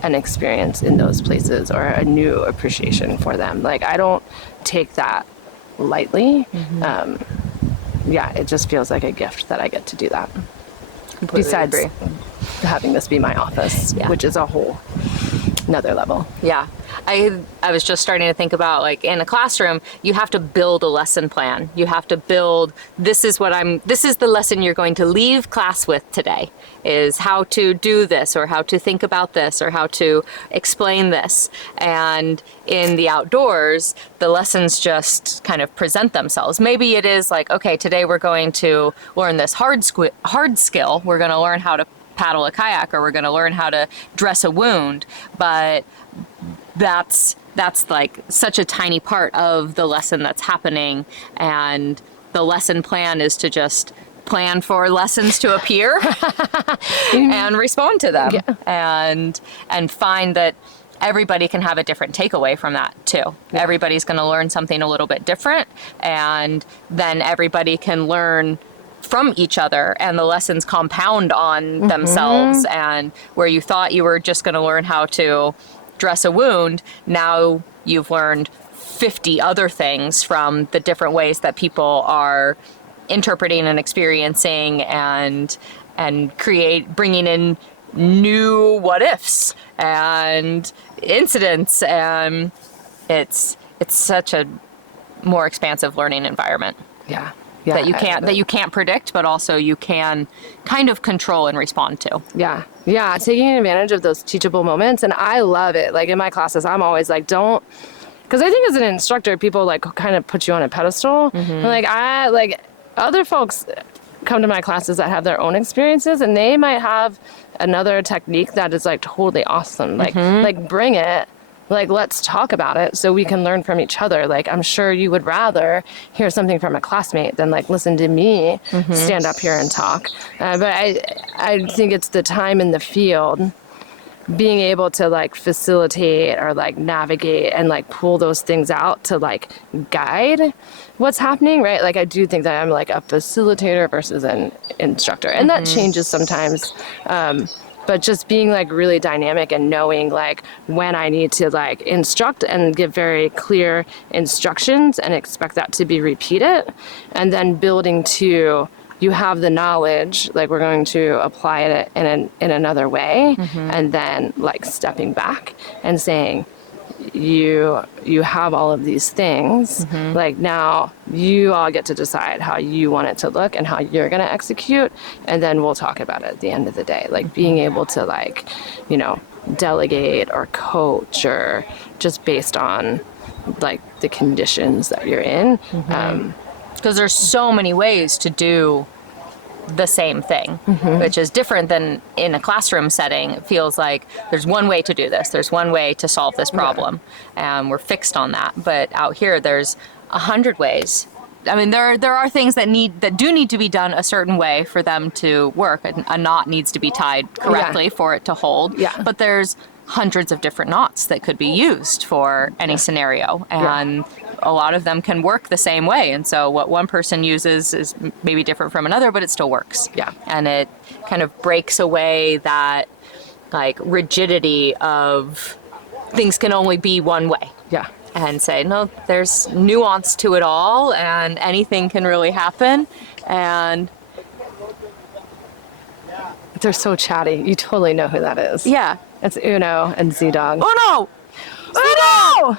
an experience in those places or a new appreciation for them. Like, I don't take that lightly. Yeah, it just feels like a gift that I get to do that. Completely Besides agree. having this be my office, which is a whole another level. Yeah. I was just starting to think about, like, in a classroom, you have to build a lesson plan. You have to build, this is the lesson you're going to leave class with today, is how to do this, or how to think about this, or how to explain this. And in the outdoors, the lessons just kind of present themselves. Maybe it is like, okay, today we're going to learn this hard skill. We're going to learn how to paddle a kayak, or we're going to learn how to dress a wound. But that's like such a tiny part of the lesson that's happening, and the lesson plan is to just plan for lessons to appear and respond to them. And find that everybody can have a different takeaway from that too. Everybody's going to learn something a little bit different, and then everybody can learn from each other, and the lessons compound on themselves. And where you thought you were just going to learn how to dress a wound, now you've learned 50 other things from the different ways that people are interpreting and experiencing, and bringing in new what ifs and incidents. And it's such a more expansive learning environment. Yeah. That you can't predict, but also you can kind of control and respond to. Yeah. Taking advantage of those teachable moments. And I love it. Like, in my classes, I'm always like, because I think as an instructor, people like kind of put you on a pedestal. And like other folks come to my classes that have their own experiences, and they might have another technique that is like totally awesome. Like bring it. Like, let's talk about it so we can learn from each other. Like, I'm sure you would rather hear something from a classmate than like listen to me stand up here and talk. But I think it's the time in the field, being able to like facilitate or like navigate and like pull those things out to like guide what's happening, right? Like, I do think that I'm like a facilitator versus an instructor, and that changes sometimes. But just being like really dynamic and knowing like when I need to like instruct and give very clear instructions and expect that to be repeated, and then building to, you have the knowledge, like we're going to apply it in another way, and then like stepping back and saying, you have all of these things, like now you all get to decide how you want it to look and how you're going to execute, and then we'll talk about it at the end of the day. Like, being able to like, delegate or coach, or just based on like the conditions that you're in. Because there's so many ways to do the same thing, which is different than in a classroom setting. It feels like there's one way to do this. There's one way to solve this problem, and we're fixed on that. But out here, there's 100 ways. I mean, there are things that do need to be done a certain way for them to work. A knot needs to be tied correctly for it to hold. But there's hundreds of different knots that could be used for any scenario, and a lot of them can work the same way. And so what one person uses is maybe different from another, but it still works. And it kind of breaks away that like rigidity of things can only be one way. And say, no, there's nuance to it all, and anything can really happen. And they're so chatty. You totally know who that is. It's Uno and Z-Dog. Uno! Uno!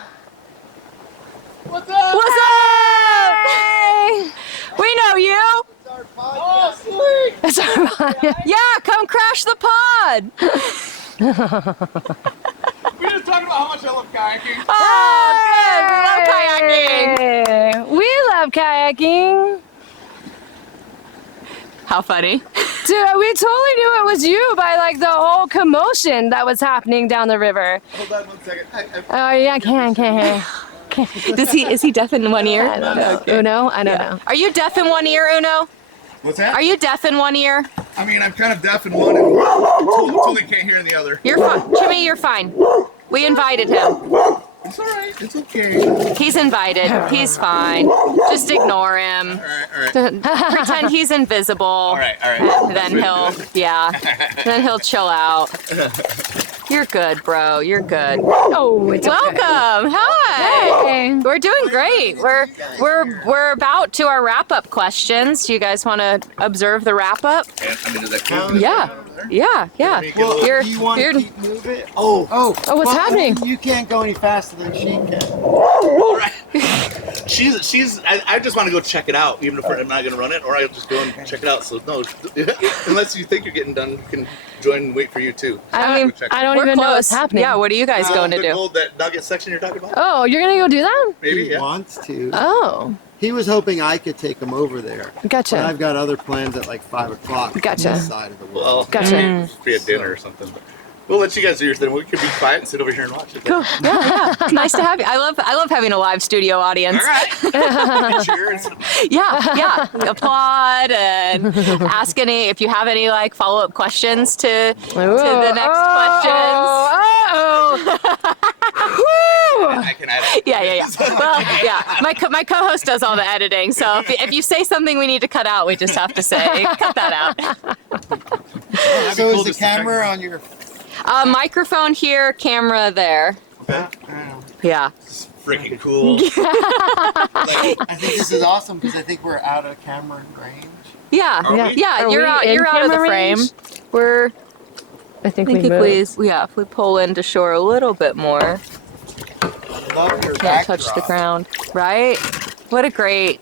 What's up? We know you. It's our podcast. Yeah, come crash the pod. We're just talking about how much I love kayaking. Oh, good. We love kayaking. Hey, we love kayaking. How funny. Dude, we totally knew it was you by like the whole commotion that was happening down the river. Hold on 1 second. Oh yeah, can't. Is he deaf in one ear? I don't know. Uno? I don't know. Are you deaf in one ear, Uno? What's that? Are you deaf in one ear? I mean, I'm kind of deaf in one and totally can't hear in the other. You're fine. Jimmy, you're fine. We invited him. It's all right. It's okay. He's invited. He's fine. Just ignore him. All right. Pretend he's invisible. All right. And then then he'll chill out. You're good, bro. You're good. Oh, it's okay. Welcome. Hi. Hey. We're doing great. We're about to our wrap-up questions. Do you guys want to observe the wrap-up? I mean, is that cool? Yeah. Well, You're- do you want to you're- keep moving? Oh, what's happening? You can't go any faster than she can. All right. I just want to go check it out, even if I'm not going to run it, or I'll just go and check it out. So, no, unless you think you're getting done, you can join and wait for you, too. I don't We're even know what's close. happening. Yeah, what are you guys going to The do? gold, that nugget section you're talking about? Oh, you're gonna go do that? Maybe, He yeah. wants to. Oh, He was hoping I could take him over there. Gotcha. But I've got other plans at like 5 o'clock. Gotcha. On this side of the Well, world. Gotcha. maybe be at dinner or something. But we'll let you guys do your thing. We could be quiet and sit over here and watch it. Cool. Yeah. It's nice to have you. I love having a live studio audience. All right. Cheers. Yeah. Applaud and ask if you have any like follow-up questions to the next questions. I can edit. Yeah. Well, yeah. My co-host does all the editing, so if you say something we need to cut out, we just have to say cut that out. So cool is the just to check. camera on your... Microphone here, camera there. Yeah. It's freaking cool. I think this is awesome because I think we're out of camera range. Yeah. Are we? Yeah. Are You're we out. in You're out of the camera frame. range? We're. I think I think we if we pull into shore a little bit more. Love your Can't touch the backdrop. ground, right? What a great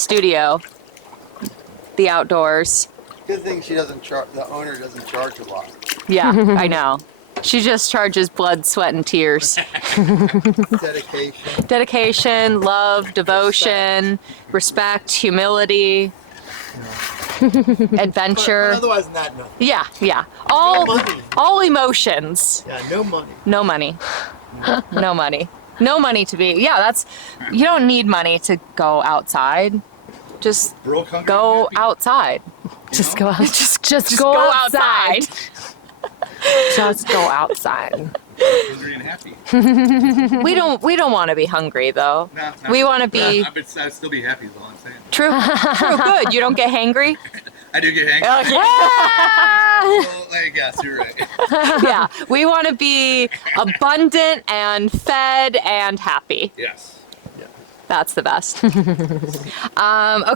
studio. The outdoors. Good thing she doesn't charge. The owner doesn't charge a lot. Yeah, I know. She just charges blood, sweat, and tears. Dedication. Dedication, love, devotion, respect, humility, adventure. But otherwise, not nothing. Yeah. No money. All emotions. Yeah, no money. No money. No money. No money to be. Yeah, that's. You don't need money to go outside. Just Broke, hungry, go and happy. outside. just go out. Just Go go outside. Just go outside. Hungry and happy. We don't want to be hungry though. Nah, We want to be I'd still be happy is all I'm saying. true. Good. You don't get hangry. I do get angry. Okay. Well, I guess you're right. Yeah. We want to be abundant and fed and happy. Yes. That's the best. Okay. All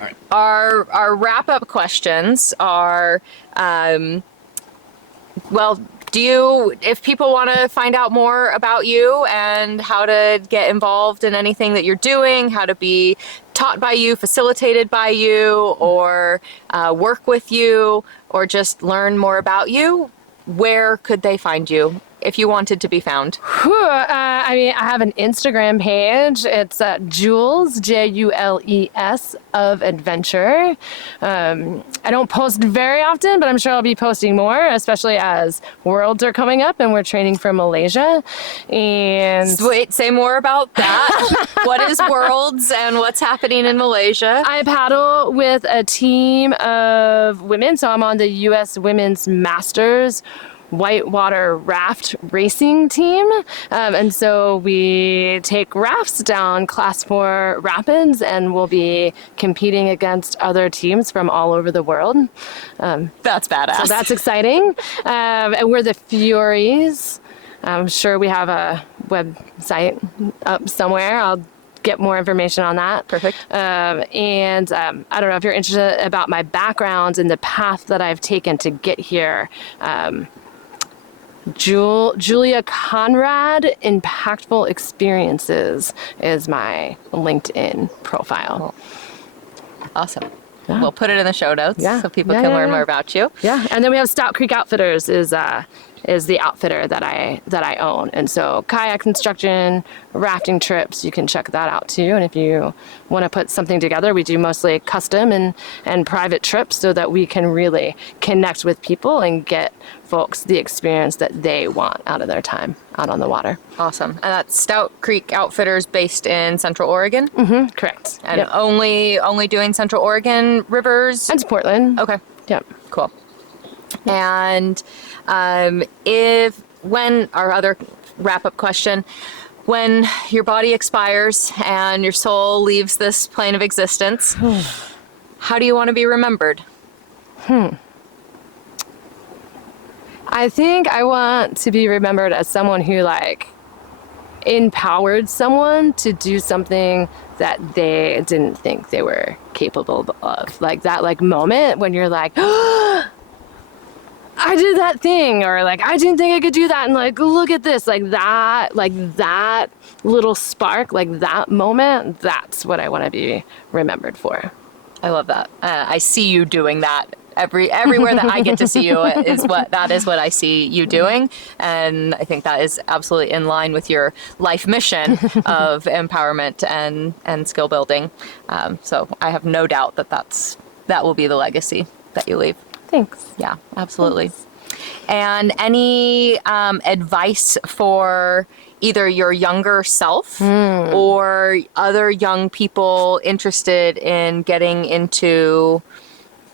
right. Our wrap up questions are, well, if people want to find out more about you and how to get involved in anything that you're doing, how to be taught by you, facilitated by you, or work with you, or just learn more about you, where could they find you if you wanted to be found? I mean, I have an Instagram page. It's Jules, Jules, of Adventure. I don't post very often, but I'm sure I'll be posting more, especially as Worlds are coming up and we're training for Malaysia. And Wait, say more about that. What is Worlds and what's happening in Malaysia? I paddle with a team of women, so I'm on the U.S. Women's Masters whitewater raft racing team, and so we take rafts down Class 4 rapids, and we'll be competing against other teams from all over the world. That's badass. So that's exciting. And we're the Furies. I'm sure we have a website up somewhere. I'll get more information on that. Perfect. I don't know if you're interested about my background and the path that I've taken to get here. Julia Conrad Impactful Experiences is my LinkedIn profile. Awesome. We'll put it in the show notes so people Yeah, can yeah, learn yeah. more about you. Yeah, and then we have Stout Creek Outfitters is the outfitter that I own, and so kayak construction, rafting trips, you can check that out too. And if you want to put something together, we do mostly custom and private trips so that we can really connect with people and get folks the experience that they want out of their time out on the water. Awesome. And that's Stout Creek Outfitters based in Central Oregon? Correct. And Yep. only doing Central Oregon rivers? And Portland. Okay. Yep. Cool. And when our other wrap-up question, when your body expires and your soul leaves this plane of existence, how do you want to be remembered? I think I want to be remembered as someone who like empowered someone to do something that they didn't think they were capable of. Like that like moment when you're like, I did that thing, or like I didn't think I could do that, and like look at this, like that little spark, like that moment, that's what I want to be remembered for. I love that. I see you doing that. Everywhere that I get to see you is what I see you doing, and I think that is absolutely in line with your life mission of empowerment and skill building. So I have no doubt that will be the legacy that you leave. Thanks. Yeah, absolutely. Thanks. And any advice for either your younger self or other young people interested in getting into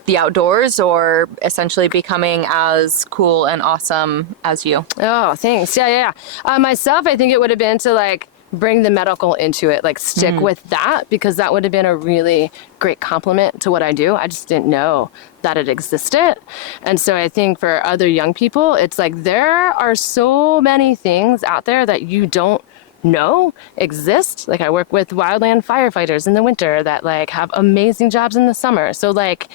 the outdoors or essentially becoming as cool and awesome as you? Oh, thanks. Yeah. Myself, I think it would have been to like bring the medical into it, like stick with that, because that would have been a really great compliment to what I do. I just didn't know that it existed. And so I think for other young people, it's like there are so many things out there that you don't know exist. Like I work with wildland firefighters in the winter that like have amazing jobs in the summer. So like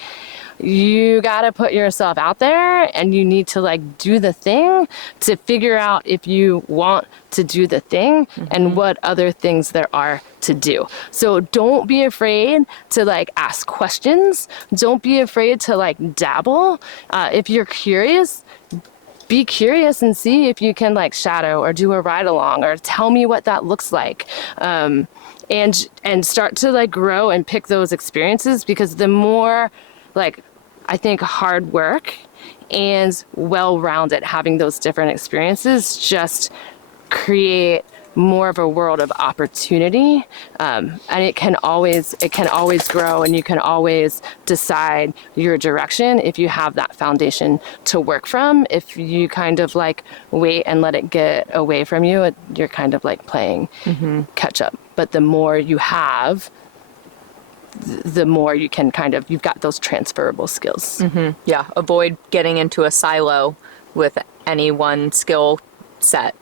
you got to put yourself out there and you need to like do the thing to figure out if you want to do the thing and what other things there are to do. So don't be afraid to like ask questions. Don't be afraid to like dabble. If you're curious, be curious and see if you can like shadow or do a ride along or tell me what that looks like. And start to like grow and pick those experiences, because the more like I think hard work and well-rounded having those different experiences just create more of a world of opportunity, and it can always grow, and you can always decide your direction if you have that foundation to work from. If you kind of like wait and let it get away from you, you're kind of like playing catch up. But the more you have, the more you can you've got those transferable skills. Yeah, avoid getting into a silo with any one skill set.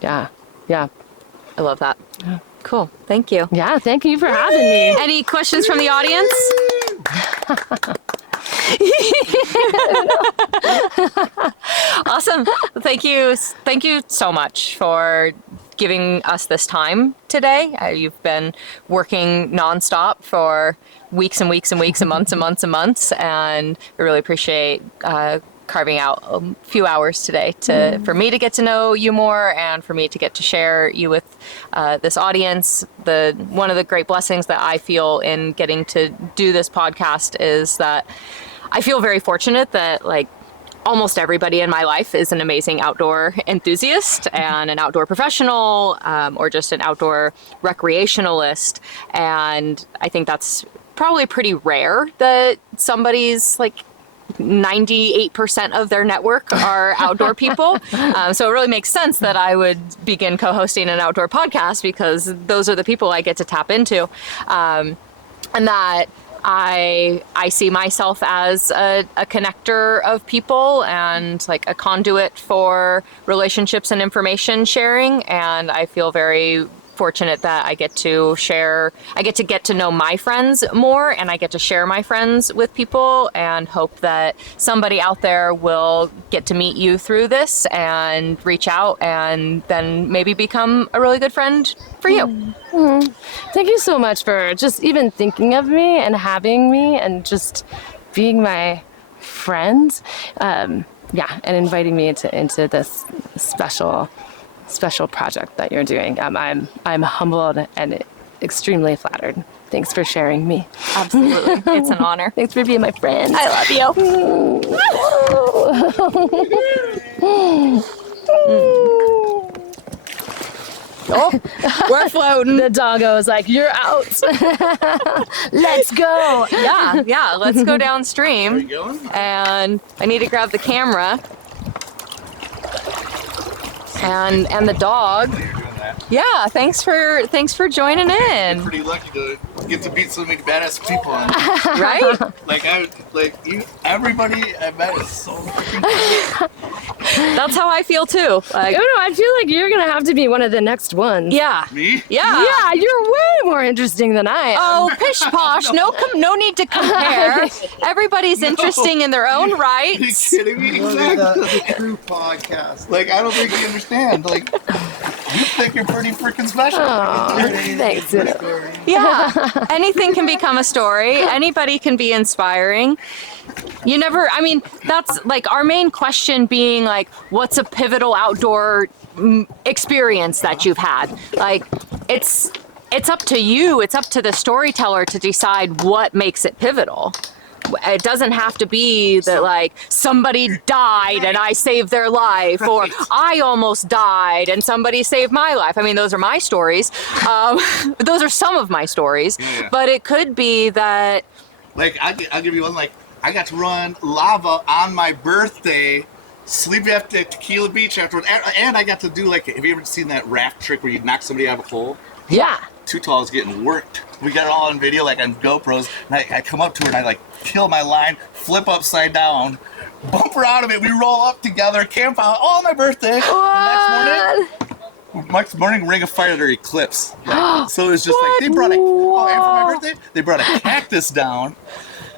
Yeah. I love that. Yeah. Cool. Thank you. Yeah, thank you for having me. Any questions from the audience? Awesome. Thank you so much for giving us this time today. You've been working nonstop for weeks and weeks and weeks and months and months and months, and I really appreciate carving out a few hours today for me to get to know you more and for me to get to share you with this audience. One of the great blessings that I feel in getting to do this podcast is that I feel very fortunate that like almost everybody in my life is an amazing outdoor enthusiast and an outdoor professional, or just an outdoor recreationalist. And I think that's probably pretty rare that somebody's like 98% of their network are outdoor people. So it really makes sense that I would begin co-hosting an outdoor podcast, because those are the people I get to tap into. And that I see myself as a connector of people and like a conduit for relationships and information sharing. And I feel very fortunate that I get to get to know my friends more, and I get to share my friends with people, and hope that somebody out there will get to meet you through this and reach out and then maybe become a really good friend for you. Thank you so much for just even thinking of me and having me and just being my friend. And inviting me into this special project that you're doing. I'm humbled and extremely flattered. Thanks for sharing me. Absolutely. It's an honor. Thanks for being my friend. I love you. Oh, we're floating. The doggo is like, you're out. Let's go. Yeah, let's go downstream. Where are you going? And I need to grab the camera. And the dog. You're doing that. Yeah, thanks for joining in. Pretty lucky to get to meet so many badass people on Right? everybody I met is so freaking cool. That's how I feel too. Like, I feel like you're gonna have to be one of the next ones. yeah. Me? Yeah. Yeah, you're way more interesting than I am. Oh, pish posh. No need to compare. Everybody's interesting in their own Are you rights. kidding me? Look at Exactly. the true podcast. Like, I don't think you understand. Like, you think you're pretty freaking special. Thanks. Yeah. Anything can become a story. Anybody can be inspiring. That's like our main question being like, what's a pivotal outdoor experience that you've had? Like, it's up to you. It's up to the storyteller to decide what makes it pivotal. It doesn't have to be that like somebody died and I saved their life, or I almost died and somebody saved my life. I mean, those are my stories. Those are some of my stories. Yeah. But it could be that. Like, I'll give you one. Like, I got to run lava on my birthday, sleep at Tequila Beach afterward, and I got to do like, have you ever seen that raft trick where you knock somebody out of a hole? Yeah. Too Tall is getting worked. We got it all on video, like on GoPros. And I come up to her and I like kill my line, flip upside down, bump her out of it. We roll up together, campfire, all on my birthday. Next morning, Ring of Fire, their eclipse. So it was just like, they brought and for my birthday, they brought a cactus down,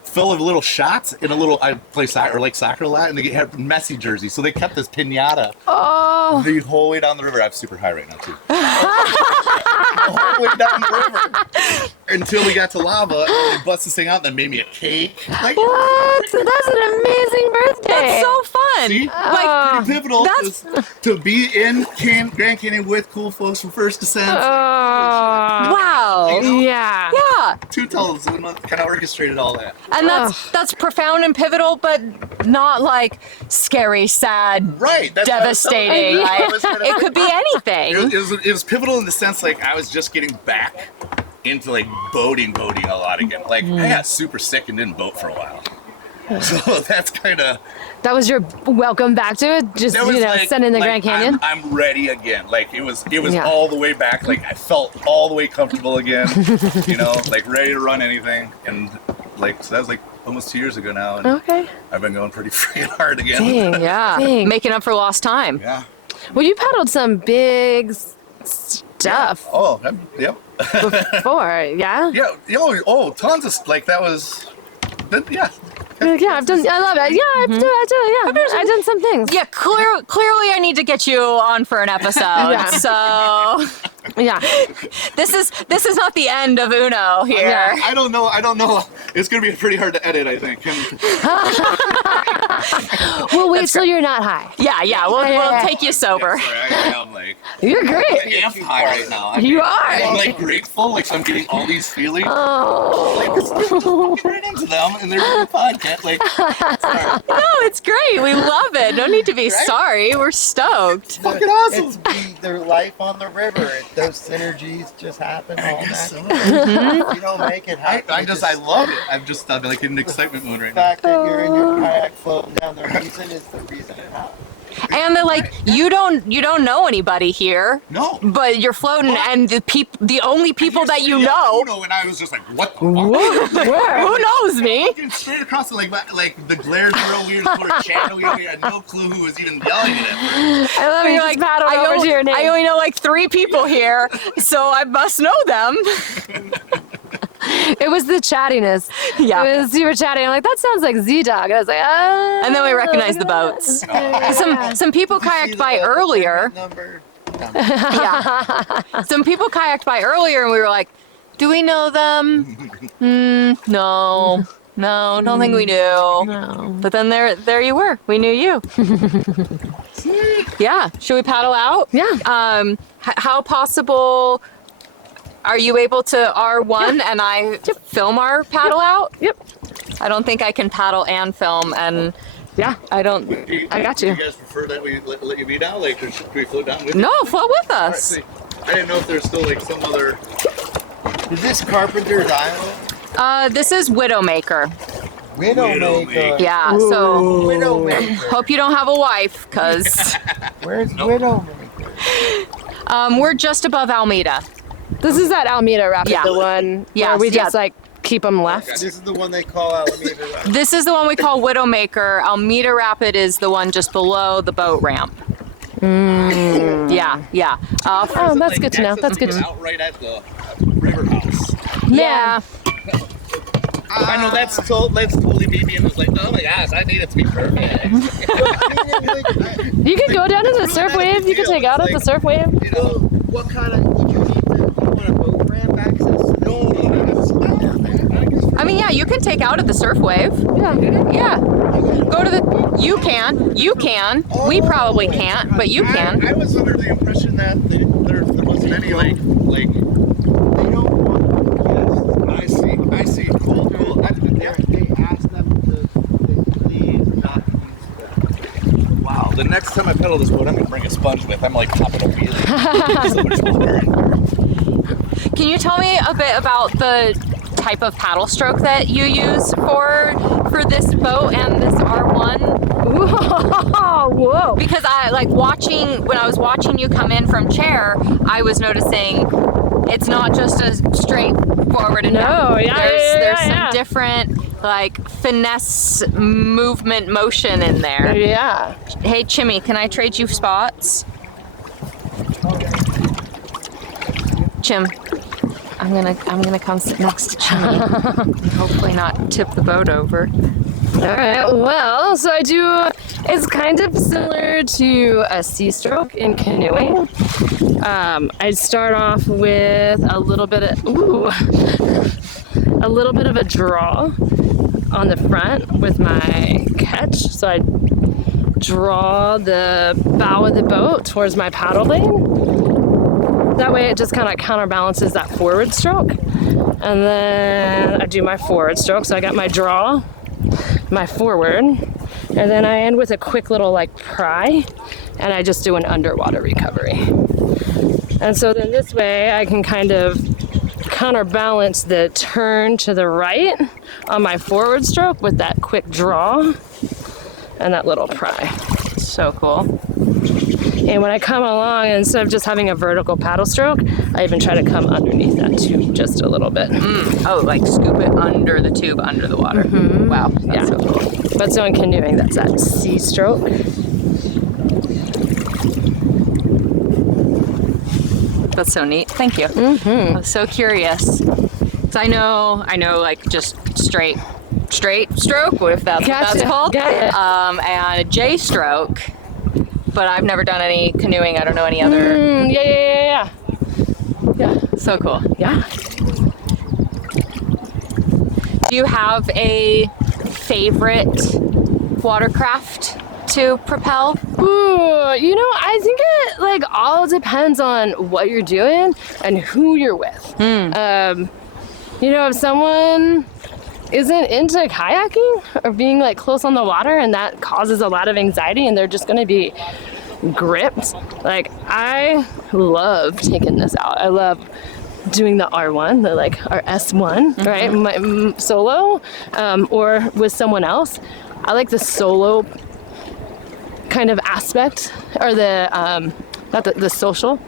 full of little shots in a little, I play soccer, or like soccer a lot, and they had Messi jerseys. So they kept this pinata the whole way down the river. I'm super high right now, too. The whole way down the river until we got to lava, and they bust this thing out and then made me a cake. Like, What? That's an amazing birthday. That's so fun. see? Like, Pretty pivotal that's- to be in Grand Canyon with cool folks from First Descent. wow. You know? Yeah. Oh. Yeah. Two Tall kind of orchestrated all that. And that's profound and pivotal, but not like scary, sad, Right. That's devastating. what I Like, was gonna- it could be anything. It was pivotal in the sense like I was just getting back into like boating a lot again. Like I got super sick and didn't boat for a while. So that's kind of That was your welcome back to it? Just, sending the Grand Canyon? I'm ready again. Like it was Yeah. all the way back. Like I felt all the way comfortable again. Like ready to run anything. And like so that was like almost 2 years ago now. And Okay. I've been going pretty freaking hard again. Dang. Yeah. Dang. Making up for lost time. Yeah. Well, you paddled some big stuff Oh, yep. before, yeah? Yeah. Oh, tons of like that was. Yeah. Yeah, I've done. I love it. Yeah, I've done some things. Yeah, clearly I need to get you on for an episode. Yeah. So Yeah. this is not the end of Uno here. Yeah. I don't know. It's gonna be pretty hard to edit, I think. We'll wait till you're not high. Yeah, we'll take you sober. I'm like, You're great. I'm high right now. You are. I'm like grateful, like so I'm getting all these feelings. Oh. Like, right into them, and they're doing a podcast. Like, sorry. No, it's great. We love it. No need to be sorry. We're stoked. Fucking awesome. It's their life on the river. Those synergies just happen all I guess that. so. You don't make it happen. I love it. I'm like in an excitement mode right The now. fact that you're in your kayak floating down the reason is the reason it happened. And they're like, you don't know anybody here, No. but you're floating, and the only people that you know. And I was just like, what the fuck? Who knows me? Fucking straight across, like the glares were real weird, sort of shadowy. I had no clue who was even yelling at it. I love you. Like paddle over to your name. I only know like 3 people here, so I must know them. It was the chattiness. Yeah. It was super chatty. I'm like, that sounds like Z-Dog. I was like, oh. And then we recognized the boats. Some people kayaked by earlier. Number. Yeah. Some people kayaked by earlier, and we were like, do we know them? No. No, don't think we do. No. But then there you were. We knew you. Yeah. Should we paddle out? Yeah. How possible are you able to R1 and I film our paddle out? Yep. I don't think I can paddle and film, and Yeah. I don't. I got you. Do you guys prefer that we let you be down? Like, or should we float down with you? No, float with All right, us. see, I didn't know if there's still like some other. Is this Carpenter's Island? This is Widowmaker. Widowmaker. Yeah. So Widowmaker. hope you don't have a wife, cause Where's Widowmaker? we're just above Almeida. This is that Alameda Rapid, Yeah. the one Yes, where we yeah. just like keep them left. This is the one they call Alameda. This is the one we call Widowmaker. Almeida Rapid is the one just below the boat ramp. Yeah, yeah. Oh, that's good to know. That's good to know. Out right at the river house. Yeah. I know that's totally me being just like, oh my gosh, I need it to be perfect. You could go down to the surf wave. You could take out at the surf wave. You know, What kind of, would you need to, you want a boat ramp access? no, that's I mean, yeah, you can take out at the surf wave. Yeah. Yeah. Go to the. You can. You can. We probably can't, but you can. I was under the impression that there wasn't any like. They don't want, yes. I see. Cool. They asked them to please not use that. Wow. The next time I pedal this boat, I'm gonna bring a sponge with. I'm like popping a wheelie. So much water. Can you tell me a bit about the type of paddle stroke that you use for this boat and this R1? Whoa. Because when I was watching you come in from chair, I was noticing it's not just a straight forward and down. No, yeah, There's some yeah. different like finesse movement motion in there. Yeah. Hey Chimmy, can I trade you spots? Chim, I'm gonna come sit next to Chimmy. Hopefully not tip the boat over. All right. Well, so I do. It's kind of similar to a sea stroke in canoeing. I start off with a little bit of a draw on the front with my catch. So I draw the bow of the boat towards my paddle lane. That way it just kind of counterbalances that forward stroke. And then I do my forward stroke. So I got my draw, my forward, and then I end with a quick little like pry, and I just do an underwater recovery. And so then this way I can kind of counterbalance the turn to the right on my forward stroke with that quick draw and that little pry. So cool. And when I come along, instead of just having a vertical paddle stroke, I even try to come underneath that tube just a little bit. Oh, like scoop it under the tube, under the water. Wow, that's so cool. But so in canoeing, that's that sea stroke. That's so neat. Thank you. I was so curious. So I know, like just straight stroke, if that's what that's called. And a J stroke. But I've never done any canoeing. I don't know any other. Yeah. So cool. Yeah. Do you have a favorite watercraft to propel? Ooh, you know, I think it like all depends on what you're doing and who you're with. You know, if someone isn't into kayaking or being like close on the water and that causes a lot of anxiety and they're just going to be gripped, like I love taking this out. I love doing the R1, the like our S1, right? My, solo, or with someone else. I like the solo kind of aspect, or the not the social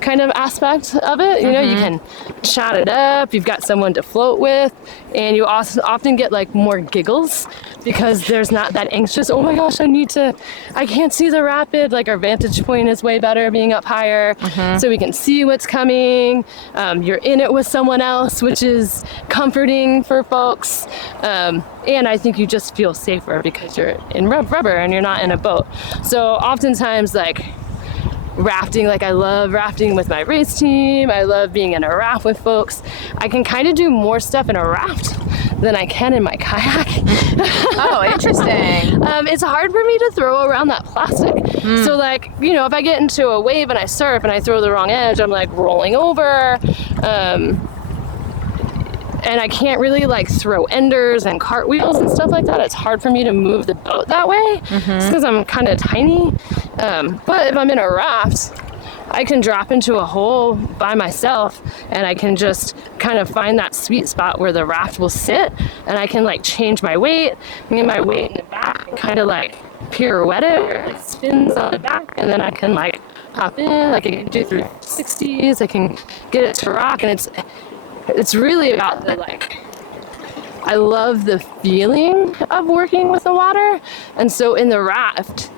kind of aspect of it. You know, you can chat it up, you've got someone to float with, and you also often get like more giggles because there's not that anxious, oh my gosh, I can't see the rapid. Like our vantage point is way better being up higher, so we can see what's coming. You're in it with someone else, which is comforting for folks. And I think you just feel safer because you're in rubber and you're not in a boat. So oftentimes, like rafting, like I love rafting with my race team. I love being in a raft with folks. I can kind of do more stuff in a raft than I can in my kayak. Oh, interesting. It's hard for me to throw around that plastic. So like, you know, if I get into a wave and I surf and I throw the wrong edge, I'm like rolling over. And I can't really like throw enders and cartwheels and stuff like that. It's hard for me to move the boat that way because I'm kind of tiny. But if I'm in a raft, I can drop into a hole by myself and I can just kind of find that sweet spot where the raft will sit, and I can like change my weight, get my weight in the back and kind of like pirouette it where it spins on the back, and then I can like hop in, like I can do 360s, I can get it to rock, and it's really about the like, I love the feeling of working with the water. And so in the raft,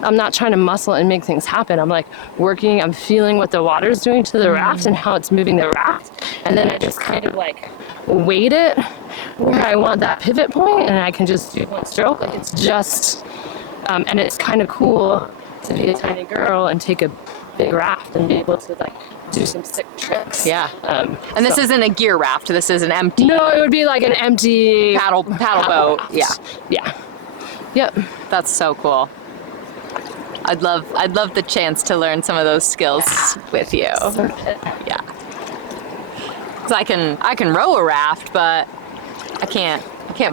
I'm not trying to muscle and make things happen. I'm like working, I'm feeling what the water's doing to the raft and how it's moving the raft. And then I just kind of like weight it where I want that pivot point, and I can just do one stroke. Like it's just, and it's kind of cool to be a tiny girl and take a big raft and be able to like do some sick tricks. Yeah. And this isn't a gear raft. This is an empty. No, it would be like an empty paddle boat. raft. Yeah. Yeah. Yep. That's so cool. I'd love the chance to learn some of those skills with you. Yeah. 'Cause I can row a raft, but I can't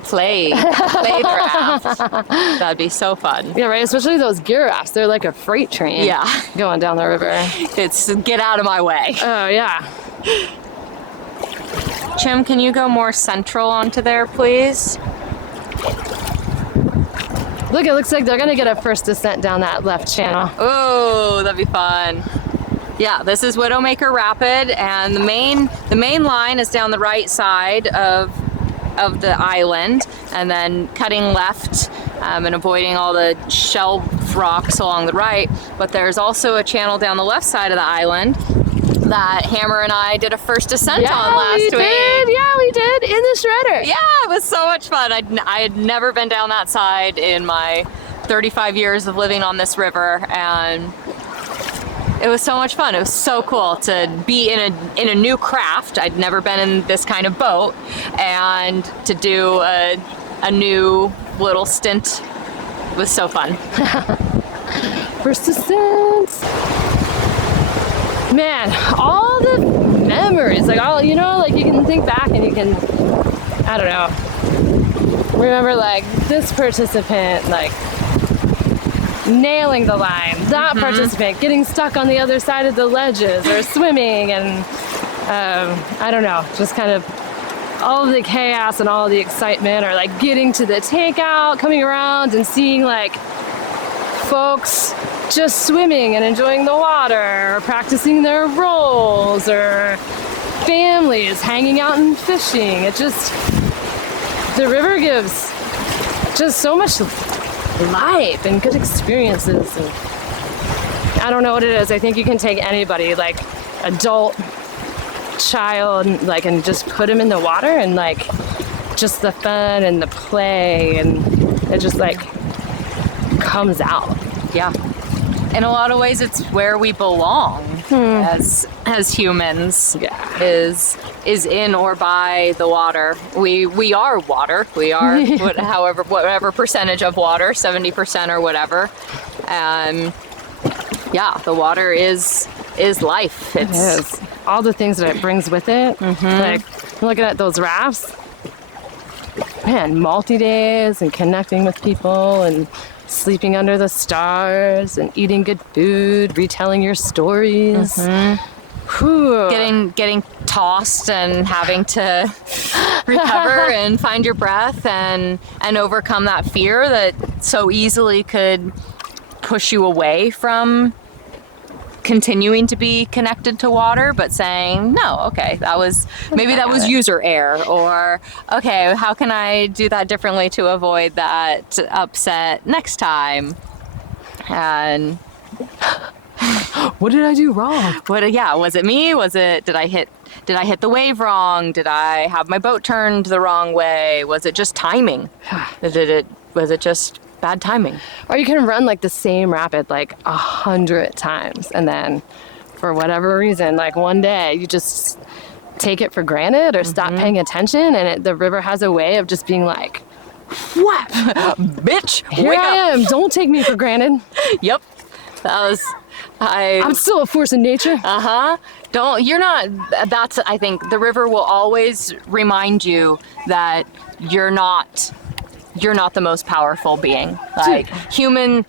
play the raft. That'd be so fun. Yeah, right. Especially those gear rafts. They're like a freight train. Yeah. Going down the river. It's get out of my way. Oh yeah. Chim, can you go more central onto there, please? Look, it looks like they're gonna get a first descent down that left channel. Oh, that'd be fun. Yeah, this is Widowmaker Rapid, and the main line is down the right side of the island, and then cutting left and avoiding all the shelf rocks along the right. But there's also a channel down the left side of the island that Hammer and I did a first descent on last week. Yeah, we did in the shredder. Yeah, it was so much fun. I had never been down that side in my 35 years of living on this river, and it was so much fun. It was so cool to be in a new craft. I'd never been in this kind of boat, and to do a new little stint was so fun. First descent. Man, all the memories, like all, you know, like you can think back and you can, I don't know, remember like this participant, like nailing the line, that participant getting stuck on the other side of the ledges or swimming, and I don't know, just kind of all of the chaos and all of the excitement, or like getting to the takeout, coming around and seeing like folks just swimming and enjoying the water, or practicing their rolls, or families hanging out and fishing. It just, the river gives just so much life and good experiences. And I don't know what it is. I think you can take anybody, like adult, child, like, and just put them in the water, and like just the fun and the play, and it just like comes out. Yeah. In a lot of ways, it's where we belong as humans. Yeah. Is in or by the water. We are water. We are whatever percentage of water, 70% or whatever. Yeah, the water is life. It is. All the things that it brings with it. Like looking at those rafts, man, multi-days and connecting with people and sleeping under the stars and eating good food, retelling your stories. Getting tossed and having to recover and find your breath and overcome that fear that so easily could push you away from continuing to be connected to water, but saying, no, okay, that was user error, or okay, how can I do that differently to avoid that upset next time? And What did I do wrong? was it me? Did I hit the wave wrong? Did I have my boat turned the wrong way? Was it just timing? Was it just bad timing? Or you can run like the same rapid like 100 times, and then for whatever reason, like one day you just take it for granted or stop paying attention, and the river has a way of just being like, what? Bitch, Here wake I up. am. Don't take me for granted. Yep. I'm still a force of nature. I think the river will always remind you that you're not the most powerful being. Like human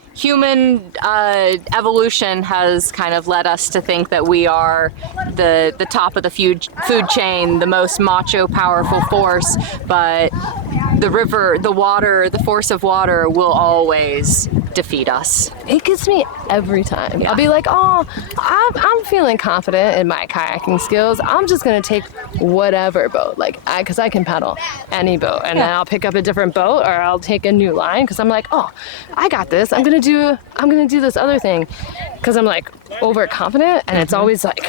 evolution has kind of led us to think that we are the top of the food chain, the most macho, powerful force, but the river, the water, the force of water will always defeat us. It gets me every time. I'll be like, oh, I'm feeling confident in my kayaking skills. I'm just gonna take whatever boat, because I can paddle any boat, and then I'll pick up a different boat, or I'll take a new line, because I'm like, oh, I got this. I'm gonna do this other thing, because I'm like overconfident, and it's always like,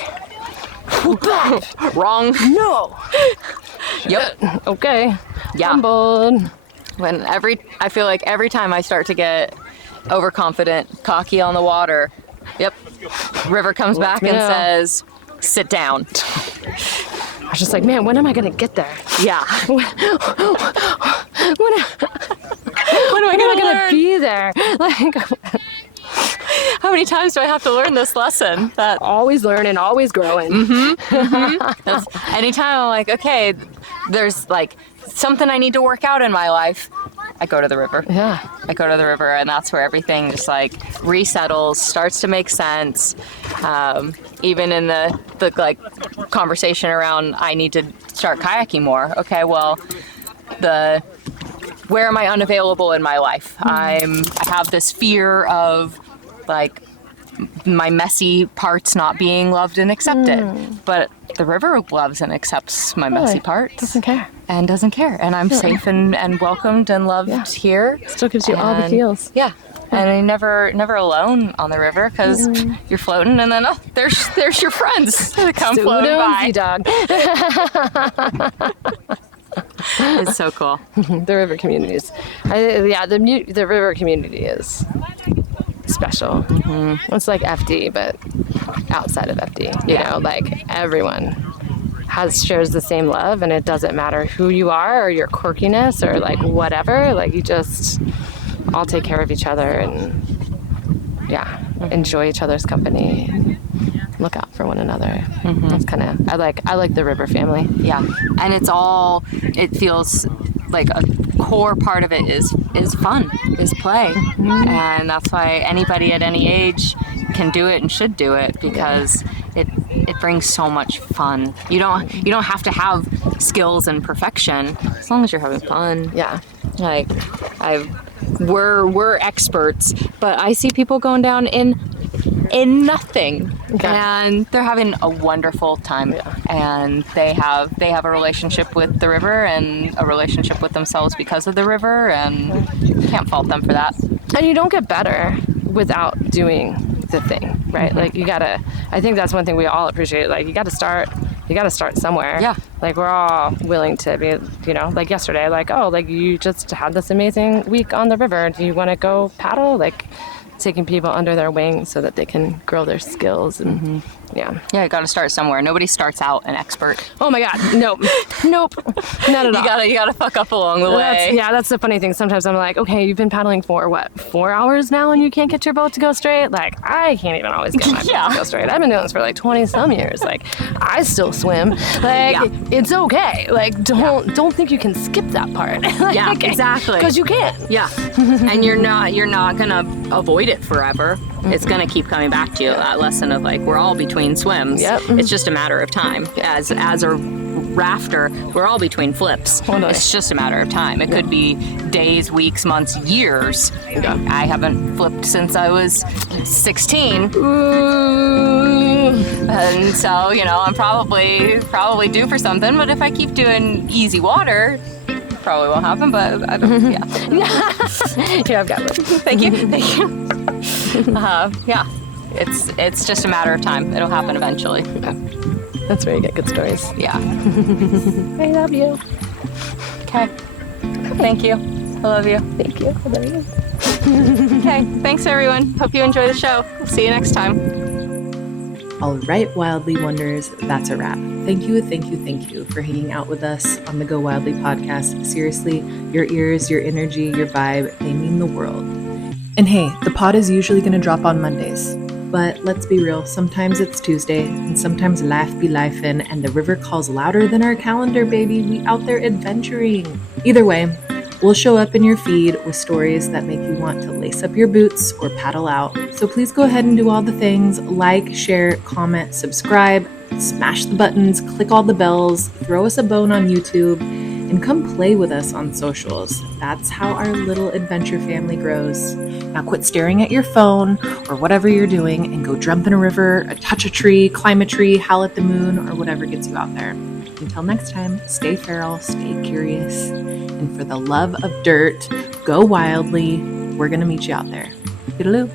Wrong. no. Yep. Okay. Yeah. Humbled. I feel like every time I start to get overconfident, cocky on the water, yep, river comes back and says, sit down. I was just like, man, when am I gonna get there? Yeah. When am I gonna be there? Like, How many times do I have to learn this lesson? That always learning, always growing. anytime I'm like, okay, there's like something I need to work out in my life, I go to the river. Yeah. I go to the river, and that's where everything just like resettles, starts to make sense. Even in the like conversation around, I need to start kayaking more. Okay, well, where am I unavailable in my life? I have this fear of like my messy parts not being loved and accepted, but the river loves and accepts my messy parts. Doesn't care. And doesn't care. And I'm safe and welcomed and loved here. Still gives you all the feels. Yeah. And you're never alone on the river, because you're floating, and then there's your friends that come floating by. Dog. It's so cool. The river communities. The river community is special. It's like FD, but outside of FD. You know, like everyone shares the same love, and it doesn't matter who you are or your quirkiness or like whatever. Like you just all take care of each other and enjoy each other's company. Look out for one another. That's kind of I like the river family. Yeah, and it feels like a core part of it is fun, is play, and that's why anybody at any age can do it and should do it, because it brings so much fun. You don't have to have skills and perfection as long as you're having fun. Yeah. Like we're experts, but I see people going down in nothing, and they're having a wonderful time, and they have a relationship with the river and a relationship with themselves because of the river, and can't fault them for that. And you don't get better without doing the thing, right? Like I think that's one thing we all appreciate. Like you gotta start somewhere. Yeah. Like we're all willing to be, like yesterday, like, oh, like you just had this amazing week on the river. Do you want to go paddle? Like taking people under their wing so that they can grow their skills. And yeah, you got to start somewhere. Nobody starts out an expert. Oh my God, nope, not at all. You gotta fuck up along the way. That's the funny thing. Sometimes I'm like, okay, you've been paddling for 4 hours now, and you can't get your boat to go straight. Like I can't even always get my boat to go straight. I've been doing this for like 20 some years. Like I still swim. Like it's okay. Like don't think you can skip that part. Yeah, exactly. Because you can. Yeah, and you're not gonna avoid it forever. It's gonna keep coming back to you. That lesson of like we're all between swims. Yep. It's just a matter of time. As a rafter, we're all between flips. It's just a matter of time. It could be days, weeks, months, years. I haven't flipped since I was 16. And so, you know, I'm probably due for something, but if I keep doing easy water, probably won't happen, but I don't, yeah. Here, I've got one. Thank you. Yeah, it's just a matter of time. It'll happen eventually. That's where you get good stories. Yeah. I love you. Okay. Thank you. I love you. Thank you. I love you. Okay. Thanks, everyone. Hope you enjoy the show. We'll see you next time. All right, Wildly Wonders, that's a wrap. Thank you for hanging out with us on the Go Wildly podcast. Seriously, your ears, your energy, your vibe, they mean the world. And hey, the pod is usually going to drop on Mondays. But let's be real, sometimes it's Tuesday, and sometimes life be lifin', and the river calls louder than our calendar, baby. We out there adventuring. Either way, we'll show up in your feed with stories that make you want to lace up your boots or paddle out. So please go ahead and do all the things: like, share, comment, subscribe, smash the buttons, click all the bells, throw us a bone on YouTube, and come play with us on socials. That's how our little adventure family grows. Now quit staring at your phone or whatever you're doing and go jump in a river, touch a tree, climb a tree, howl at the moon, or whatever gets you out there. Until next time, stay feral, stay curious, and for the love of dirt, go wildly. We're going to meet you out there. Toodaloo.